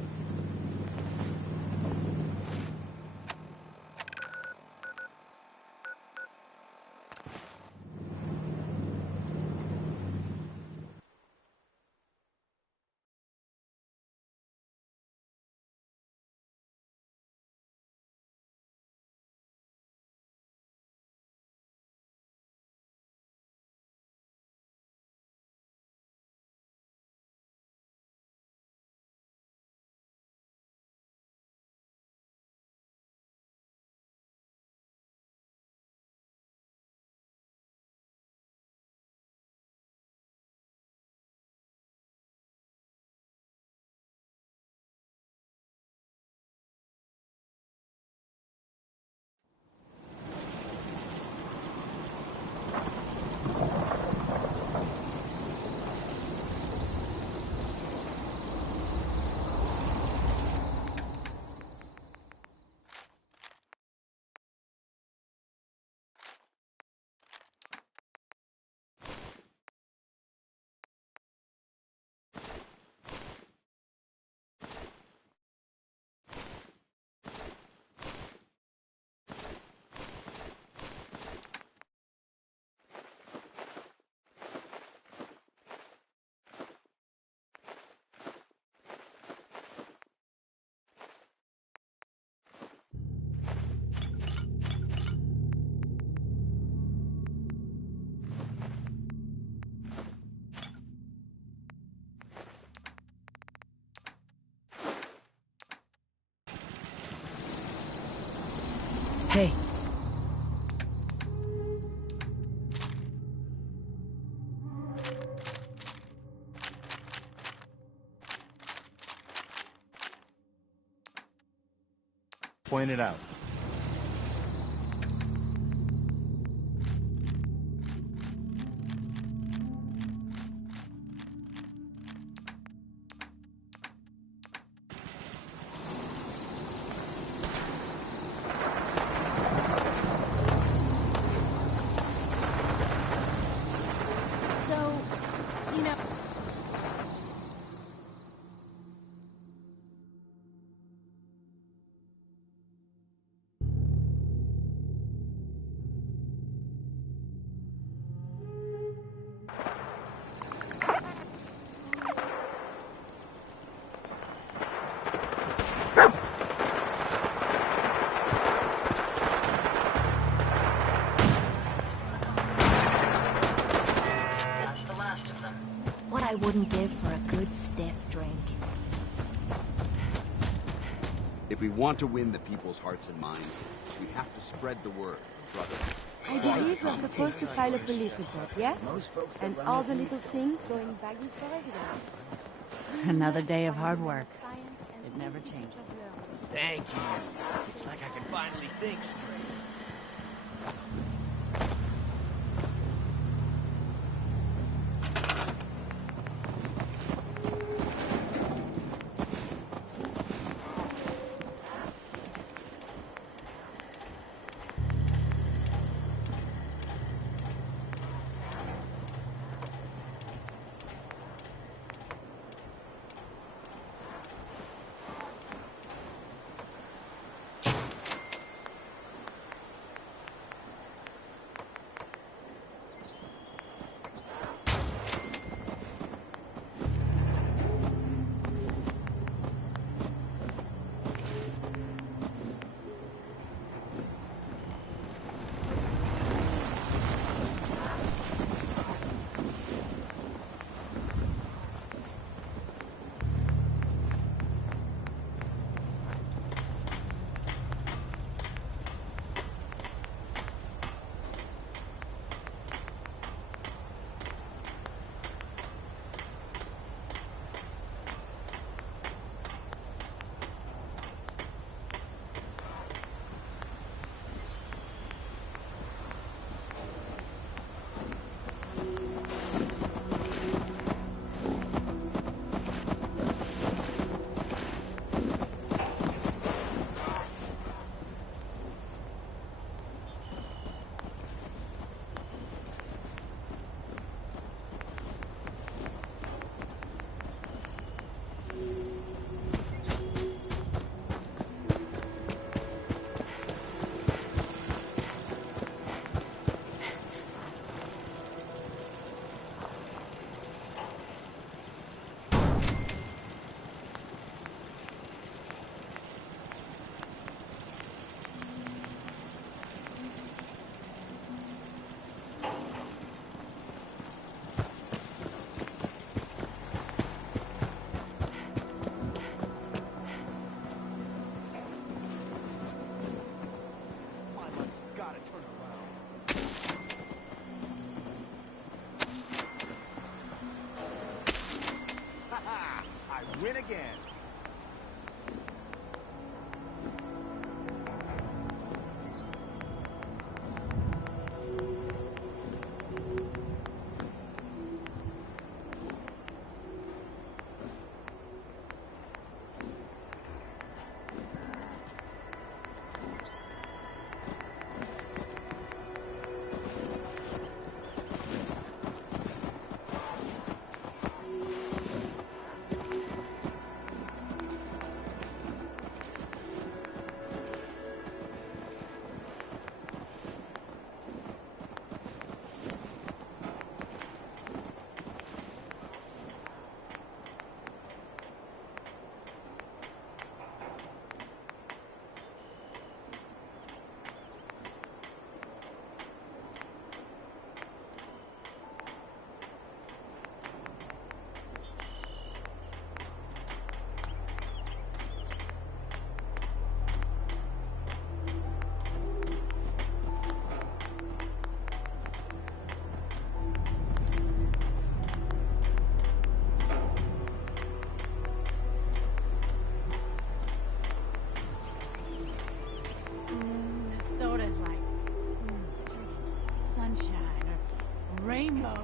Hey. Point it out. So, you know... What I wouldn't give for a good stiff drink. If we want to win the people's hearts and minds, we have to spread the word, brother. I believe we're supposed to file a police report, yes? And all the little things going baggy for evidence. Another day of hard work. It never changes. Thank you. It's like I can finally think straight. win again. Soda's like sunshine or rainbows.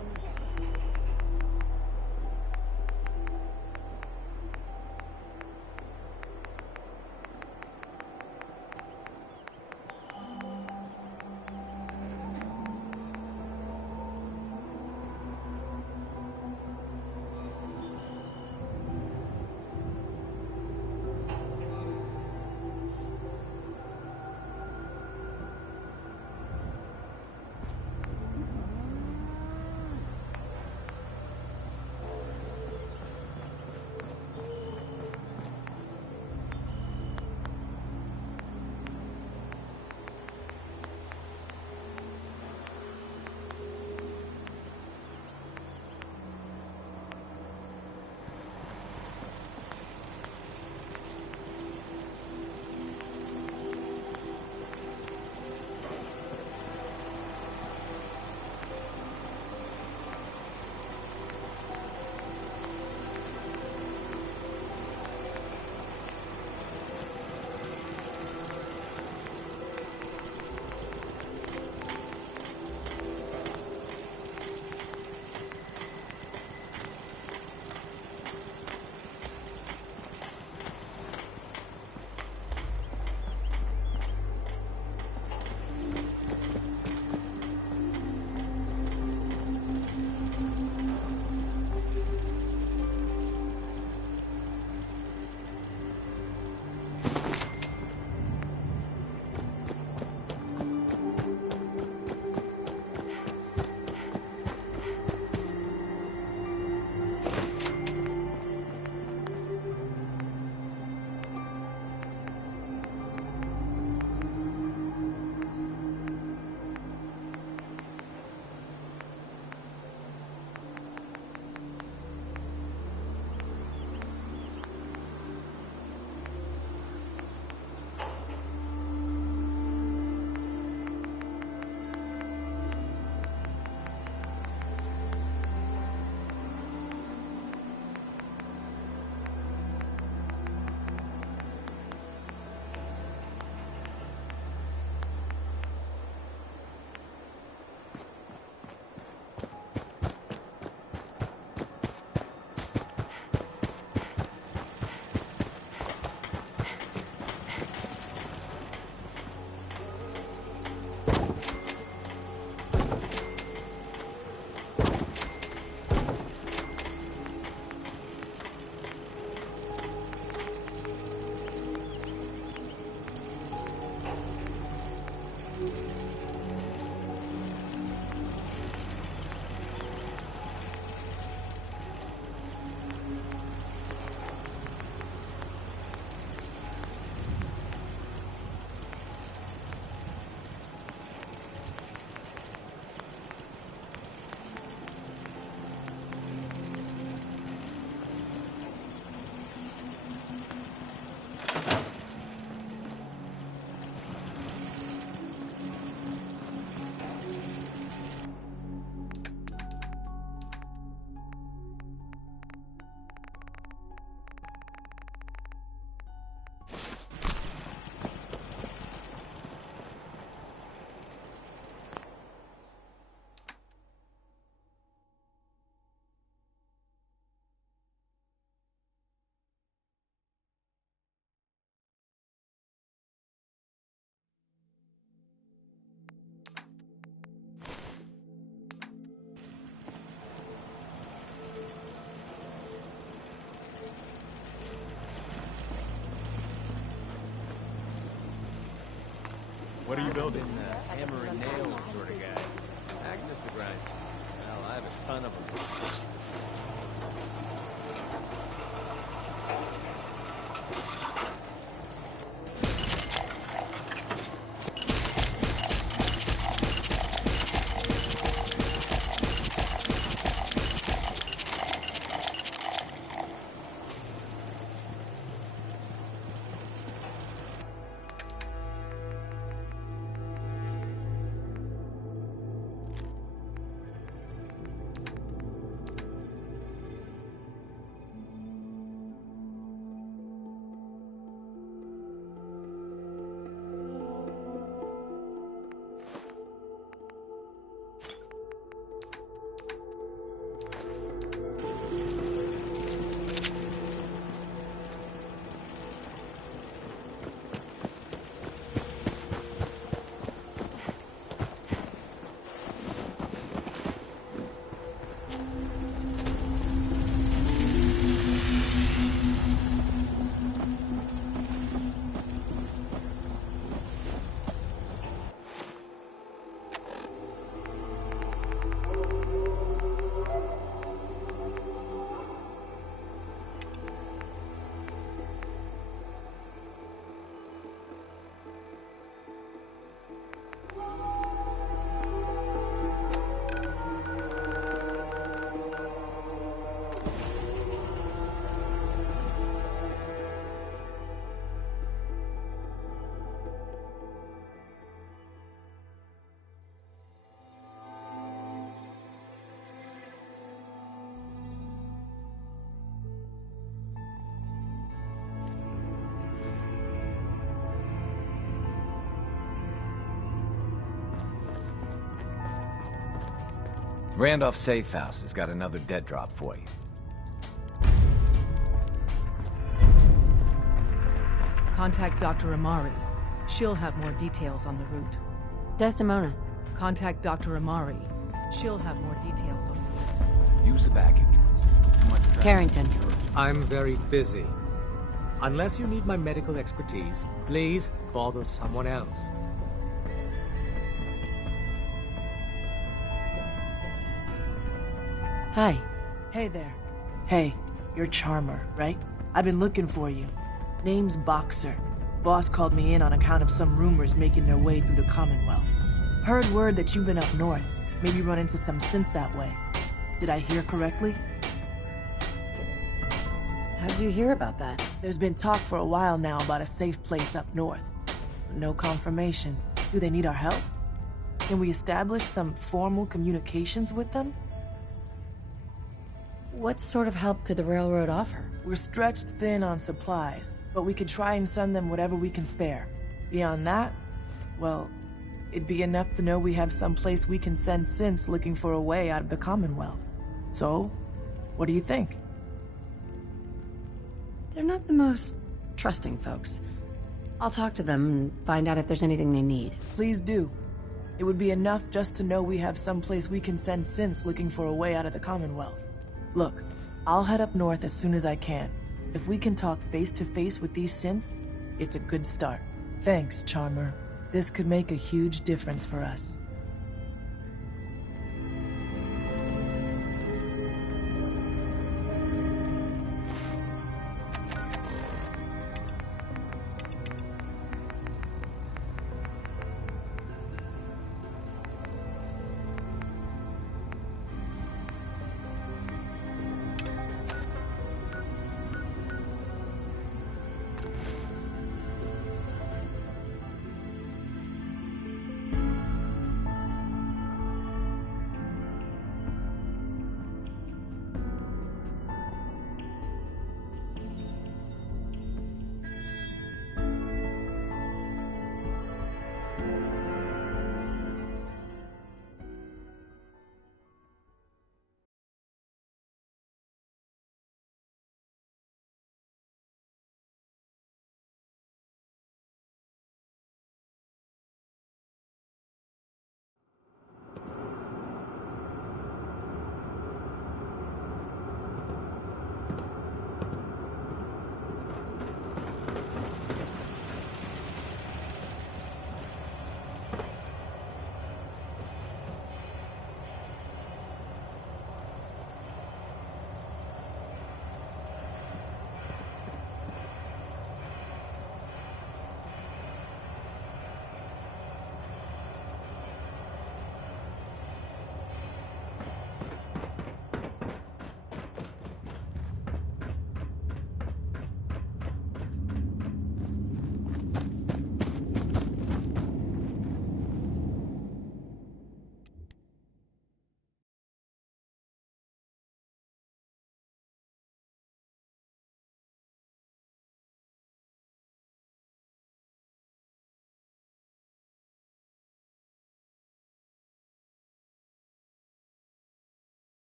What are you building? Hammer and nails sort of guy. Access to grind. Well, I have a ton of them. Randolph Safe House has got another dead drop for you. Contact Dr. Amari. She'll have more details on the route. Desdemona. Contact Dr. Amari. She'll have more details on the route. Use the back entrance. Carrington. I'm very busy. Unless you need my medical expertise, please bother someone else. Hi. Hey there. Hey, you're Charmer, right? I've been looking for you. Name's Boxer. Boss called me in on account of some rumors making their way through the Commonwealth. Heard word that you've been up north, maybe run into some synths that way. Did I hear correctly? How did you hear about that? There's been talk for a while now about a safe place up north. But no confirmation. Do they need our help? Can we establish some formal communications with them? What sort of help could the railroad offer? We're stretched thin on supplies, but we could try and send them whatever we can spare. Beyond that, well, it'd be enough to know we have some place we can send synths looking for a way out of the Commonwealth. So, what do you think? They're not the most trusting folks. I'll talk to them and find out if there's anything they need. Please do. It would be enough just to know we have some place we can send synths looking for a way out of the Commonwealth. Look, I'll head up north as soon as I can. If we can talk face to face with these synths, it's a good start. Thanks, Charmer. This could make a huge difference for us.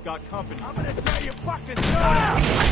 We've got company. I'm gonna tell you fucking so.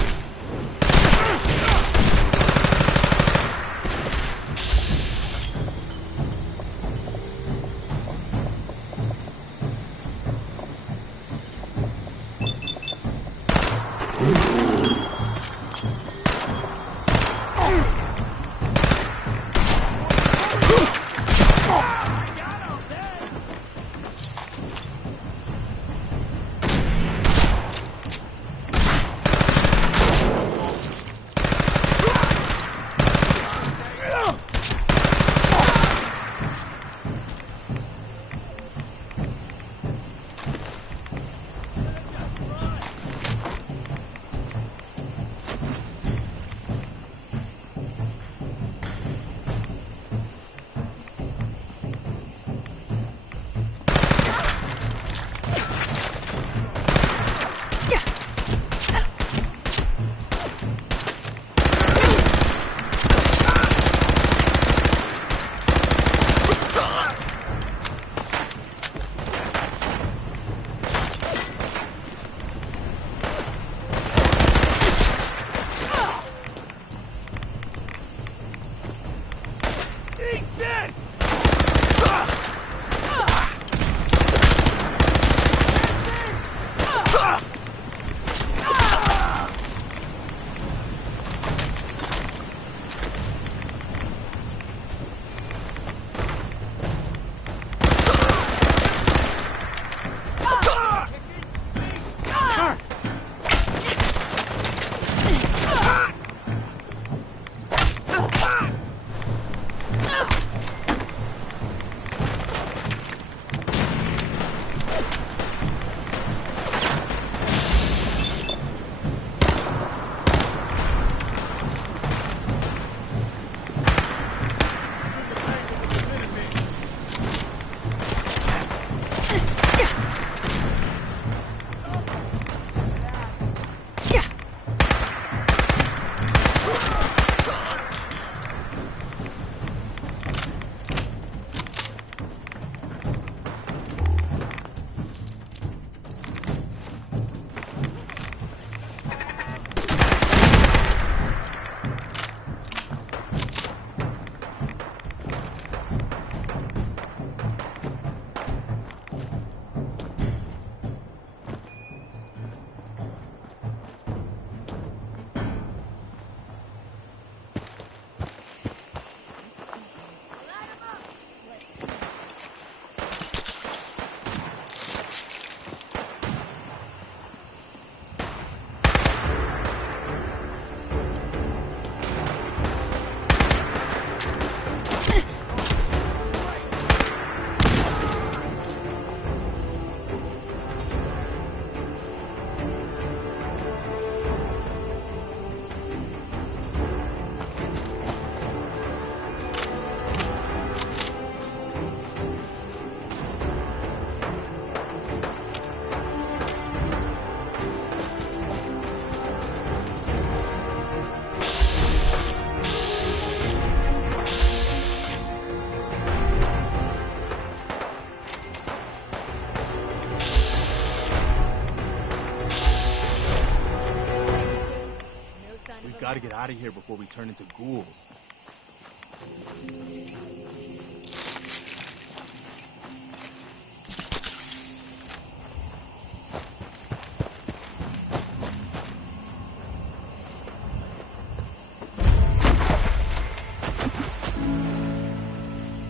Gotta get out of here before we turn into ghouls.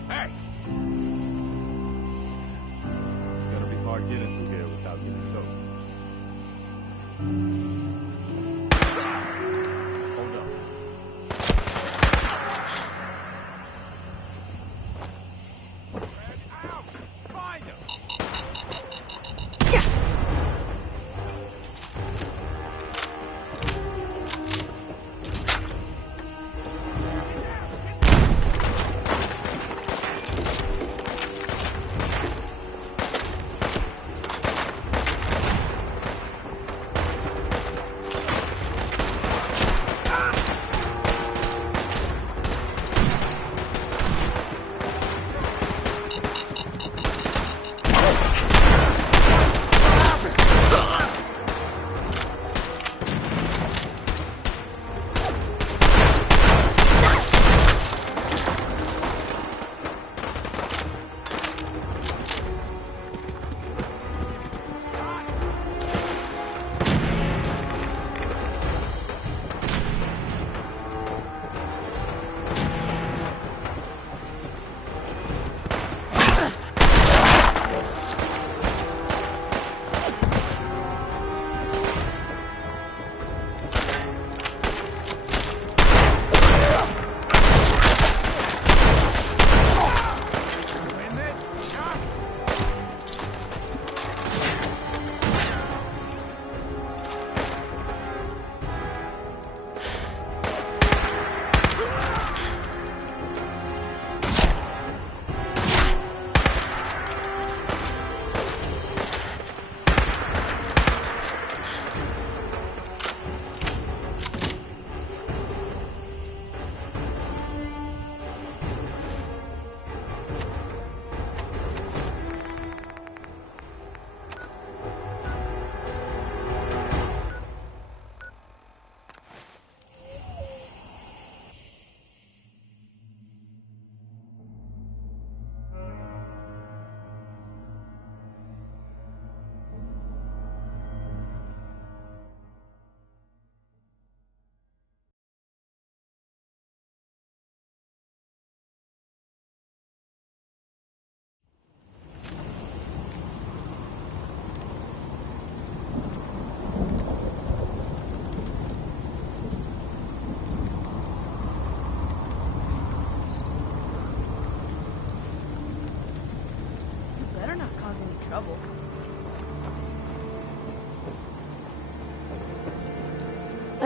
Hey! It's gonna be hard getting through here without getting soaked. Hold up.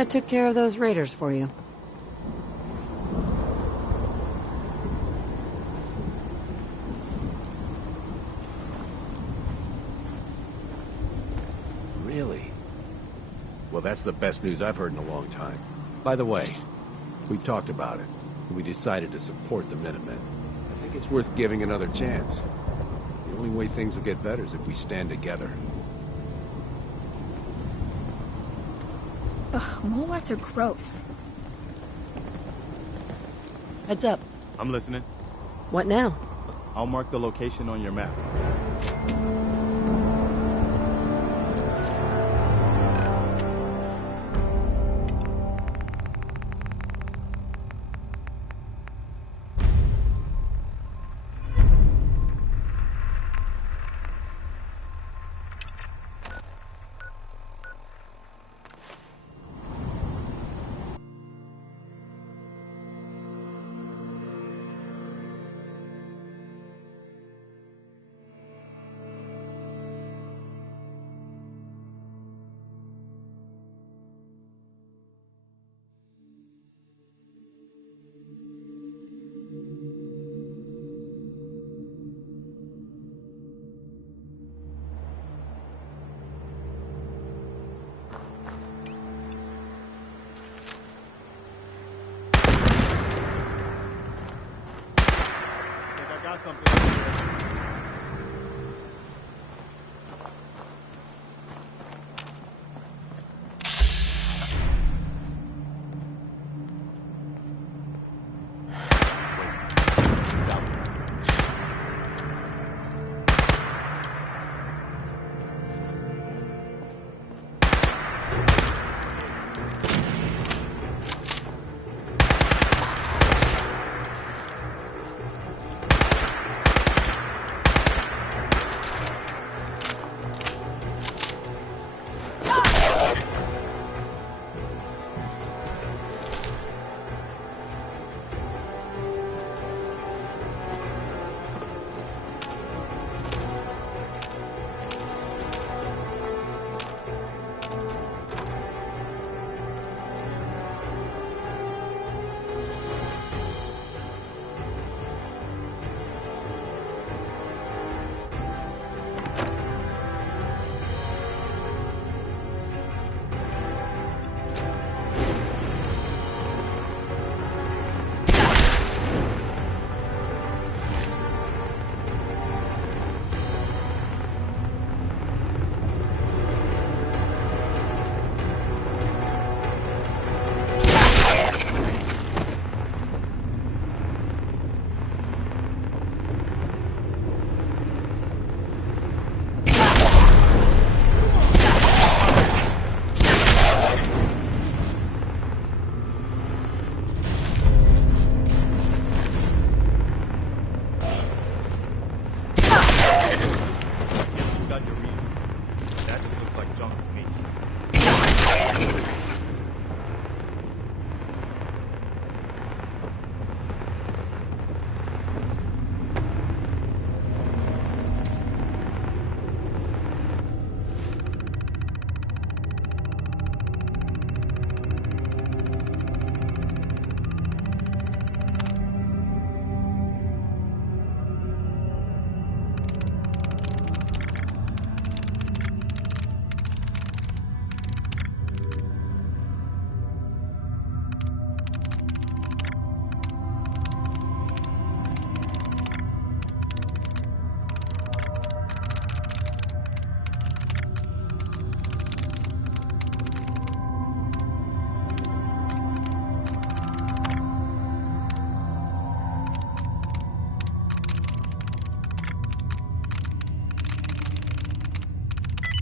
I took care of those raiders for you. Really? Well, that's the best news I've heard in a long time. By the way, we talked about it, and we decided to support the Minutemen. I think it's worth giving another chance. The only way things will get better is if we stand together. Ugh, Mowarts are gross. Heads up. I'm listening. What now? I'll mark the location on your map.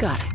Got it.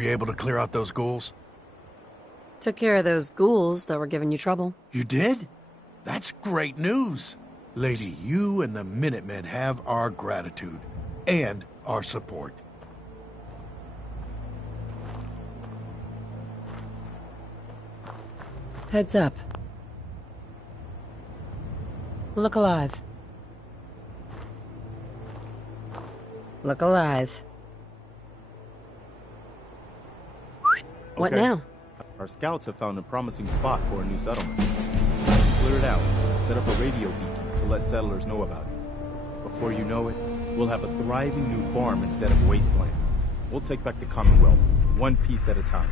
we able to clear out those ghouls? Took care of those ghouls that were giving you trouble. You did? That's great news. Lady, you and the Minutemen have our gratitude. And our support. Heads up. Look alive. Look alive. What Okay. now? Our scouts have found a promising spot for a new settlement. Clear it out. Set up a radio beacon to let settlers know about it. Before you know it, we'll have a thriving new farm instead of a wasteland. We'll take back the Commonwealth, one piece at a time.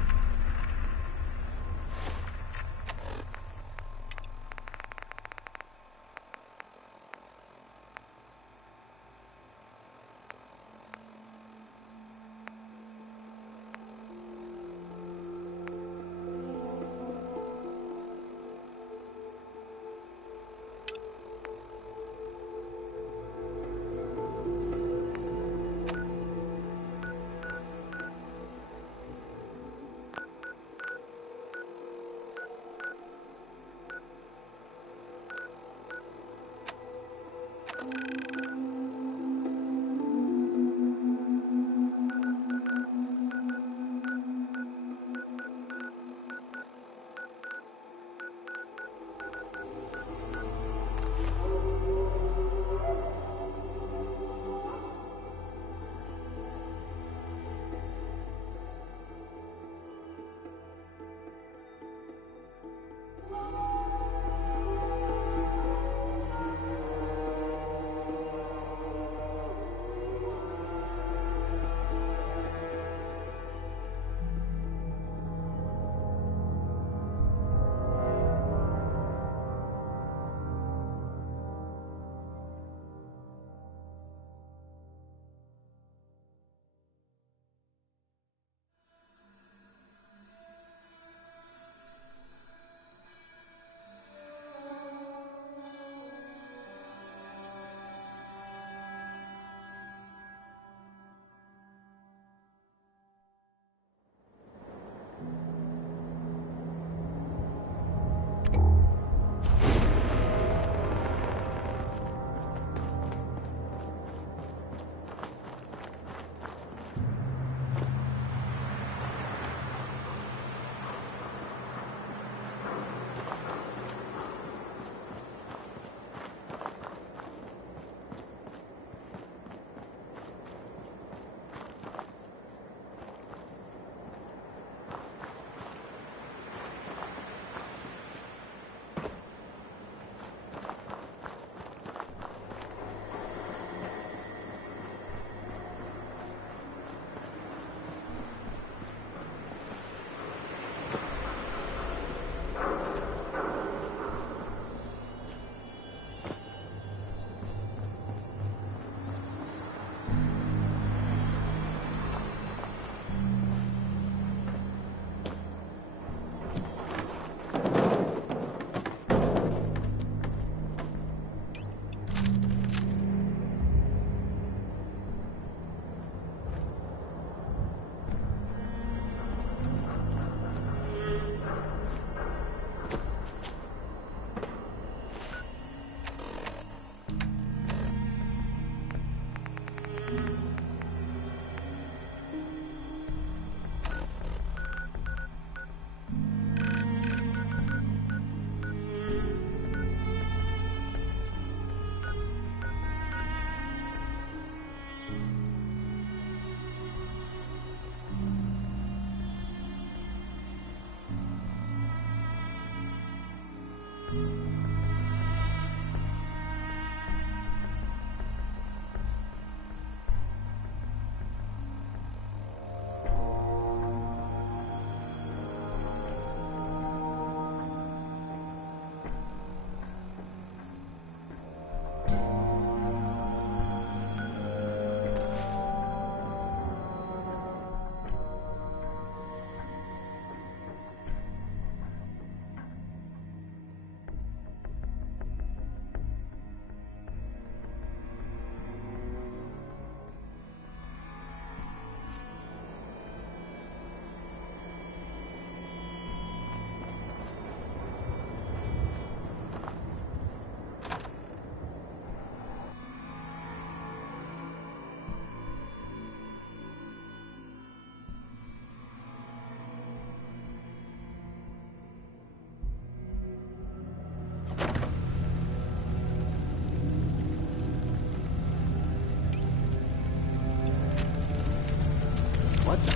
What the?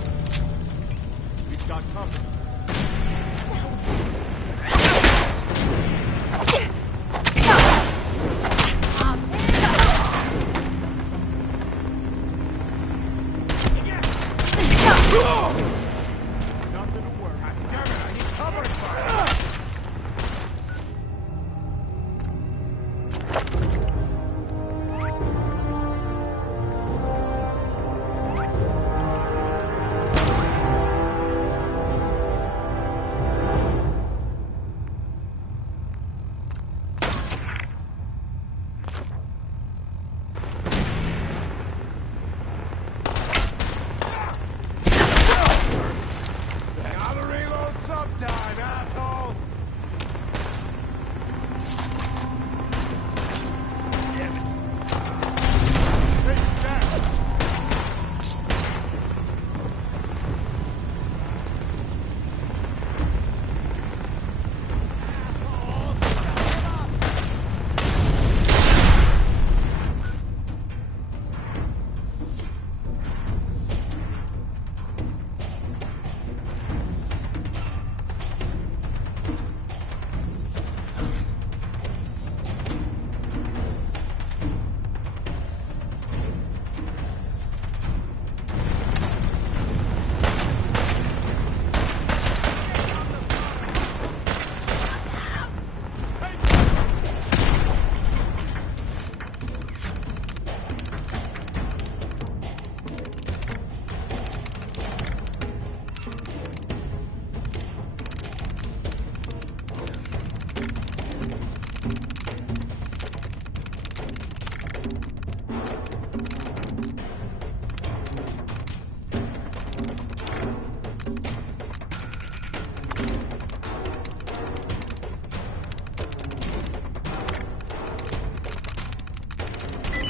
We've got company. Nothing to worry. Damn it, I need covering fire. Gotta reload sometime, asshole! Damn it. Take that!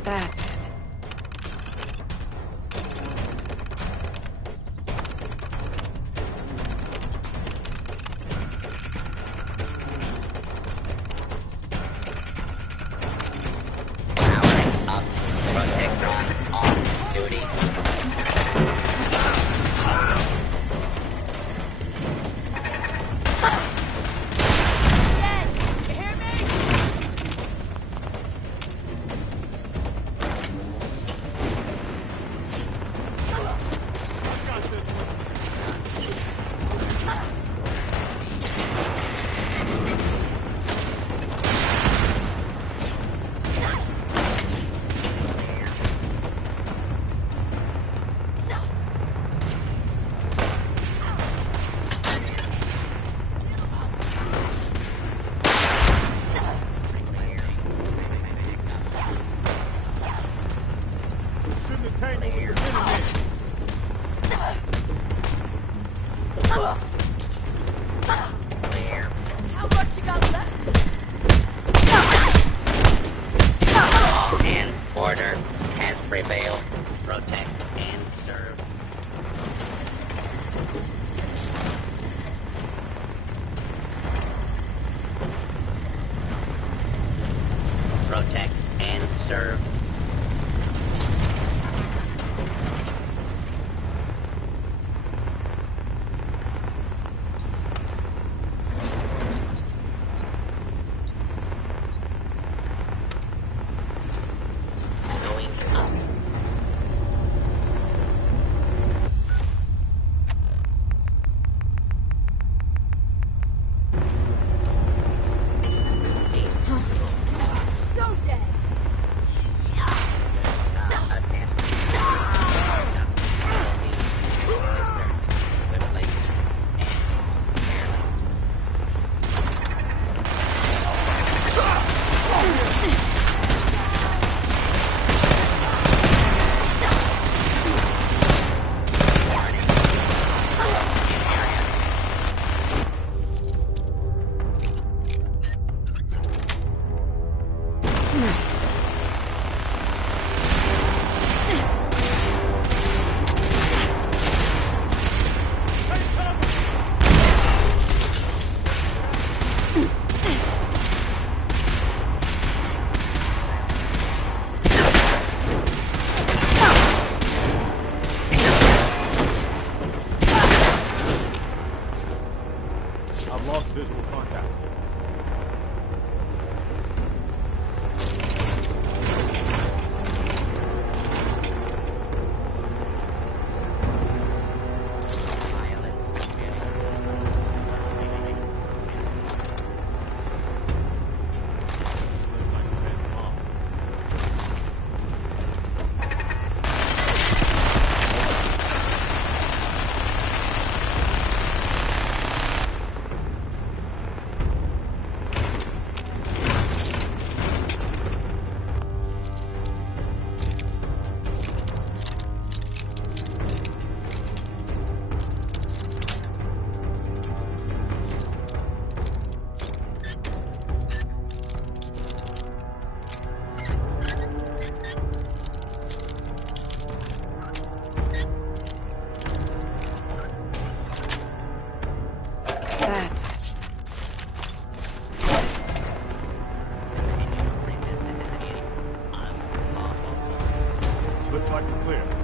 That's it. visual contact. Looks like we're clear.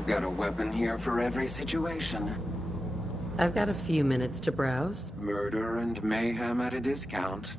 I've got a weapon here for every situation. I've got a few minutes to browse. Murder and mayhem at a discount.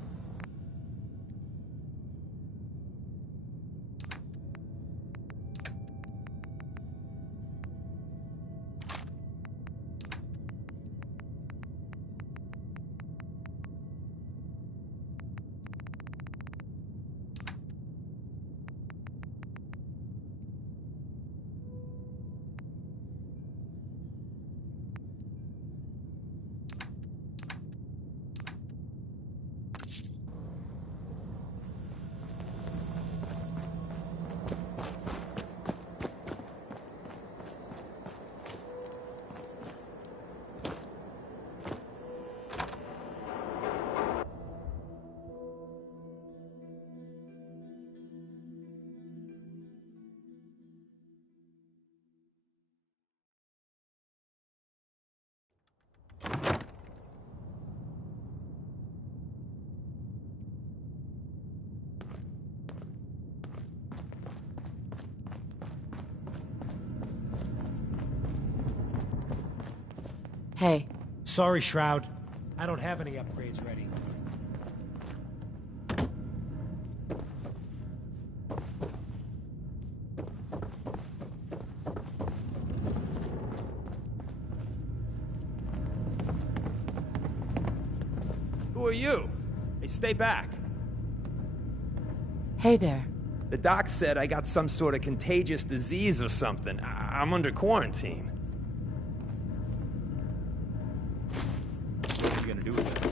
Hey. Sorry, Shroud. I don't have any upgrades ready. Who are you? Hey, stay back. Hey there. The doc said I got some sort of contagious disease or something. I'm under quarantine. What are you gonna do with it?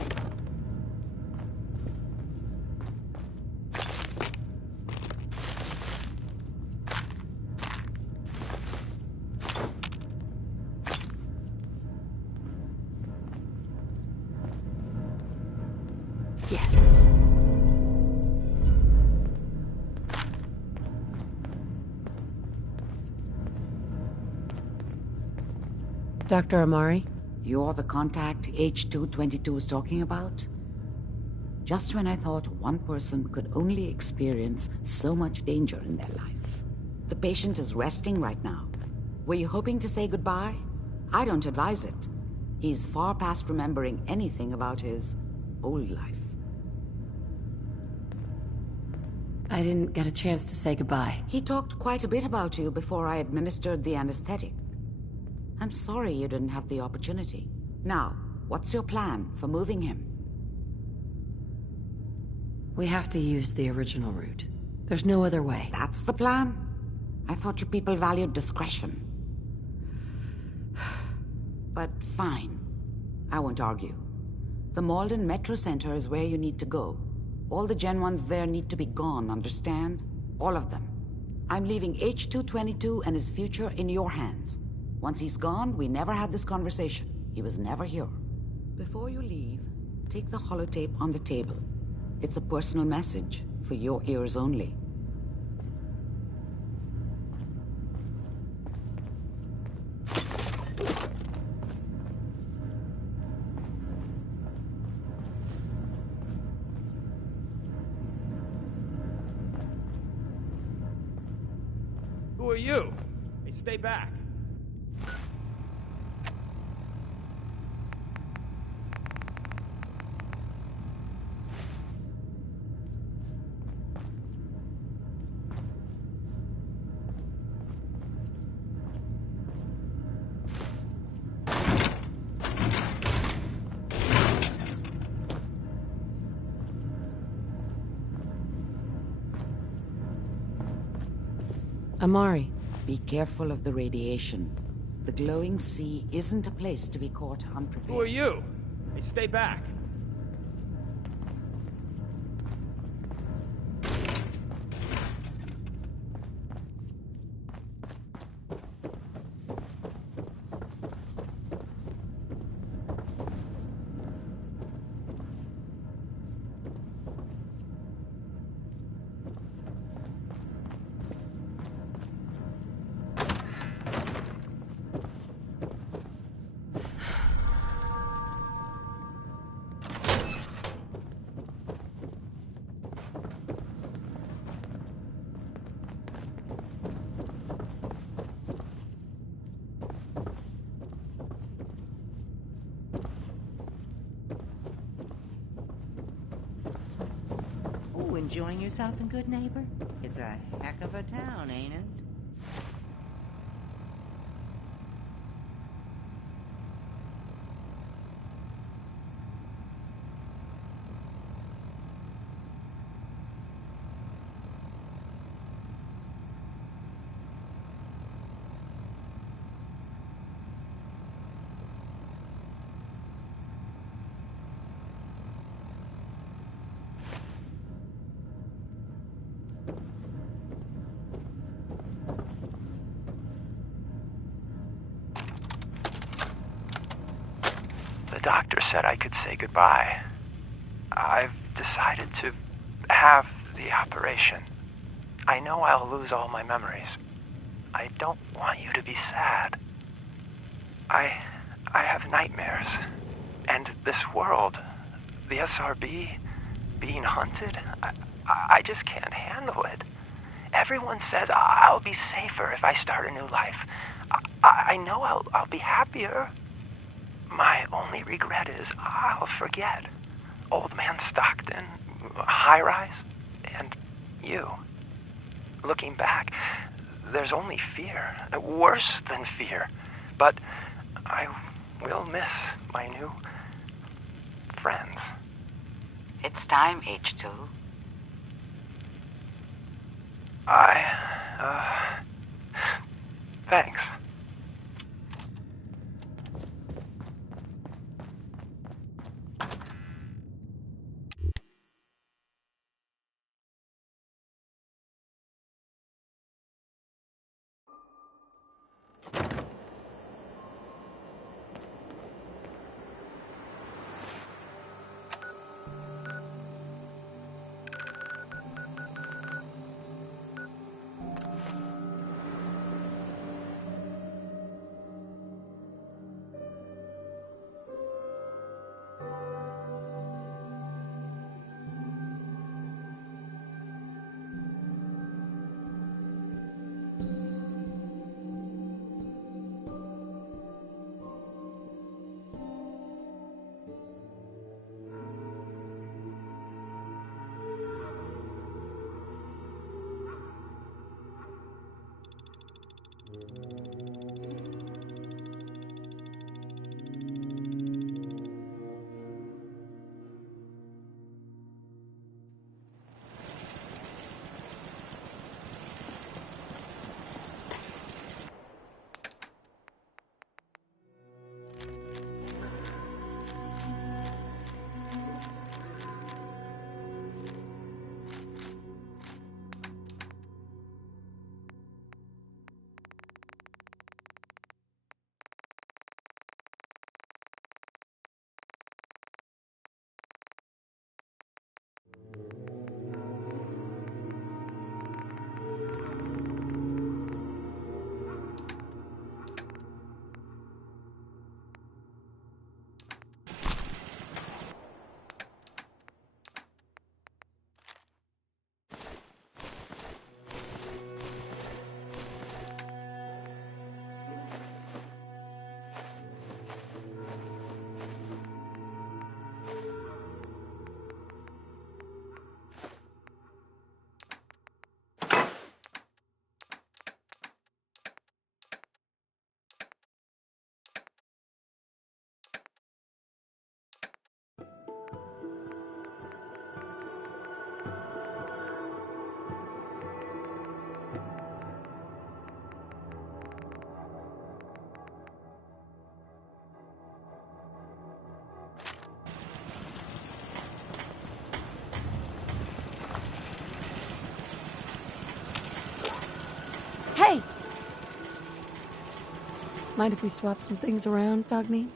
Yes. Dr. Amari? You're the contact H222 is talking about? Just when I thought one person could only experience so much danger in their life. The patient is resting right now. Were you hoping to say goodbye? I don't advise it. He's far past remembering anything about his old life. I didn't get a chance to say goodbye. He talked quite a bit about you before I administered the anesthetic. I'm sorry you didn't have the opportunity. Now, what's your plan for moving him? We have to use the original route. There's no other way. That's the plan? I thought you people valued discretion. But fine. I won't argue. The Malden Metro Center is where you need to go. All the Gen 1s there need to be gone, understand? All of them. I'm leaving H222 and his future in your hands. Once he's gone, we never had this conversation. He was never here. Before you leave, take the holotape on the table. It's a personal message, for your ears only. Who are you? Hey, stay back. Amari. Be careful of the radiation. The glowing sea isn't a place to be caught unprepared. Who are you? Hey, stay back. Enjoying yourself in Good Neighbor? It's a heck of a town, ain't it? The doctor said I could say goodbye. I've decided to have the operation. I know I'll lose all my memories. I don't want you to be sad. I have nightmares. And this world, the SRB, being hunted, I just can't handle it. Everyone says I'll be safer if I start a new life. I know I'll be happier. My only regret is I'll forget. Old Man Stockton, High Rise, and you. Looking back, there's only fear. Worse than fear. But I will miss my new friends. It's time, H2. Thanks. Hey! Mind if we swap some things around, Dogmeat?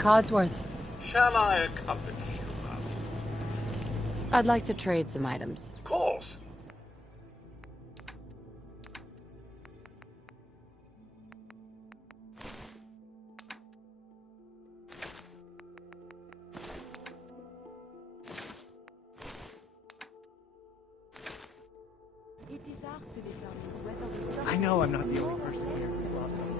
Codsworth. Shall I accompany you, Mum? I'd like to trade some items. Of course. I know I'm not the only person here who's lost something.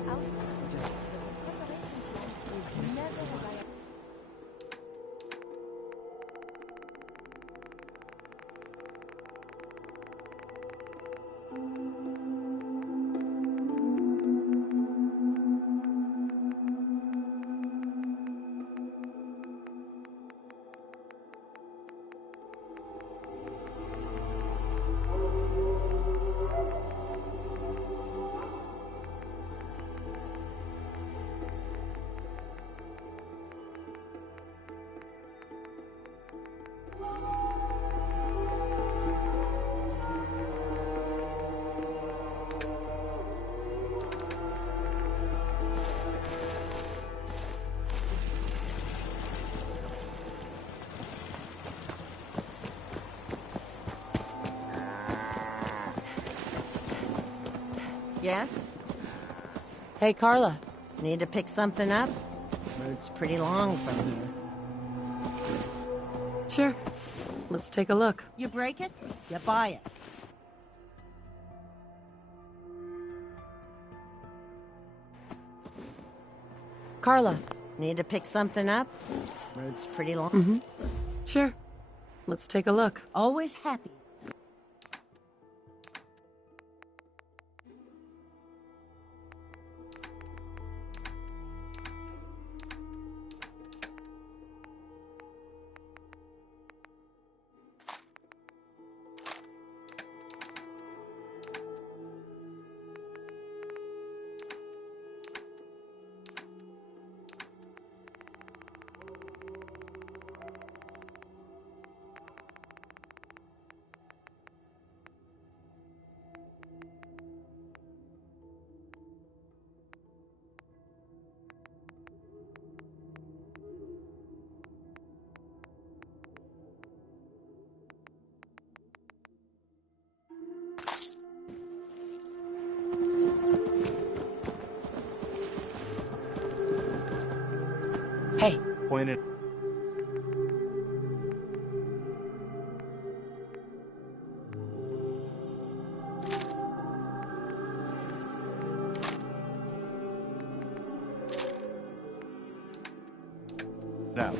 Yes? Hey, Carla. Need to pick something up? Road's pretty long from here. Sure. Let's take a look. You break it, you buy it. Carla. Need to pick something up? Road's pretty long. Mm-hmm. Sure. Let's take a look. Always happy. Hey. Pointed. Now.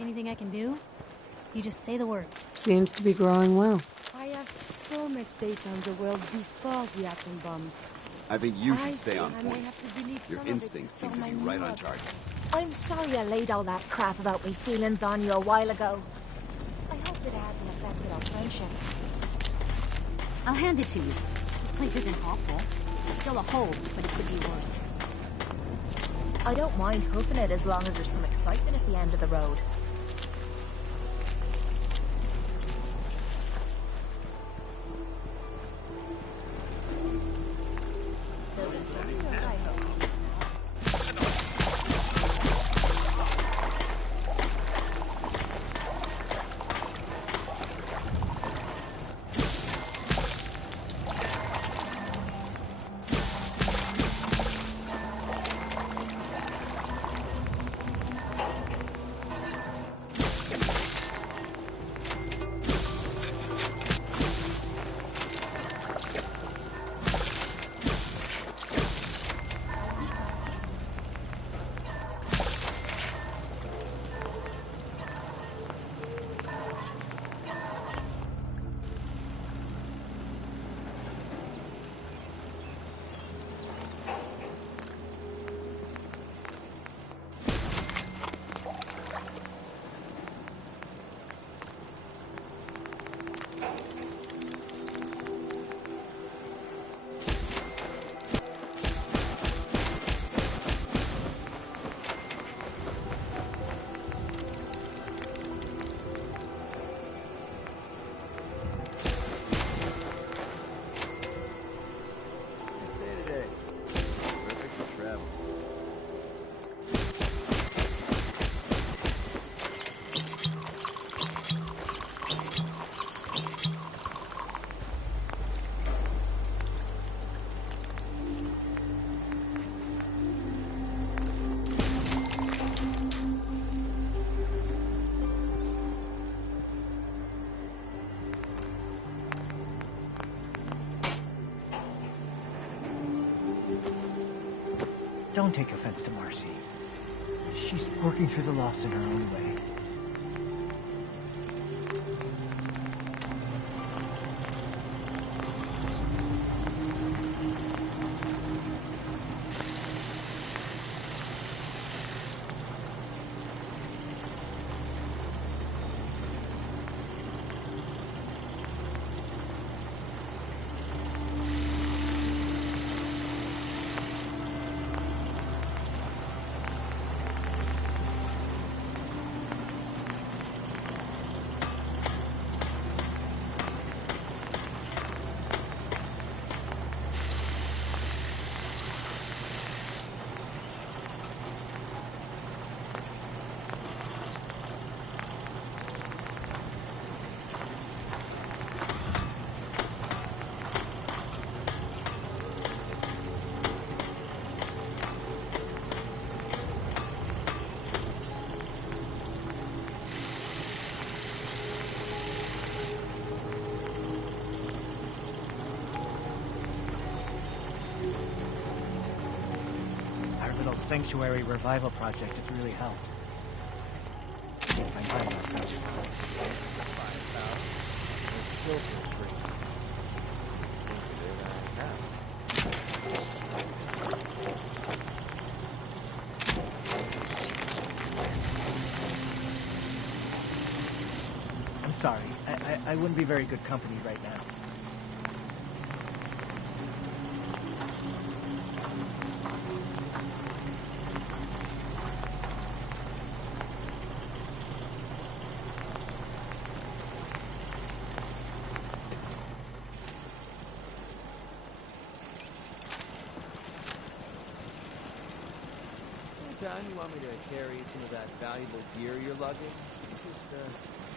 Anything I can do? You just say the word. Seems to be growing well. I have so much data on the world before the atom bombs. I think you should stay think on I may point. have to delete Your some of it instincts to seem to store be my right new on atom. target. I'm sorry I laid all that crap about me feelings on you a while ago. I hope it hasn't affected our friendship. I'll hand it to you. This place isn't awful. It's still a hole, but it could be worse. I don't mind hoofing it as long as there's some excitement at the end of the road. Don't take offense to Marcy. She's working through the loss in her own way. Sanctuary revival project has really helped. If I find myself. I'm sorry. I wouldn't be very good company right now. Anytime you want me to carry some of that valuable gear you're lugging, just